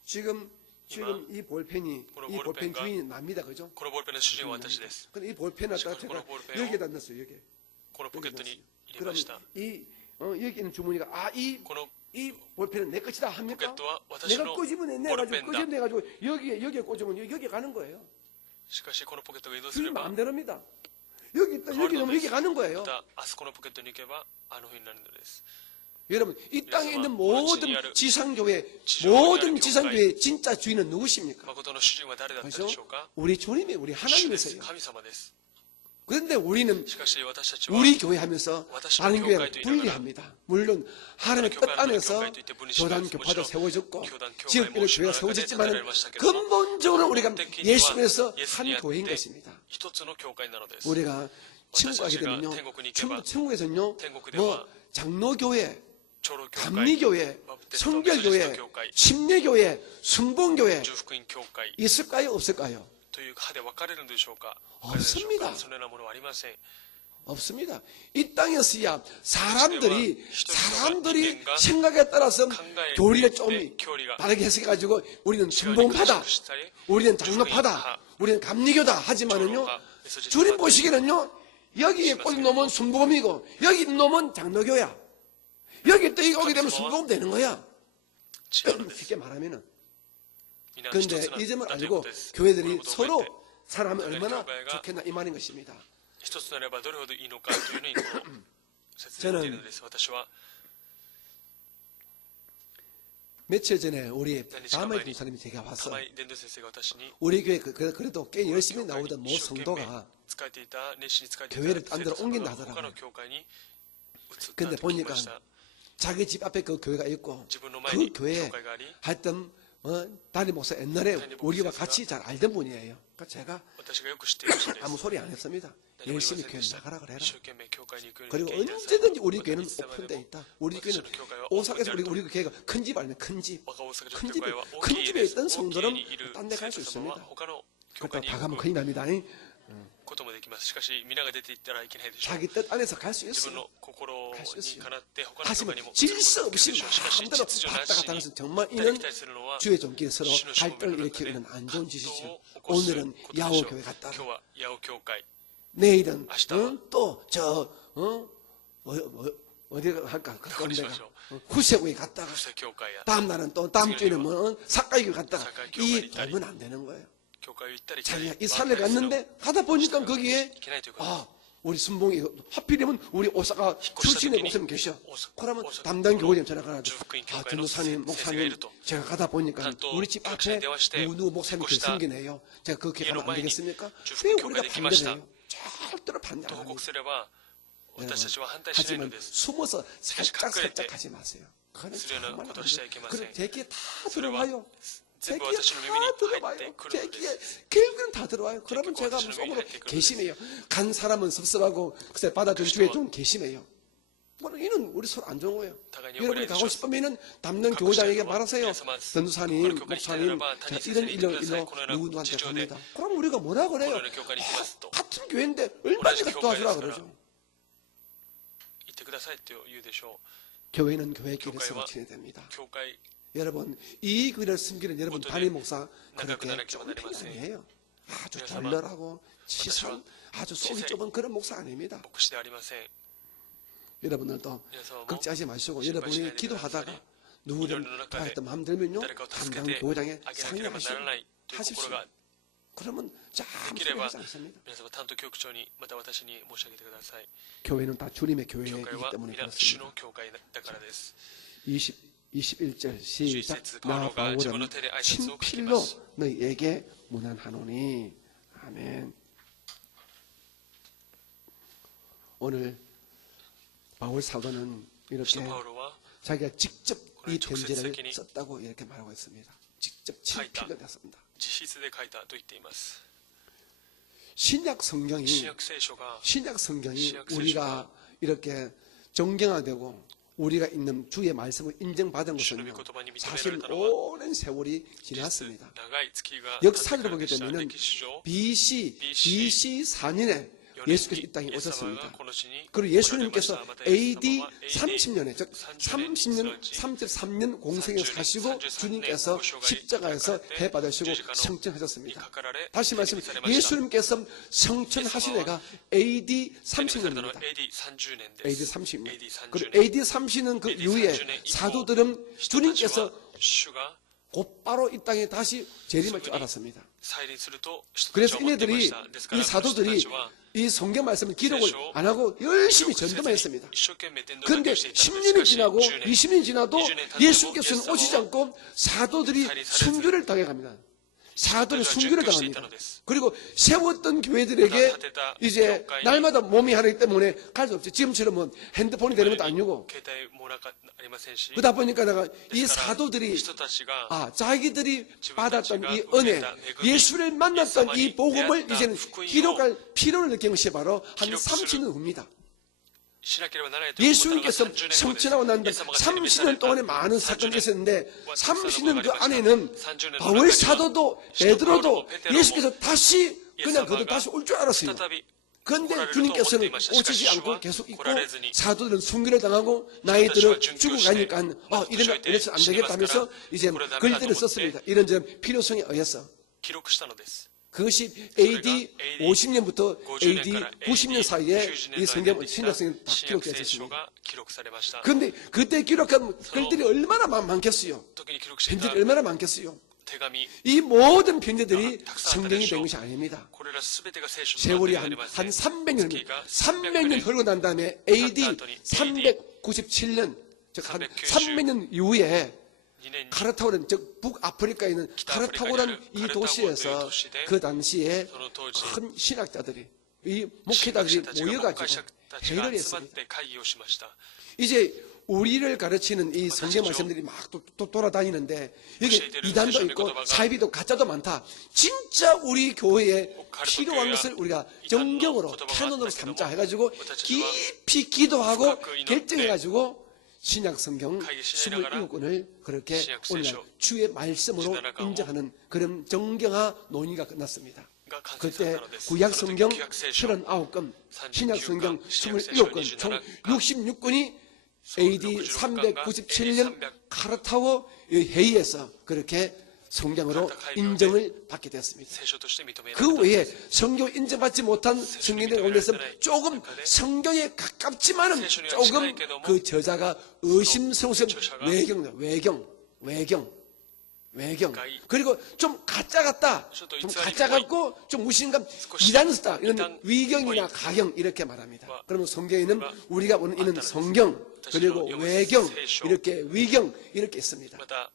지금 이 볼펜이 이 볼펜 주인이 납니다, 그죠? このボールペンの主人は私です。 근데 이 볼펜을 갖다가 지금 제가この 볼펜을 여기에다 넣었어요, 여기. このポケットに入れ 그럼 ました。 여기 있는 주머니가 이 この 볼펜은 내 것이다 ポケ 합니까? ットは私 내가 の 꽂으면 ボールペンだ。 꽂으면 여기에 꽂으면 여기에 가는 거예요. しかしこのポケットが移動す 주인 れば、 마음대로입니다. 여기 있다, 여기 넣으면 여기 가는 ま 거예요. たあそこのポケットに行けばあのふうになるのです。 여러분, 이 땅에 있는 오늘 모든 지리아를- 지상교회, 지리아를 모든 교회. 지상교회의 진짜 주인은 누구십니까? 誠の主人は誰だったで 그죠? しょうか。 우리 주님이 우리 主です。 하나님이세요. 神様です。 그런데 우리는 しかし私たちは 우리 교회 하면서私の 다른 教 교회를 会と言いながら 분리합니다. 물론 하나님의 뜻 안에서 교단 교파도 세워졌고 지역별의 교회가 세워졌지만 근본적으로 우리가 예수님에서 한 교회인 것입니다. 一つの教会なのです。 우리가 천국하게 되면요, 천국에서는요, 天国では 뭐 장로교회, 長老教会、 감리교회, バプテストメソジス 성결교회, ト教会、 침례교회, 순봉교회 十福音教会 있을까요, 없을까요? という派で分かれるんでしょうか。 없습니다. そのようなものはありません。 없습니다. 이 땅에서야 사람들이 생각에 따라서 교리를 좀 다르게 해석해가지고 우리는 순봉파다, 우리는 장로파다, 우리는 감리교다 하지만은요, 주님 보시기에는요, 여기에 꽂은 놈은 순봉이고 여기 있는 놈은 장로교야. 여기 또 오게 되면 순봉 되는 거야. 違うのです 쉽게 말하면은. 皆一 그런데 つなん 이 점을 だという 알고 ことです。 교회들이 このことを覚え 서로 て 사람이 얼마나 좋겠나 이 말인 것입니다. 一つなればどれほどいいのかというのにこの説明しているのです。私は 며칠 전에 우리何日 다마이 か前に 교사님이 제가 와서 玉井伝道先生が私に 우리 교회 그래도 꽤 열심히 나오던 모 성도가 使えていた熱心に使えていた 교회를 딴 生 데로 徒さんが 옮긴다 他 하더라고요. の教会に移った 근데 と聞きま 보니까 した 자기 집 앞에 그 교회가 있고 自分の前 그 に 교회에 教会があり 하여튼 담임 목사 옛날에 담임 우리와 목사가 같이 잘 알던 분이에요. 그러니까 제가 私がよく知っている人です 아무 소리 안 했습니다. 何も言いませ 열심히 んで 교회 した 나가라 그래라. 一生懸命教会に行くように 그리고 言っていた 언제든지 우리 また 교회는 いつまで 오픈되어 も 있다. 우리 私 교회는 の教会は 오사카에서 オープンであると 우리 교회가 큰 집 아니면 큰 집. 若大阪城 큰 教 집에 会は大 큰 きい 집에 です 있던 大きい 성도는 家にいる 딴 데 갈 수 生徒様は 있습니다. 他の教 그러니까 会に 다 行 가면 く 큰일 납니다. こともできますしかし皆が出ていったらいけないでしょう 자기 뜻 안에서 갈 수 自分 있어요. の心に 갈수 있어요. かなって他の教 하지만 会にも移ること 질서 ができる 없이 でしょうしかし 마음대로 秩序 왔다 な 갔다 し 하는 に 것은 정말 行ったり 이는 来たりするのは 주의 종끼리 서로 신의 갈등을 신문을 일으키는 가운데 안 좋은 葛藤 짓이죠. を起こす 오늘은 ことでしょ 야오 う 교회 갔다가 今日は八尾教会 내일은 아시다. 어디가 할까? 가까운 데가 거리시죠. 후세구에 갔다가 布施教会や 다음 날은 또 다음 지금 주에는 뭐 사카이교 갔다가 사카이 이 교회가 되면 안 되는 거예요. 教会行ったり来たり 자기가 이 산에 갔는데 가다 보니까 거기에 いけないということ 아 우리 순봉이 하필이면 우리 오사카 출신의 목사님 계셔. 그러면 담당 교우님 전화가지고 아 전도사님 목사님 제가 가다 보니까 우리 집 앞에 누구 목사님 글 생기네요. 제가 그 교회 가면 안 되겠습니까? 왜 우리가 반대해요? 절대로 반대 と 안 報告 합니다. すれば私たちは反対しないの 하지만 です 숨어서 살짝 가까이 살짝 때 하지 마세요. 그거는 쓰려는 정말 안 것도 돼요. 시작이 마세요. 그럼 제 귀에 다 들어와요. 제 全部 귀에 私の耳に 다 入っ 들어와요. てくる 제 ので 귀에 す 결국은 다 들어와요. 그러면 결국 제가 어디서 속으로耳に入ってくるの 개심해요. 간 사람은 섭섭하고 글쎄 받아준 주에 좀 개심해요. 뭐 이는 우리 서로 안 좋은 거예요. 당연히 여러분이 그래야 가고 되죠. 싶으면 담당 가고 교장에게 싶으면 말하세요. 그래서 전도사님, 그걸 교육을 목사님, 시키려면 제가 단위 이런 선생님, 일로 그래서 누구한테 지조대 갑니다. 그럼 우리가 뭐라 그래요? 그거는 교육관이 기마스 또. 같은 교회인데 얼마나 오라지 도와주라 교육관이 그러죠. 行ってくださいって言うでしょ 교회는 교회끼리 교회와 서로 친해됩니다. う教会 여러분 이 교회를 숨기는 여러분 모두는 담임 목사 그렇게 나가고 좁은 나가게 편이 만들면 아니에요. 아주 그래서 졸렬하고 치산 아주 속이 시세- 좁은 그런 목사 아닙니다. 牧師ではありません 여러분들도 皆様も 걱정하지 마시고心配しない 여러분이 で 기도하다가 누구를 이런中で 도와했던 마음 들면요 誰かを助 담당 けて 교장에 あげなければな 상의하시고 らないという 하십시오. 心が 그러면 아무 できれ 소리 ば 하지 않습니다. 皆様担当教区長にまた私に申し上げてください 교회는 다 주님의 교회이기 教会は 때문에 皆主 그렇습니다. の教会だからです 21절 시작 11節 나 바로가 바울은 자신의手で挨拶を 친필로 書きます 너희에게 문안하노니 아멘. 오늘 바울 사도는 使 이렇게 徒パウロは 자기가 직접 이 그걸 편지를 적극적인 썼다고 이렇게 말하고 있습니다. 직접 가이다. 친필로 냈습니다. 自筆で書いたと言っています 신약 성경이 新約聖書が 신약 성경이 신약聖書 우리가 이렇게 정경화되고 우리가 있는 주의 말씀을 인정받은 것은요, 주님의言葉に認められ 사실 たのは 오랜 세월이 実 지났습니다. 長い月が 역사를 経って 보게 からでした 되면은 歴史上 BC 4년에 4 예수께서 이 年 땅에 にイエス様 오셨습니다. がこの地に 그리고 예수님께서 来られました。またイエス AD 様は 30년에 즉 30년 33년 공생에 사시고 주님께서 십자가에서 해받으시고 に 성천하셨습니다. かかられ 다시 말씀 されました 예수님께서 성천하신 해가 AD されたのは 30년입니다. AD 30年 AD です 30년. AD 30 그리고 년 AD 30년 그 AD 이후에 30년 이후 사도들은 人たちは 주님께서 主が 곧바로 이 땅에 다시 재림할 줄 알았습니다. 再臨すると人たち 그래서 は思っていまし 이네들이 たですか 이 ら人た 사도들이 ちは 이 성경 말씀을 기록을聖書を 안 하고 열심히 記録せず 전도만 に 했습니다. 一生懸命伝道だ 그런데 けをしていたの 10년이 ですし 지나고 10年 20년이 지나도 20년 예수께서는 다되고 오시지 않고 사도들이 순교를 당해갑니다. 사도들이 순교를 당합니다. 그리고 세웠던 교회들에게 이제 날마다 몸이 하기 때문에 갈 수 없죠. 지금처럼 뭐 핸드폰이 되는 것도 아니고 携帯もなかありませんし 그러다 보니까 내가 이 ですから 사도들이 人たちが 자기들이 받았던 이 은혜, 예수를 만났던 이 복음을 이제는 기록할 필요를 느낀 것이 바로 한 30년 후입니다. しなければならないと思ったのが 예수님께서 30年後です 성천하고 난 뒤 イエス様が聖霊され 30년 た 동안에 많은 사건이 30 있었는데 30년 그 30 안에는 30년 바울 사도도 베드로도 베드로도 예수께서 다시 그냥 예수님과 그도 다시 올 줄 알았어요. 再び 그런데 주님께서는 오시지 않고 계속 있고 来られずに 사도들은 순교를 당하고 나이들을 죽어가니까 이래서 안 되겠다면서 이제 글들을 썼습니다. 이런저런 필요성에 의해서 記録したのです 그것이 AD 50년부터 50 AD 年から 90년 사이에 90 이 年 성경 の間に 신약성이 다 新約聖 기록되어 書 있습니다. が記録されました 그런데 그때 기록한 글들이 얼마나 많겠어요. 特に記録していた 편지들이 얼마나 많겠어요. 手紙 이 모든 편지들이 다 성경이 된 것이 아닙니다. これら全てが聖書と 세월이 なってい 한 ません 300년, 月が 300년 흐르고 난 다음에 AD 397년, 즉 한 300년 이후에 2年に 카르타고라는 즉 북아프리카에 있는 카르타고라는 이 도시에서 그 당시에 その当時 큰 신학자들이 이 神学者 목회자들이 たちが牧会者 모여가지고 たちが 회의를 集まっ 했습니다. て会議をしました。 이제 우리를 가르치는 이 성경 말씀들이 막 또 돌아다니는데 여기 이단도 있고 사이비도 가짜도 많다. 진짜 우리 교회에 필요한 것을 우리가 정경으로 캐논으로 삼자 해가지고 깊이 기도하고 결정해가지고 신약 성경 27권을 그렇게 오늘 주의 말씀으로 인정하는 그런 정경화 논의가 끝났습니다. が完成さ 그때 れたのです。 구약 その 성경 時旧約聖書 39권, 신약 성경 新約聖書 27권, 총 27 66권이 AD 397년 카르타고 회의에서 그렇게 성경으로 인정을 받게 됐습니다. 聖書として認められた 그 ので 외에 す。 성경 인정받지 못한 성경들 가운데서 조금 성경에 가깝지만은 조금 그 저자가 의심스러운 외경 그리고 좀 가짜 같다, 좀 가짜 같고 좀 무신감 이단스다 이런 위경이나 가경 이렇게 말합니다. 그러면 성경에는 우리가 보는 이는 성경 그리고 외경 이렇게 위경 이렇게 있습니다. また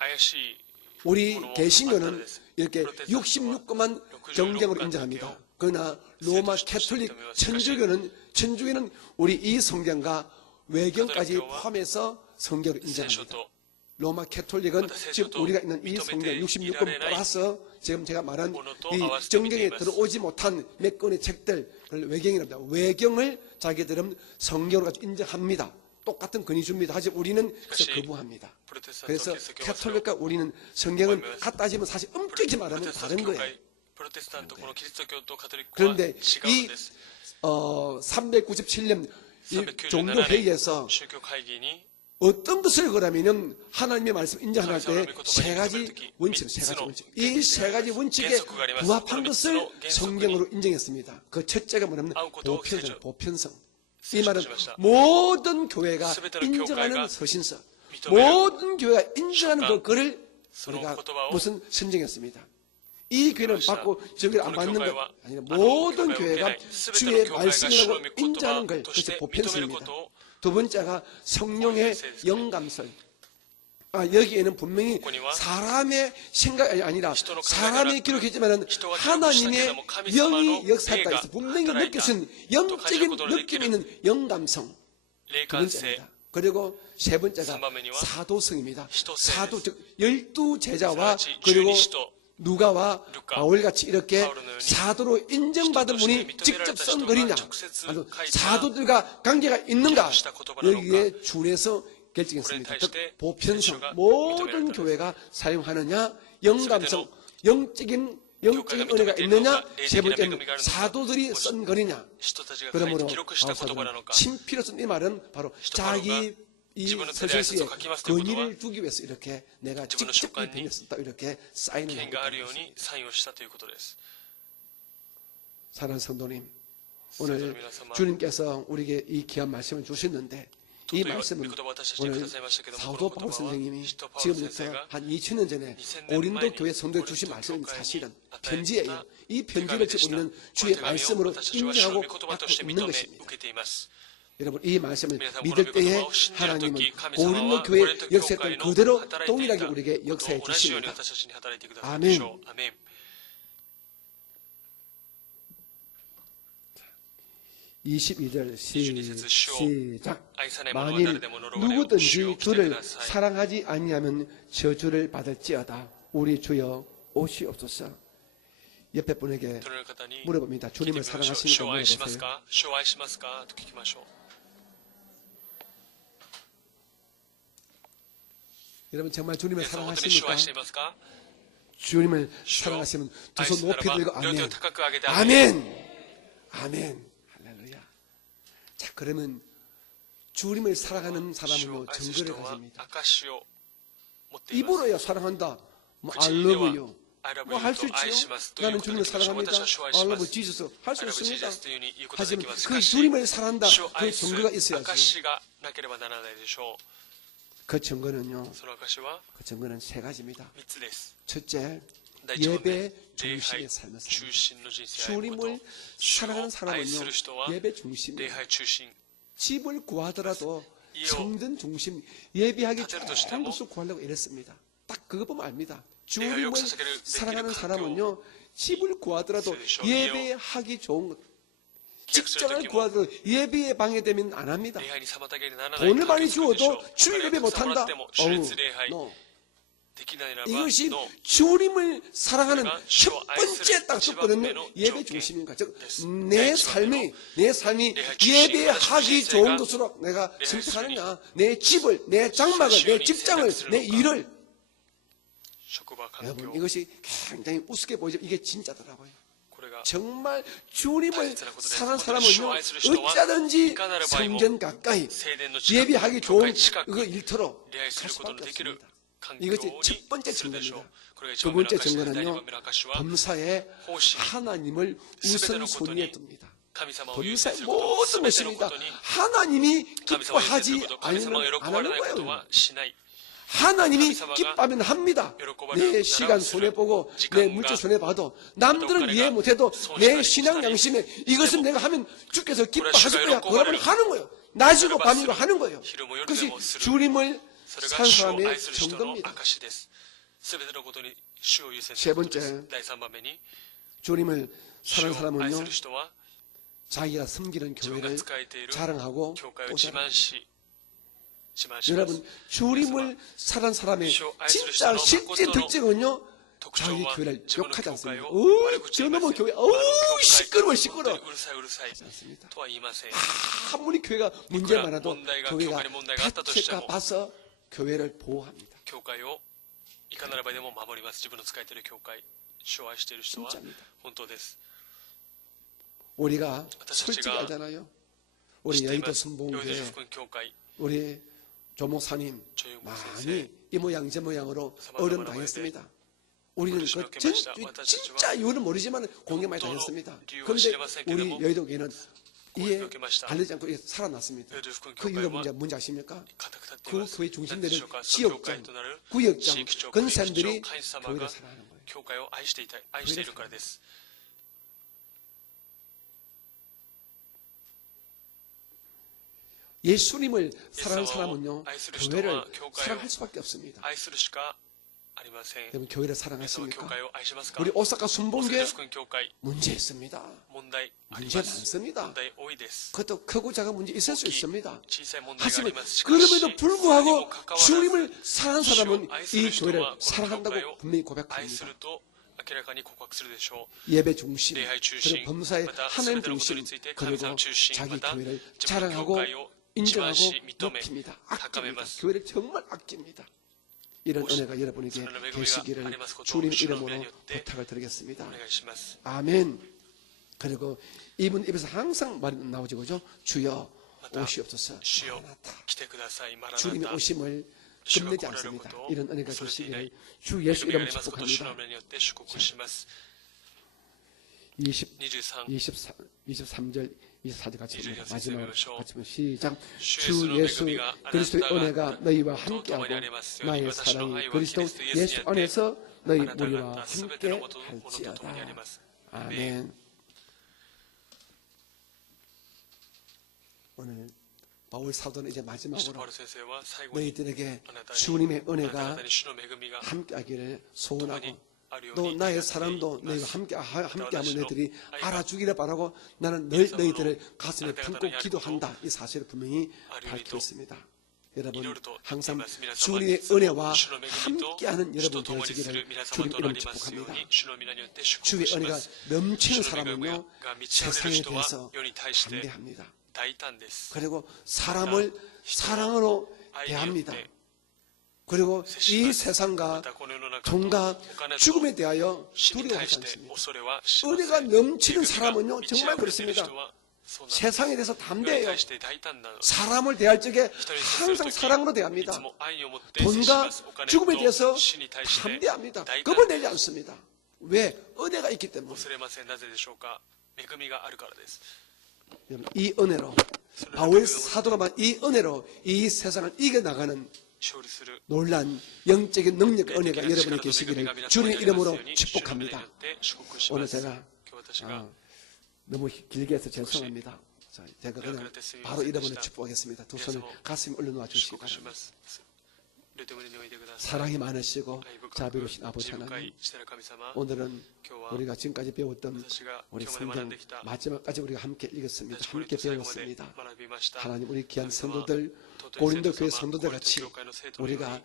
怪しい 우리 개신교는 이렇게 66권만 정경으로 인정합니다. 그러나 로마 캐톨릭 천주교는 우리 이 성경과 외경까지 포함해서 성경을 聖書 인정합니다. と 로마 캐톨릭은 지금 우리가 있는 이 성경 66권 플러스 지금 제가 말한 이 정경에 들어오지 못한 몇 권의 책들 그걸 외경이랍니다. 외경을 자기들은 성경으로 가지고 인정합니다. 똑같은 근위주입니다. 하지만 우리는 그래서 거부합니다. プロテスタント 그래서 キリスト教はそれを 캐톨릭과 우리는 성경은 같다 하지만 사실 プロ 엄격히 テ 말하면 スタント 다른 教 거예요. 会プロテスタントこのキリスト教とカトリックは 그런데 違う 이 のです。 397년 이 397 종교 年 회의에서 宗教会議に 어떤 것을 그러면은 하나님의 말씀 인정할 때 세 가지 원칙, 세 가지 원칙. 이 세 가지 원칙에 부합한 것을 성경으로 인정했습니다. 그 첫째가 뭐냐면 보편성. 이 말은 모든 교회가 인정하는 서신서, 모든 교회가 인정하는 그거를 우리가 무슨 선정했습니다. 이 교회는 받고 저기를 안 받는 것 아니라 모든 교회가 주의 말씀이라고 인정하는 걸 그것이 보편성입니다. 두 번째가 성령의 영감설. 여기에는 분명히 사람의 생각이 아니라 사람이 기록했지만 하나님의 영이 역사할 때 있어 분명히 느낄 수 있는 영적인 느낌이 있는 영감성. 두 번째입니다. 그리고 세 번째가 사도성입니다. 사도 즉 12제자와 그리고 누가와 바울같이 이렇게 사도로 인정받은 분이 직접 쓴 글이냐 사도들과 관계가 있는가 여기에 준해서 결정했습니다. 즉 보편성 모든 교회가 사용하느냐 영감성 영적인 은혜가 있느냐 세 번째는 사도들이 쓴 글이냐 그러므로 바울사도는 친필로 쓴 이 말은 바로 자기 이 서신서에 건의를 두기 위해서 이렇게 내가 직접 이 펜을 썼다 이렇게 사인을 하고 있습니다. 사랑하는 성도님 오늘 주님께서 우리에게 이 귀한 말씀을 주셨는데 이 말씀은 오늘 사도 바울 선생님이 지금부터 한 2000년 전에 고린도 교회 성도에 주신 말씀은 사실은 편지예요. 이 편지를 지금 우리는 주의 말씀으로 인정하고 받고 있는 것입니다. 여러분 이 말씀을 믿을 때에 하나님은 고린도 교회 역사했던 그대로 동일하게 우리에게 역사해 주십니다. 아멘. 22절 시작. 만일 누구든지 주를 사랑하지 아니하면 저주를 받을지어다. 우리 주여 오시옵소서. 옆에 분에게 물어봅니다. 주님을 사랑하시니까 물어보세요. 여러분 정말 주님을 사랑하십니까? 주님을 사랑하시면 두 손 높이 들고 아멘. 아멘. 아멘. 할렐루야. 자 그러면 주님을 사랑하는 사람은 증거를 가집니다. 입으로야 사랑한다. 뭐 I love you. 뭐 할 수 있지요. 나는 주님을 사랑합니다. I love Jesus. 할 수 있습니다. 하지만 그 주님을 사랑한다. 그 증거가 있어야지. 그 증거는요. 그 증거는 세 가지입니다. 첫째, 예배 중심의 삶을 삽니다. 주님을 사랑하는 사람은요. 예배 중심이에요. 집을 구하더라도 성전 중심, 예배하기 좋은 곳을 구하려고 이랬습니다. 딱 그거 보면 압니다. 주님을 사랑하는 사람은요. 집을 구하더라도 그렇죠. 예배하기 좋은 것. 직장을 기억할 구하더라도 예배에 방해되면 안 합니다. 礼拝に妨げにならない 돈을 環 많이 境を作るでしょう 주어도 주일 お金 예배 をたくさんもら 못한다. っても主列礼拝 no. できないならば 이것이 no 주님을 사랑하는 우리가 첫 주와 번째 딱 아이스를 조건은요 집앞에는 예배 조건 중심인가 즉 됐어. 내 네, 삶이 내가 주신 예배하기 가진 좋은 신세가 것으로 내가 내 선택하느냐 내 집을 내 장막을 내 시온이 직장을 생각스러울까? 내 일을 職場環境 여러분 이것이 굉장히 우습게 보이지만 이게 진짜더라고요. これが 정말 주님을 사랑하는 사람은요 주와 아이스를 시도와 어쩌든지 이까나를 바이모 성전 가까이 聖殿の近く 예배하기 教 좋은 会近く 그 일터로 礼拝す 갈 ることの 수밖에 できる 없습니다. 環境 이것이 に 첫 번째 するでしょう 증거입니다. これが一 두 番目の 번째 証しで第二 증거는요 番目の証しは 범사에奉仕 하나님을 우선순위에 둡니다. 神様を優先 범사의 すること 모든 全ての 것입니다. ことに 하나님이 神様を優先する 기뻐하지 こと神様が 않으면 喜 안 ばれ 하는 ないこと 거예요. はしない 하나님이神様が 기뻐하면 합니다. 喜ばれる 내 시간 손해보고 내 시간과 물질 손해봐도 남들은 어떤 이해 못해도 손실이 내 신앙 있다니. 양심에 이것은 내가 하면 주께서 기뻐하실 거야. 그러시가 그러면 이렇게 하는 거예요. 낮이고 그러니까 밤이고 하는 거예요.昼も夜で 그것이 もする 주님을 それ 산 が主を 사람의 愛する人の 정도입니다. 証です全てのことに主を優先す 세 ることです 번째 第3番目に 주님을 主 사는 を愛 사람은요 する人は 자기가 섬기는 自分が 교회를 仕えている 자랑하고 教会を 또 自 자랑합니다. 慢し自慢しま 여러분 す 주님을 사는 사람의 주を愛する 진짜 人の 실제 誠の 특징은요 特徴 자기 は 교회를 自分の 욕하지 教会 않습니다. を 오, 悪口言いま 저놈의 せん 교회, あの教 어우, 会 시끄러워, 本当 시끄러워. にうるさいうるさい 않습니다. とは言いません 아무리 교회가 문제 그러나 많아도 문제가, 교회가 교회에 문제가 있다としても 다칠까 봐서 교회를 보호합니다. 教会をいかなる場合でも守ります自分の使えている教会主を愛している人は 진짜입니다. 本当です 우리가 자체가 솔직히 알잖아요. 우리 知ってい 여의도 ます 순복음교회 ヨイド福音教会 우리 조목사님 조용목 많이 선생 이 모양 저 모양으로 사마사마 어려움 당했습니다. 우리는 그 그러시면 진짜 이유는 모르지만 공개 많이 당했습니다. 이유는 그런데 이해하시겠는데 우리 여의도 교회는 이해 공격했습니다. 갈리지 않고 이렇게 살아났습니다. ヨイド福音 그 教 이유가 会は 뭔지 아십니까? 固く立ってい 그 ます 교회 何で 중심되는 しょうかその教会 지역장, となる 구역장, 地域長 근사님들이 会員様が 교회를 사랑하는 거예요. 教会を愛しているからです 예수님을 사랑하는 예수와 사람은요 아이스를 교회를 시도와 교회를 사랑할 수밖에 없습니다. 愛するしかありません 여러분 교회를 皆様教 사랑하십니까? 会を愛しますか 우리 오사카 大 순복음교회 阪福音教会 문제 있습니다. 問題あり 문제 ます 많습니다. 問題多いです 그것도 크고 작은 문제 있을 수 大きい 있습니다. 小さい問題があ 하지만 りますしかし 그럼에도 불구하고 何もかかわらず 주님을 사랑하는 사람은 주を愛する 이 人 교회를 はこの教会 사랑한다고 を 분명히 愛す 고백합니다. ると明らかに告白するでしょ 예배 중심, 礼拝中心 그리고 범사의 また 하나님 全てのこと 중심, について神 그리고 様中心 자기 また 교회를 自分の教 자랑하고 会を自 인정하고 慢し認め 높입니다. 高め 아낍니다. ます 교회를 정말 아낍니다. 이런 혹시 은혜가 여러분에게 저는恵みが 계시기를 ありますことを 주님 主の 이름으로 皆によって 부탁을 드리겠습니다. お願いします 아멘. 그리고 이분 입에서 항상 말이 나오죠, 그죠? 주여 맞다. 오시옵소서. 主よ 마라나타. 来てくださいマラナ 주님의 タ 오심을 주가 끝내지 고라를 않습니다. 것도 이런 은혜가 소리지 계시기를 주 예수 恵みがあ 이름 りますことを主の 축복합니다. 皆によって祝福します 23절, 23 24절 같이 봅니다. 24절 마지막으로 읽으시오. 같이 보면 시작. 주 주 예수 예수의 그리스도의 은혜가 은혜가 너희와 또 함께하고 동안이 아니마스. 나의 이와 다시는 사랑이 아이와 그리스도 그리스도 예수 예수님한테 안에서 너희 あなた 우리와 方すべ 함께 てのものと共にあ 할지어다. ります 아멘. 오늘 바울 사도는 이제 パ 마지막으로 ウロ先生は最後に 너희들에게 あなたに 주님의 あなた 은혜가 方に主の恵みが 함께하기를 共 소원하고 にあるよう 또 に 나의 願ってい 사랑도 ます 너희가 함께하면私の 너희들이 愛が 알아주기를 바라고 나는 예수님으로 너희들을 가슴에 아나타가 품고 나를 기도한다. 이 사실을 분명히 아리오니도 밝혔습니다. 여러분 이노르도 항상 믿습니다. 주님의 주님의 은혜와 주님의 함께하는 여러분 主と共にす 되시기를 る皆様 주님 と 이름 なりますよう 축복합니다. に主の皆によって祝 주의 福しま 은혜가 す 넘치는 主の恵み 사람은요 が満ち溢れる 세상에 人は 대해서 世に対して 담대합니다. 大胆です 그리고 사람을 사랑으로 愛によっ 대합니다. て 그리고 接し 이 ます 세상과 またこの世の中と 돈과 お金と 죽음에 대하여 死に対 두려워하지 して 않습니다. 恐れはしません 은혜가 넘치는 恵みが 사람은요 満ち 정말 溢れている 그렇습니다. 人はそうなんです 세상에 대해서 世に 담대해요. 対して大胆なのです 사람을 대할 적에 人に接する 항상 時 사랑으로 い 대합니다. つも愛を持って接し 돈과 ますお金 죽음에 と 대해서 死に対して 담대합니다. 大胆 겁을 で 내지 않습니다. 왜? 은혜가 있기 때문에. 恐れませんなぜでしょうか恵みがあるからです 여러분, 이 은혜로 바울 사도가 말한 이 은혜로 이 세상을 이겨나가는 勝利する 놀란 영적인 능력 은혜가 여러분에 계시기를 주님의 이름으로 축복합니다. 오늘 제가 너무 길게 해서 죄송합니다. 자, 제가 그냥 바로 이름으로 축복하겠습니다. 두 손을 가슴에 올려놓아 주시기 바랍니다. 受け止めにおいてください。 사랑이 많으시고 愛深く 자비로우신 아버지 慈悲深 하나님, い父なる神様、 오늘은 今日は 우리가 지금까지 배웠던 私が 우리 今日まで学ん 성경 できた 마지막까지 우리가 함께 읽었습니다. 第一コリン 함께 ト最後まで 배웠습니다. 学びました。 하나님, 우리 귀한 神様、 성도들, 尊い 고린도 生徒 교회 様、 성도들 コリント 같이 教会の生徒のように 우리가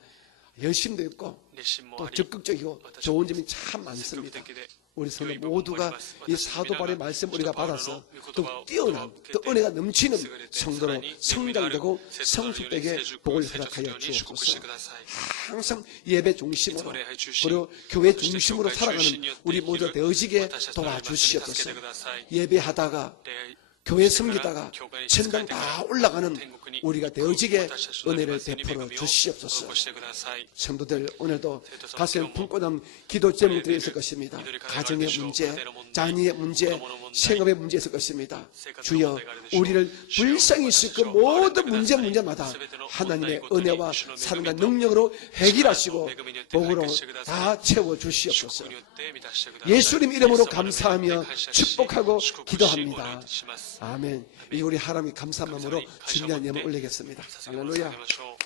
열심도 있고 熱心も 또 あり、 적극적이고 좋은 점이 참 積極 많습니다. 的で 우리 良 성도 い部分もあり 모두가 ます。 이 私 사도 皆が 바울의 말씀 우리가 使徒パウロの 받아서 御言 또 葉を 뛰어난 受け 또 て 은혜가 넘치는 優れて 성도로 さらに 성장되고 恵みのある 성숙되게 成熟 복을 成長する 허락하여 ように祝福して 주옵소서. ください。 항상 예배 いつ 중심으로 も礼拝中心、 그리고 교회 そして 중심으로 教会中 살아가는 心によって 우리 生き 모두 る 되어지게 私たちの皆さんに助け 도와주시옵소서. てください。 예배하다가 礼拝 교회 섬기다가 教会に 천당 仕えて 다 올라가는 天国に 우리가 되어지게 私たちの 은혜를 恵み 베풀어 を 주시옵소서. 施してください。 성도들 오늘도 성도 가슴에 성도 품고 난 기도 제목들이 우리의 있을 것입니다. 기도를 가정의 가져갈 문제, 것이고, 문제, 자녀의 문제, 부모의 문제, 생업의 문제 있을 것입니다. 생活주여 문제가 되시고, 우리를 주여, 불쌍히 씻고 주여, 모든 주여, 문제마다 주여, 하나님의 주여, 은혜와 주여, 사랑과 주여, 능력으로 해결하시고 주여, 주여, 복으로 주여, 주여, 다 채워 주시옵소서. 祝福によって満たしてください。 예수님 이름으로 イエス様の 감사하며 名に感謝し 축복하고 祝福し 기도합니다. お祈りします。 아멘. 이 우리 하나님 감사한 마음으로 진리한 예물 올리겠습니다. 捧げ物を捧 할렐루야. げましょう。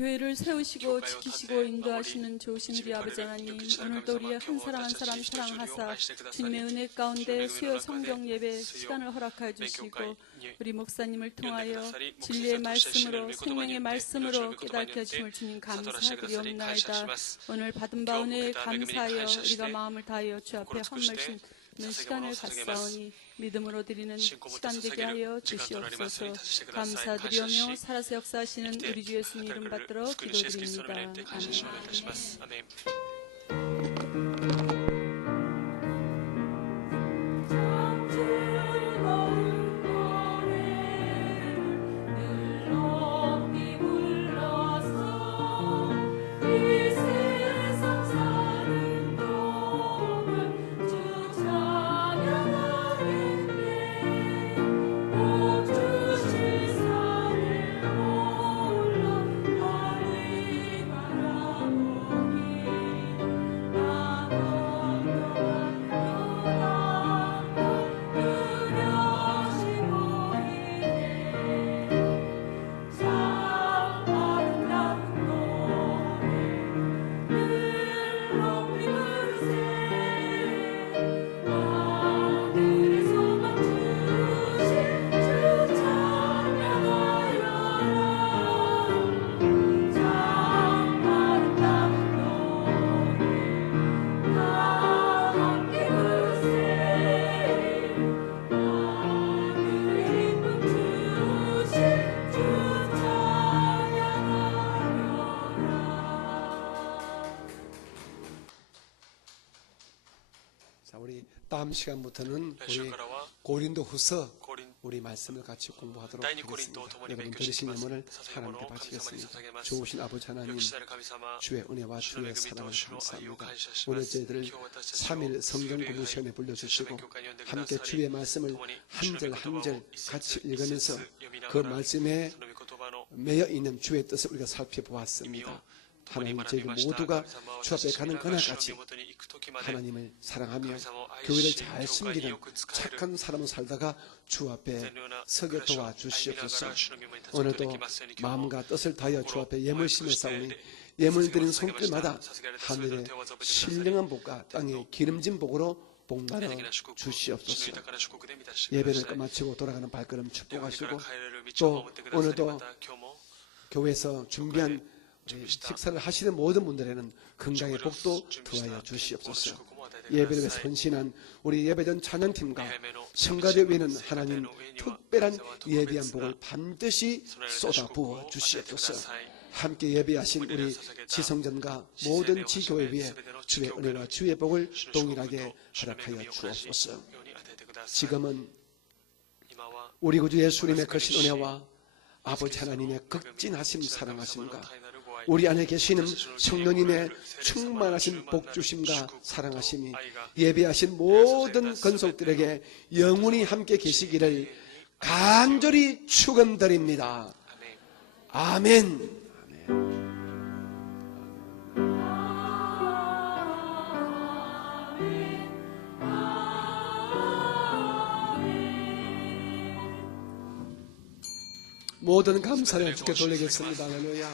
교회를 세우시고 지키시고 인도하시는 좋으신 우리 아버지 하나님, 오늘도 우리의 한 사람 한 사람 사랑하사 주님의 은혜 가운데 수요 성경 예배 시간을 허락하여 주시고 우리 목사님을 통하여 진리의 말씀으로 생명의 말씀으로 깨닫게 하심을 주님 감사드리옵나이다. 오늘 받은 바 은혜에 감사하여 우리가 마음을 다하여 주 앞에 헌물심 는 시간을 갖사오니 믿음으로 드리는 시간 되게 하여 주시옵소서. 감사드리오며 살아서 역사하시는 우리 주 예수님 이름 받들어 기도드립니다. 아멘. アメン。 자, 우리 다음 시간부터는 来週 우리 からは 고린도후서 コリン 우리 말씀을 같이 공부하도록 第二コリントを 하겠습니다. 共に勉 여러분 強してい 들으신 きます。 예물을 捧げ物 하나님께 を神様に 바치겠습니다. 捧げます。 좋으신 아버지 하나님, 良きなる神様、 주의 은혜와 主の恵 주의 みと 사랑을 主の愛を 감사합니다. 感謝し 오늘 ます。 저희들을 今日私たちを 3일 성경 공부 시간에 主の 불러주시고 勉強会に呼んでくだ 함께 さり、 주의 말씀을 共に 한 主の 절 御 한 言葉 절 を一節 같이 一節 읽으면서 読みな 그 がら、 말씀에 その御言葉の 매여 있는 주의 뜻을 우리가 意味を 살펴보았습니다. 共に 하나님 学び 저희 ました。 모두가 神様は 주 앞에 私たち 가는 が主の 그날까지 御元に行く時まで 하나님을 사랑하며 神様を愛 교회를 し、 잘 教会に 섬기는 よく仕える 착한 사람을 살다가 주 앞에 善良な 서게 暮らしを歩みなが 도와주시옵소서. ら主の御前に立つことがで 오늘도 きますように、今日も 마음과 뜻을 다하여 주 앞에 예물 심을 싸우니 捧 예물 げ 드린 捧げました。 손길마다 捧げられた全ての 하늘의 手を技ぶってください。 신령한 복과 땅의 기름진 복으로 복나라 的な祝福、主の 주시옵소서. 豊かな祝福で満たしてくだ 예배를 さい。 끝마치고 돌아가는 발걸음 手を振りから 축복하시고 帰れる道を守ってください。 오늘도 また今日も 교회에서 준비한 우리 식사를 하시는 모든 분들에는 건강의 복도 더하여 주시옵소서. 예배를 위해 헌신한 우리 예배전 찬양팀과 성가대 위에는 하나님 특별한 예비한 복을 반드시 쏟아부어 주시옵소서. 함께 예배하신 우리 지성전과 모든 지교회 위에 주의 은혜와 주의 복을 동일하게 허락하여 주옵소서. 지금은 우리 구주 예수님의 크신 은혜와 아버지 하나님의 극진하심 사랑하심과 우리 안에 계시는 성령님의 충만하신 복주심과 사랑하심이 예배하신 모든 건속들에게 영원히 함께 계시기를 간절히 축원드립니다. 아멘. 아멘. 모든 감사를 주께 돌리겠습니다. 할렐루야.